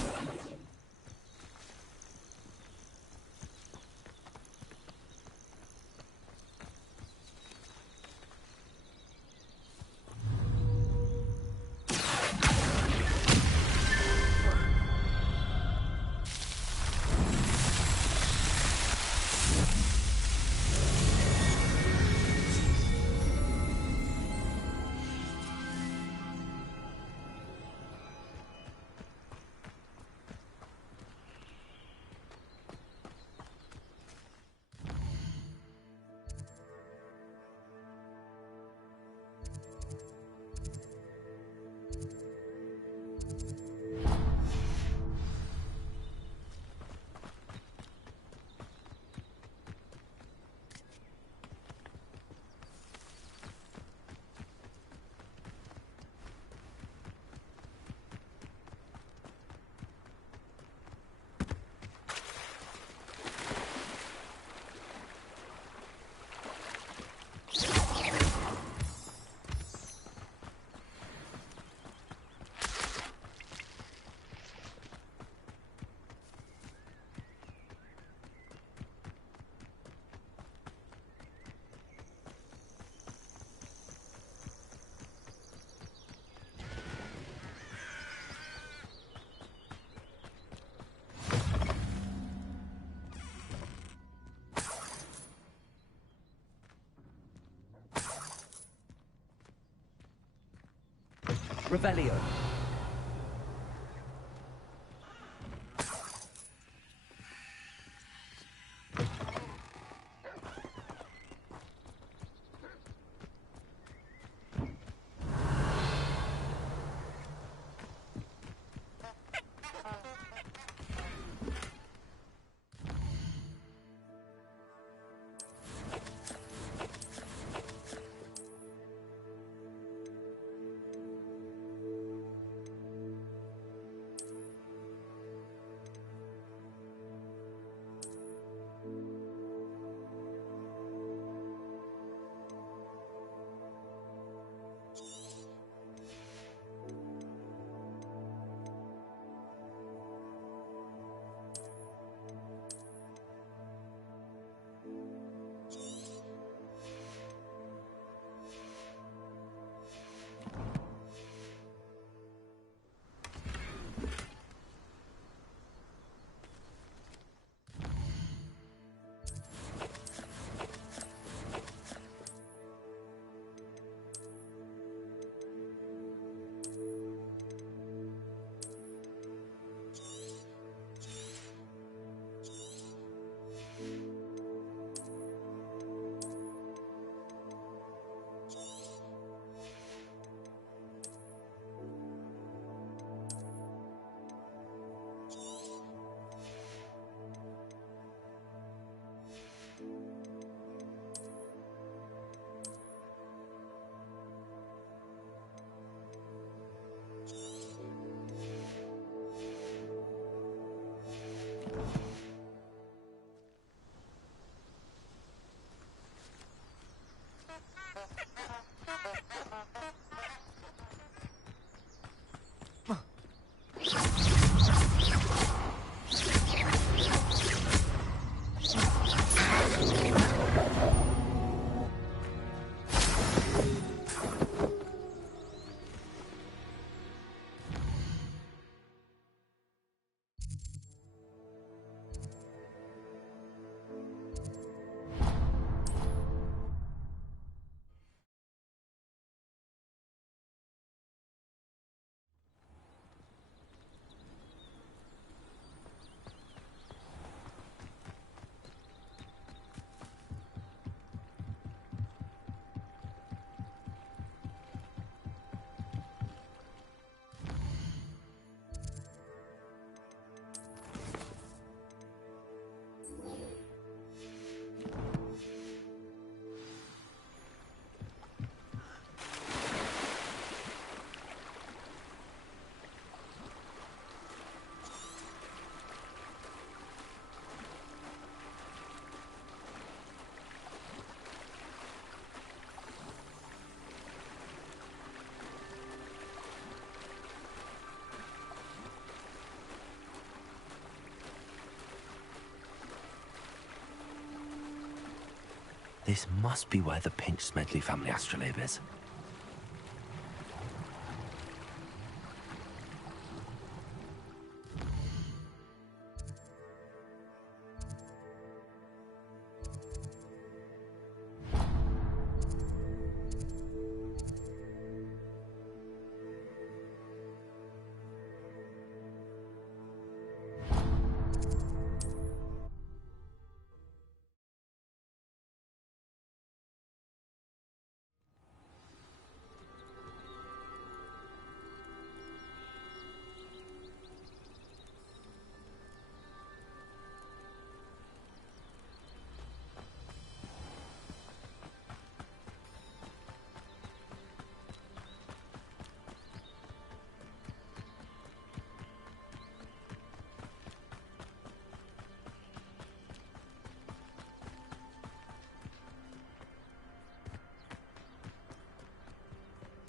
Revelio. This must be where the Pinch-Smedley family astrolabe is.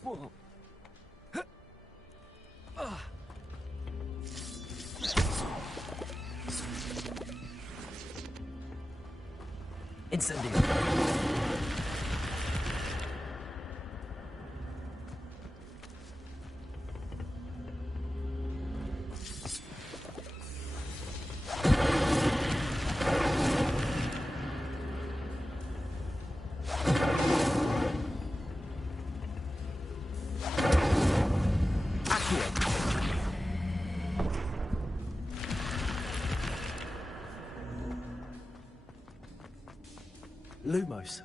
Whoa. Incendio. Lumos.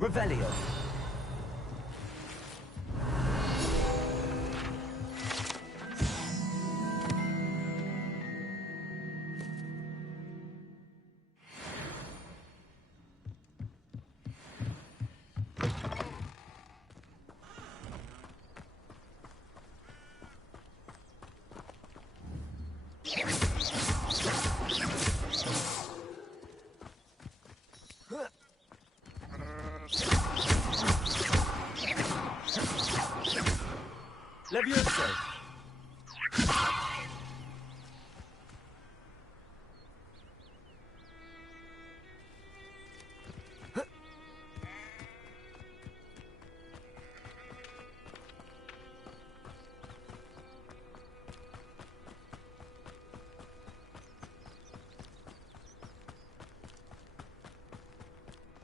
Revelio. Levioso.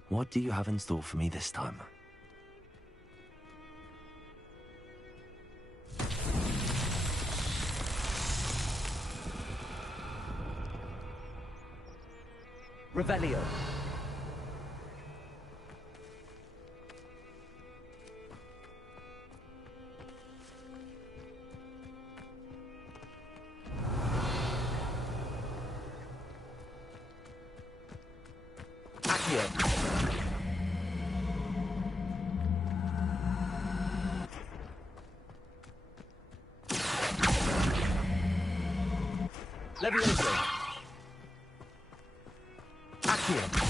What do you have in store for me this time? Revelio. Accio. Levioso. Accio.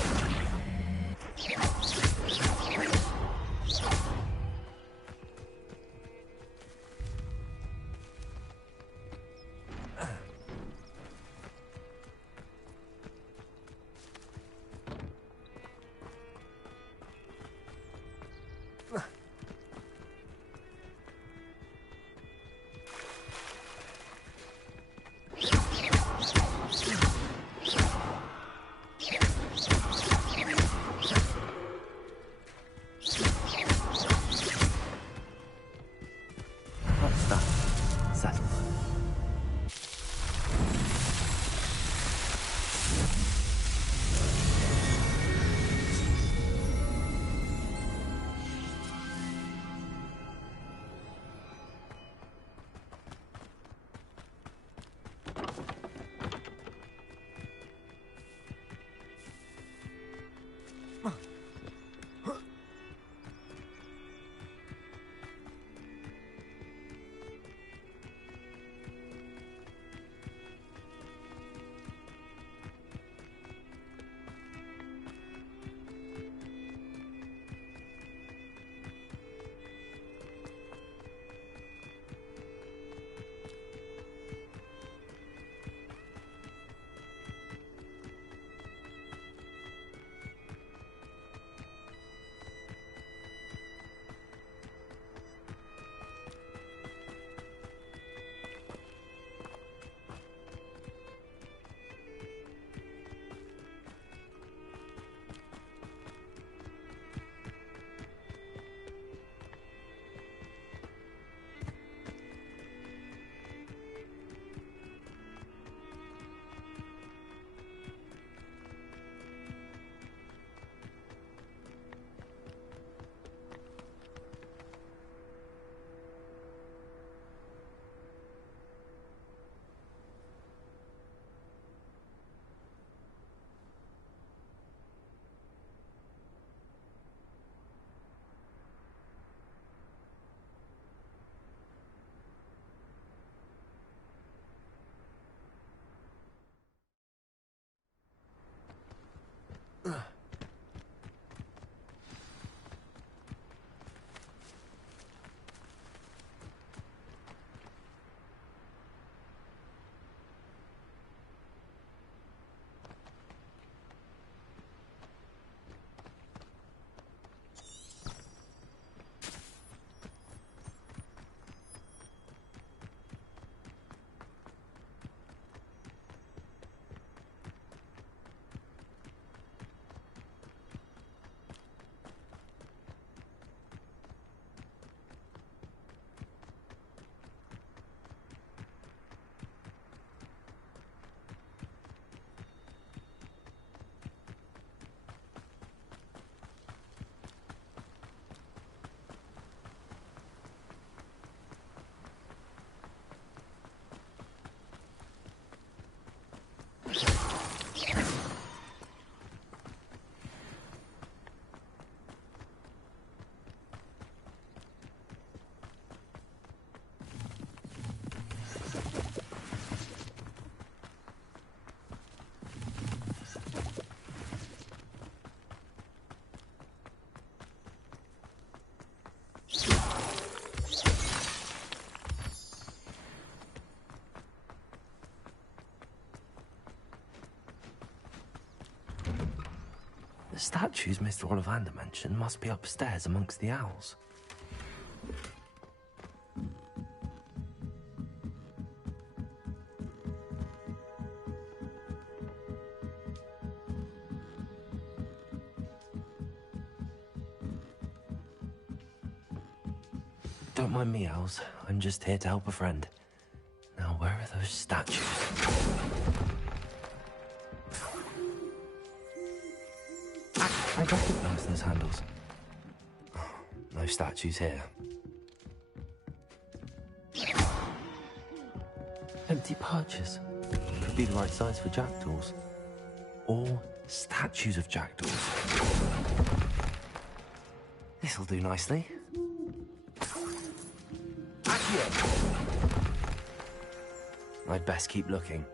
What's that? Settle. The statues Mr. Ollivander mentioned must be upstairs amongst the owls. Don't mind me, owls. I'm just here to help a friend. Now, where are those statues? I recognize those handles. Oh, no statues here. Empty perches. Could be the right size for jackdaws. Or Statues of jackdaws. This'll do nicely. Accio! I'd best keep looking.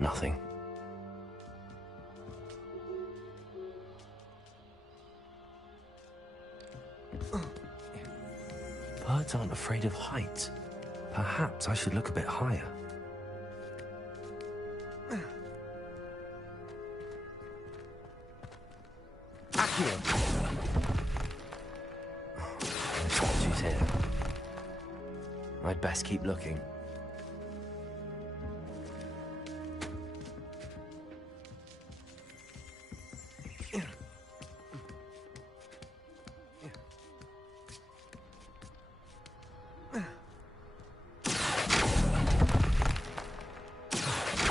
Nothing. Birds aren't afraid of heights. Perhaps I should look a bit higher. Accio! No statues here. I'd best keep looking.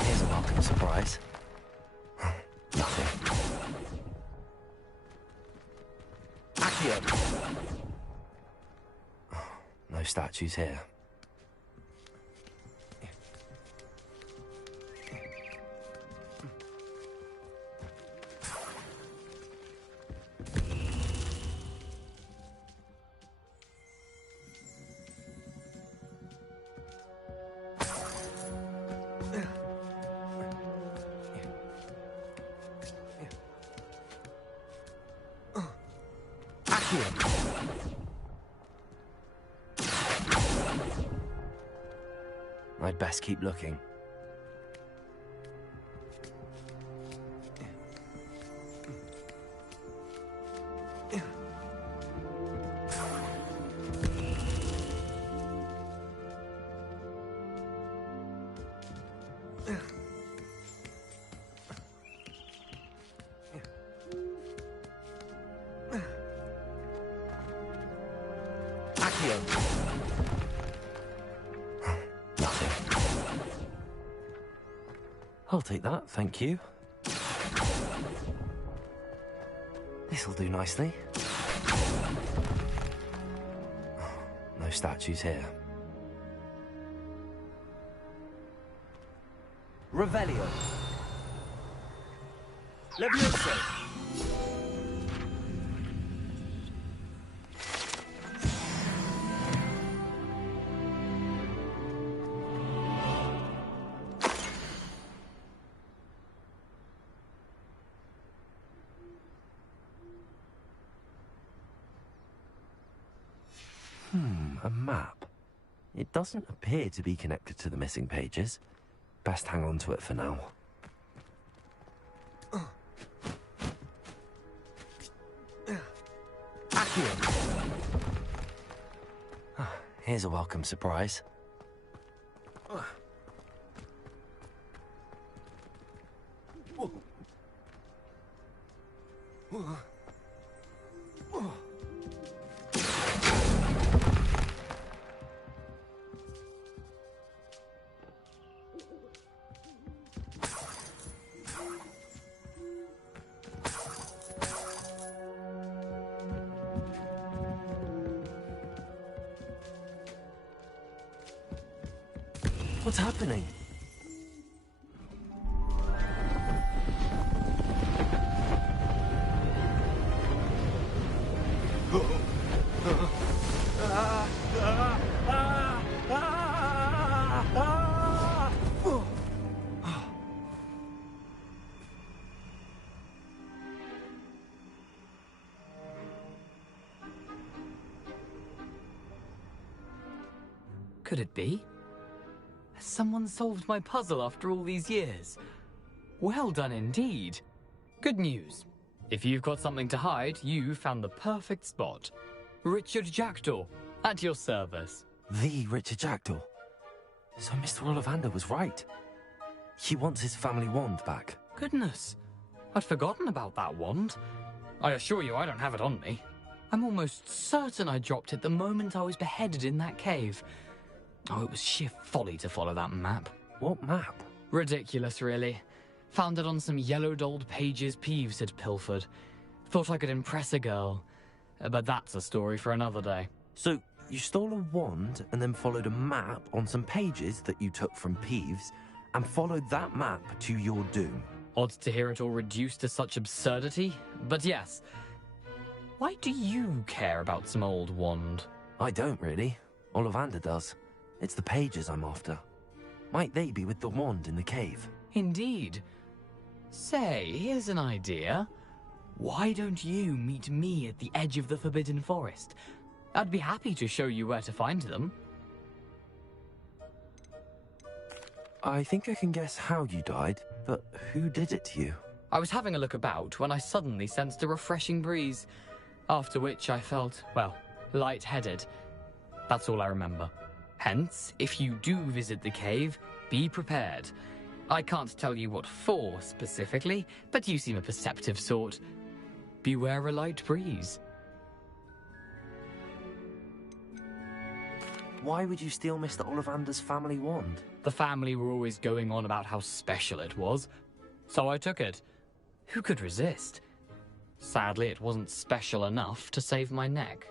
Here's a welcome surprise. Nothing. Accio! No statues here. I'd best keep looking. I'll take that, thank you. This'll do nicely. No statues here. Revelio. Levioso. A map. It doesn't appear to be connected to the missing pages. Best hang on to it for now. Accio! Here's a welcome surprise. What's happening? Could it be? Has someone solved my puzzle after all these years? Well done indeed. Good news. If you've got something to hide, you found the perfect spot. Richard Jackdaw, at your service. The Richard Jackdaw. So Mr. Ollivander was right. He wants his family wand back. Goodness, I'd forgotten about that wand. I assure you I don't have it on me. I'm almost certain I dropped it the moment I was beheaded in that cave. Oh, it was sheer folly to follow that map. What map? Ridiculous, really. Found it on some yellowed old pages Peeves had pilfered. Thought I could impress a girl. But that's a story for another day. So, you stole a wand and then followed a map on some pages that you took from Peeves and followed that map to your doom. Odd to hear it all reduced to such absurdity, but yes. Why do you care about some old wand? I don't really. Ollivander does. It's the pages I'm after. Might they be with the wand in the cave? Indeed. Say, here's an idea. Why don't you meet me at the edge of the Forbidden Forest? I'd be happy to show you where to find them. I think I can guess how you died, but who did it to you? I was having a look about when I suddenly sensed a refreshing breeze, after which I felt, well, lightheaded. That's all I remember. Hence, if you do visit the cave, be prepared. I can't tell you what for specifically, but you seem a perceptive sort. Beware a light breeze. Why would you steal Mr. Ollivander's family wand? The family were always going on about how special it was, so I took it. Who could resist? Sadly, it wasn't special enough to save my neck.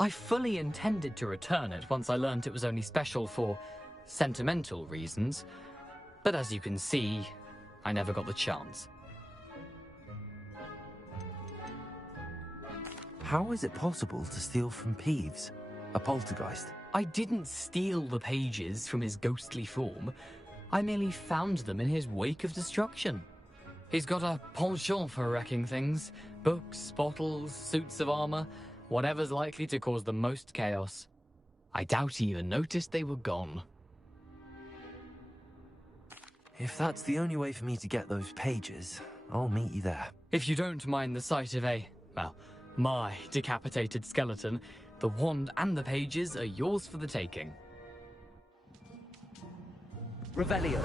I fully intended to return it once I learned it was only special for sentimental reasons, but as you can see, I never got the chance. How is it possible to steal from Peeves, a poltergeist? I didn't steal the pages from his ghostly form. I merely found them in his wake of destruction. He's got a penchant for wrecking things. Books, bottles, suits of armor, whatever's likely to cause the most chaos. I doubt he even noticed they were gone. If that's the only way for me to get those pages, I'll meet you there. If you don't mind the sight of my decapitated skeleton, the wand and the pages are yours for the taking. Revelio.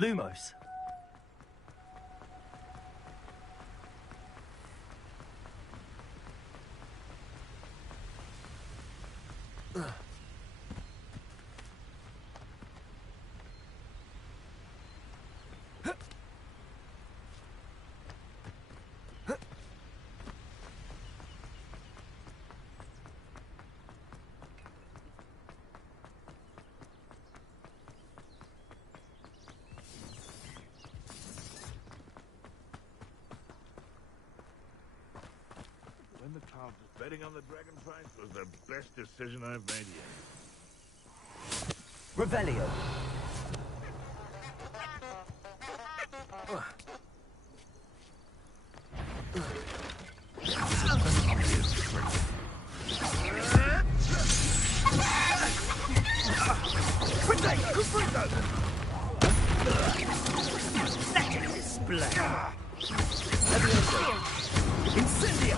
Lumos. When the cards betting on the dragon prize was the best decision I've made yet. Revelio. Quick, good blade. Levioso. Incendio.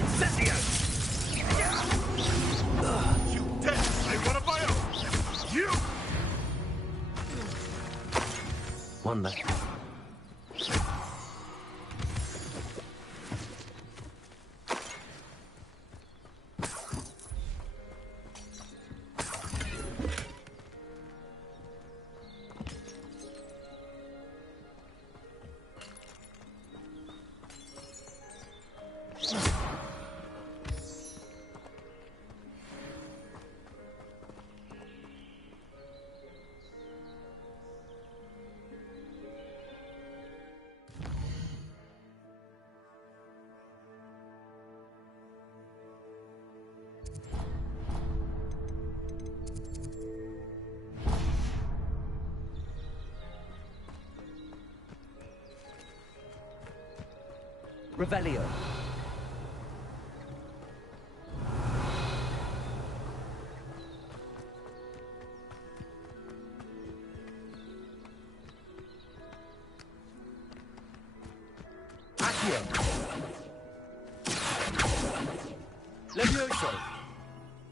Incendio. You dead! I want a bio! You! One left. Revelio. Accio. Levioso.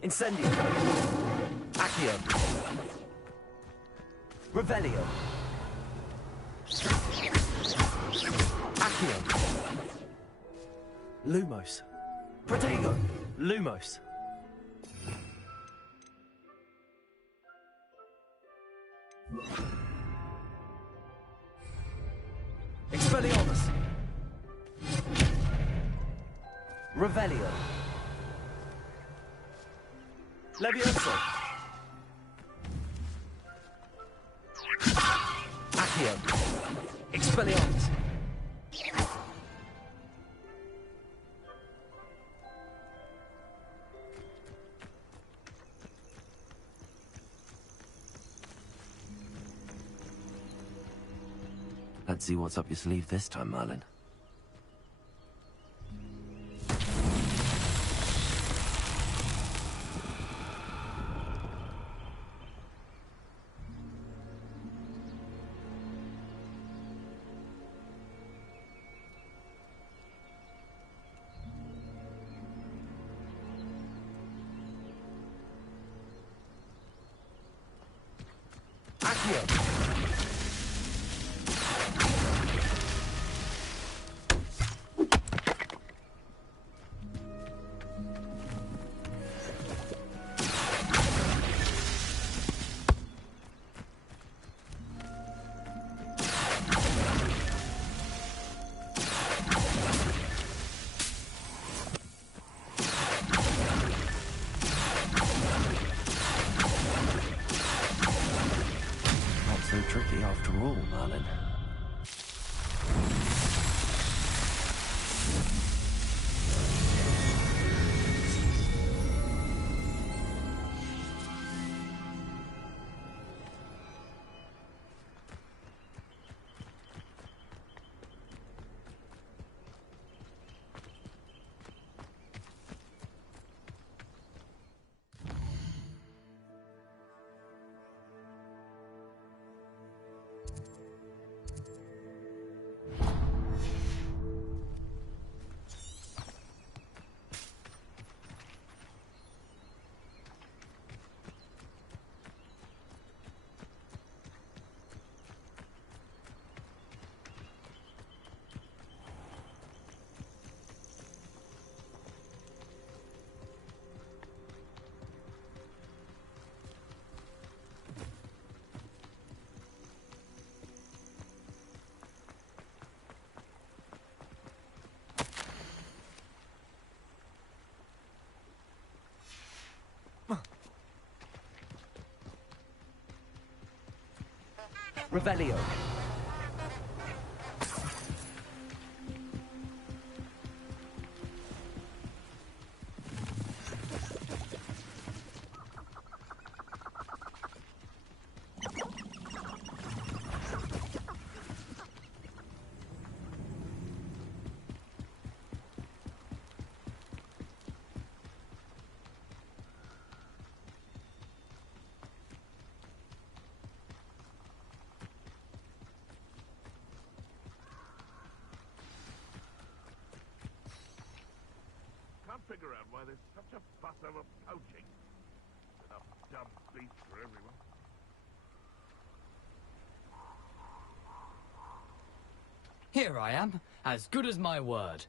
Incendio. Accio. Revelio. Accio. Lumos. Protego. Lumos. Expelliarmus. Revelio. Levioso. Accio. Expelliarmus. Let's see what's up your sleeve this time, Merlin. Accio. Not so tricky after all, Merlin. Revelio. figure out why there's such a fuss over poaching. Enough dumb beef for everyone. Here I am, as good as my word.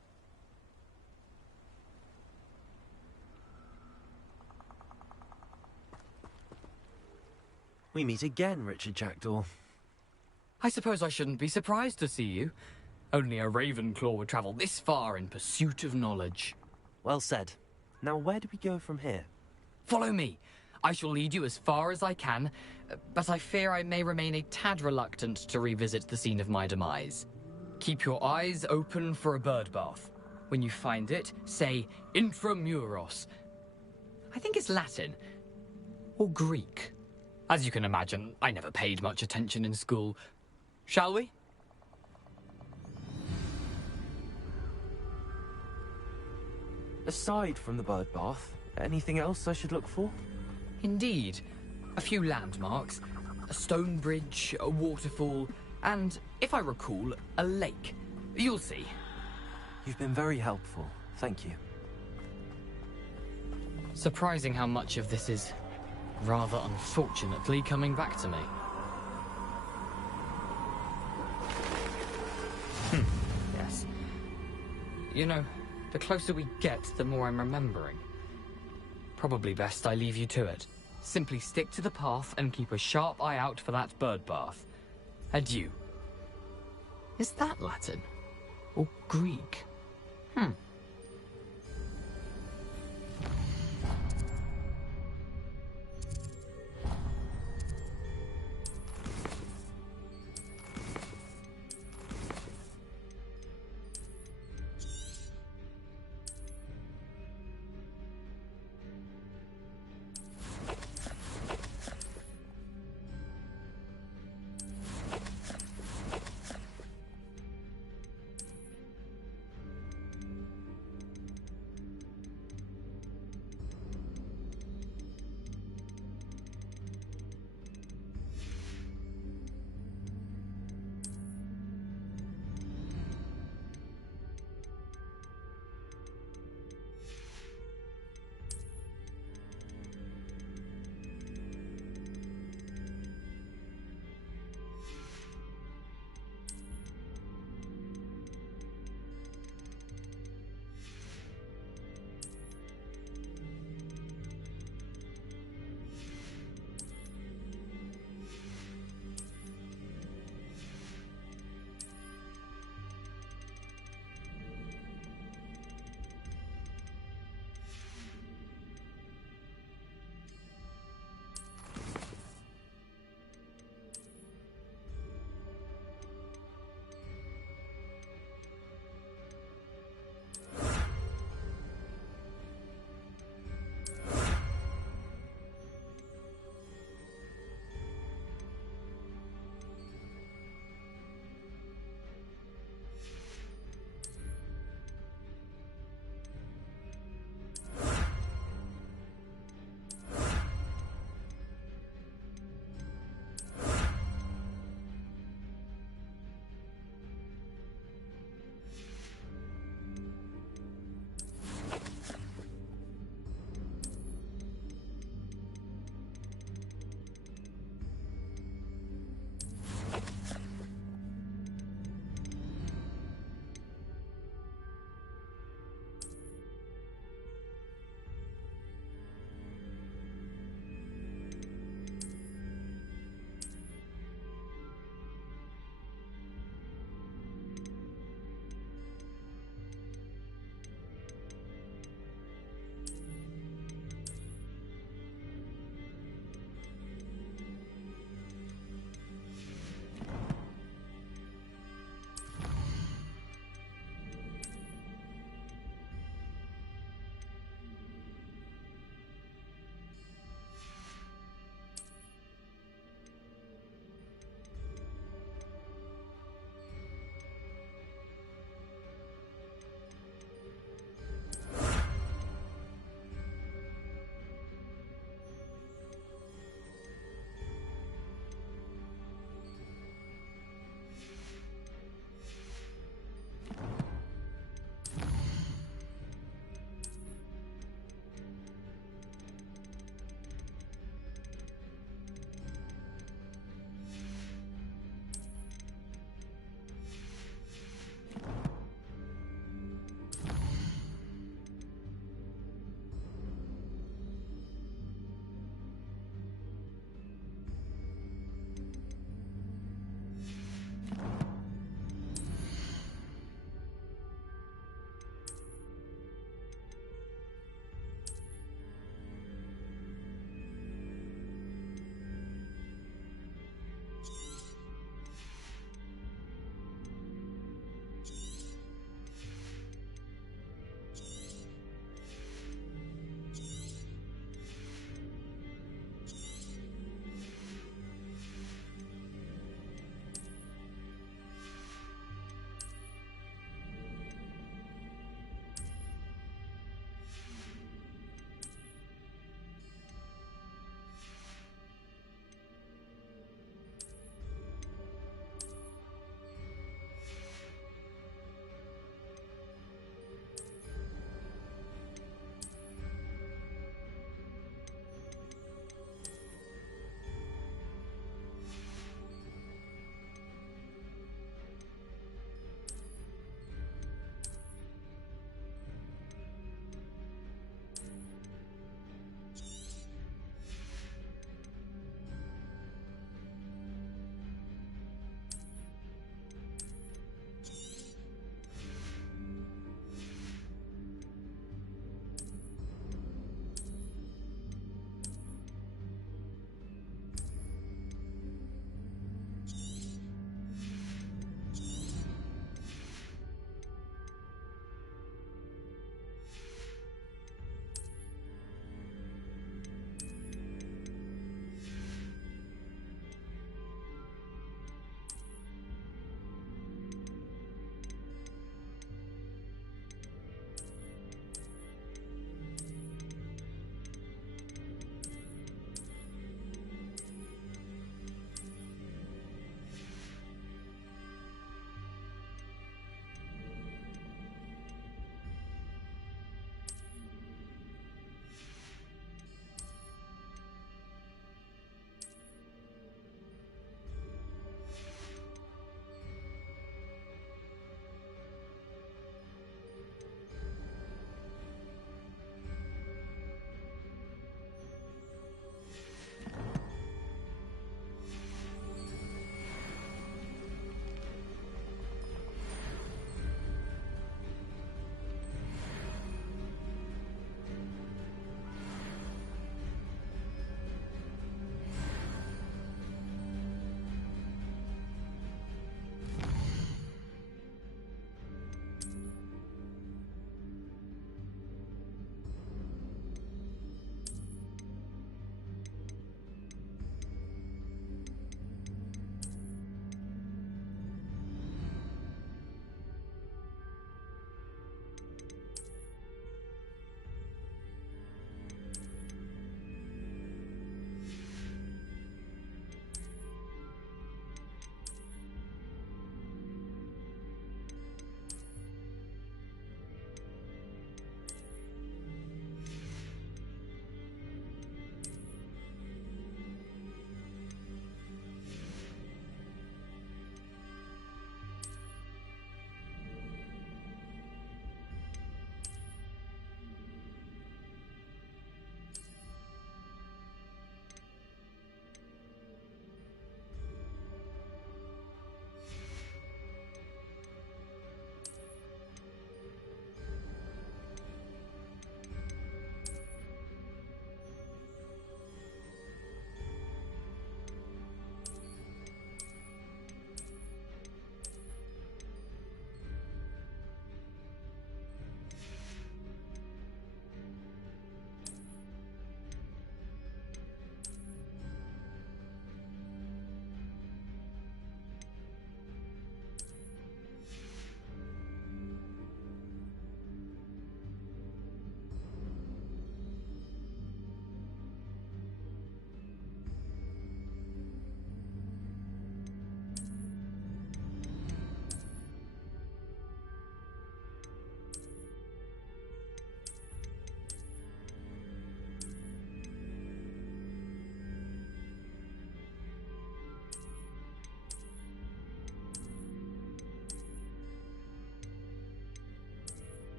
We meet again, Richard Jackdaw. I suppose I shouldn't be surprised to see you. Only a Ravenclaw would travel this far in pursuit of knowledge. Well said. Now where do we go from here? Follow me. I shall lead you as far as I can, but I fear I may remain a tad reluctant to revisit the scene of my demise. Keep your eyes open for a bird bath. When you find it, say intramuros. I think it's Latin. Or Greek. As you can imagine, I never paid much attention in school. Shall we? Aside from the bird bath, anything else I should look for? Indeed. A few landmarks. A stone bridge, a waterfall, and, if I recall, a lake. You'll see. You've been very helpful. Thank you. Surprising how much of this is, rather unfortunately, coming back to me. Yes. You know, the closer we get, the more I'm remembering. Probably best I leave you to it. Simply stick to the path and keep a sharp eye out for that bird bath. Adieu. Is that Latin? Or Greek?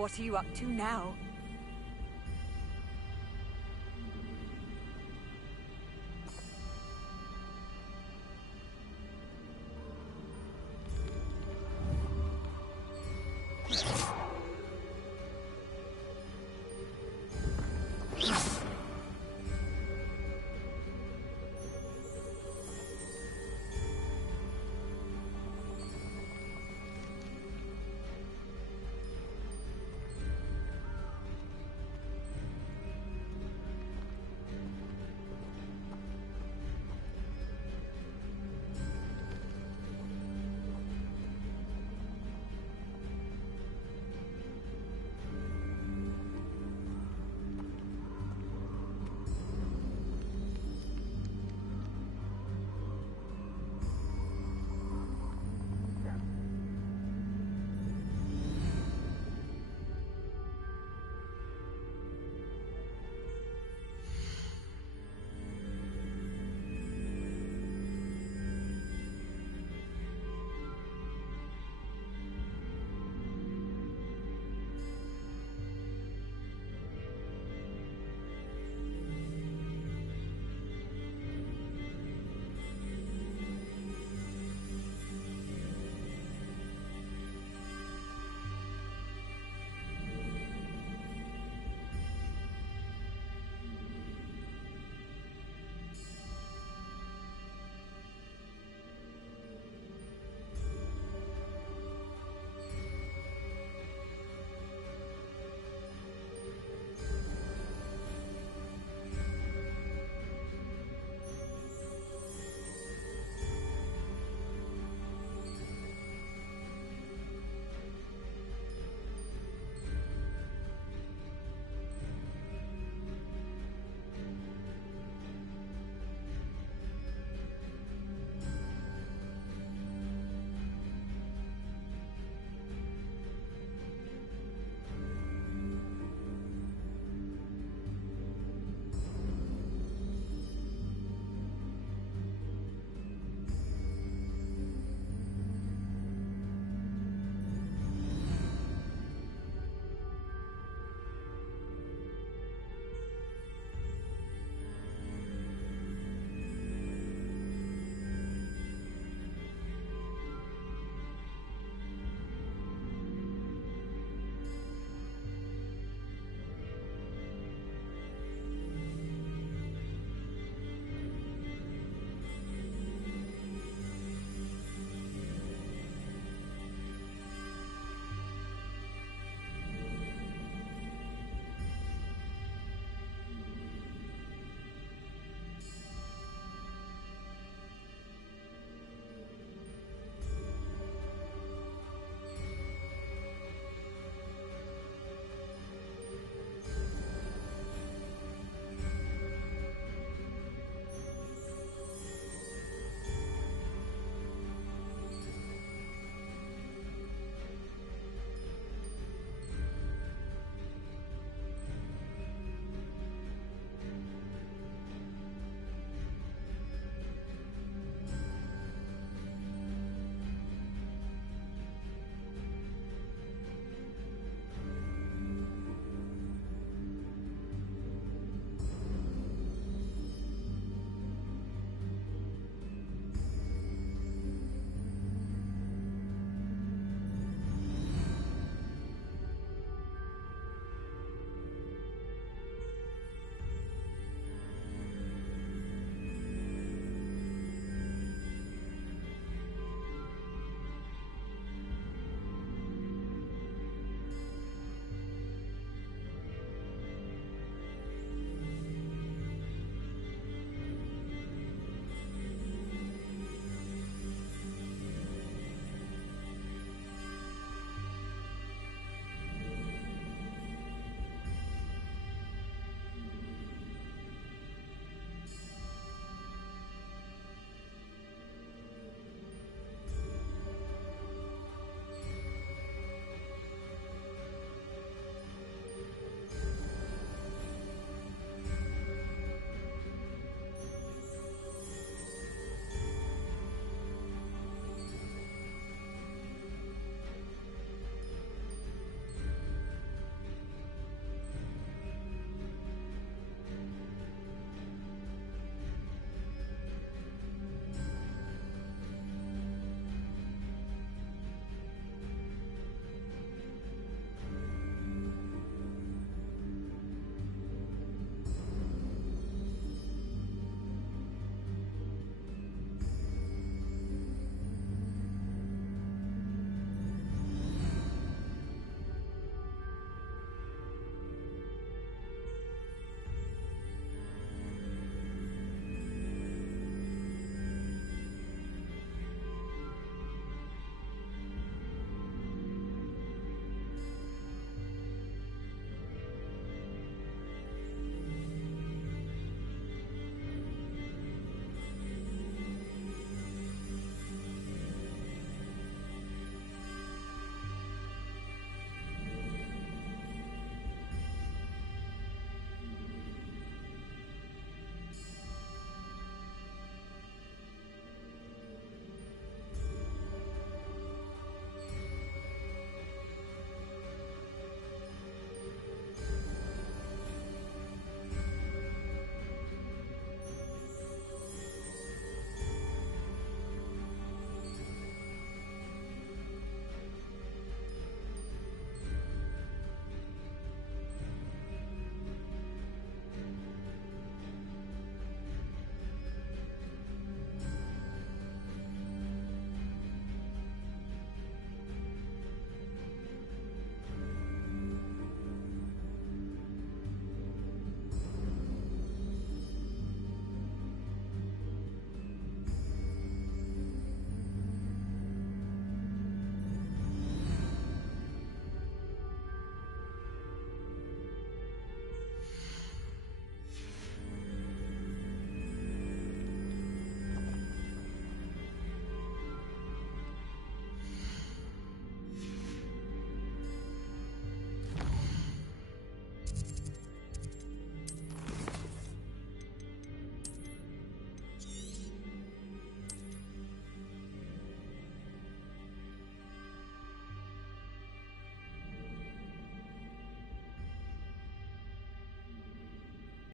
What are you up to now?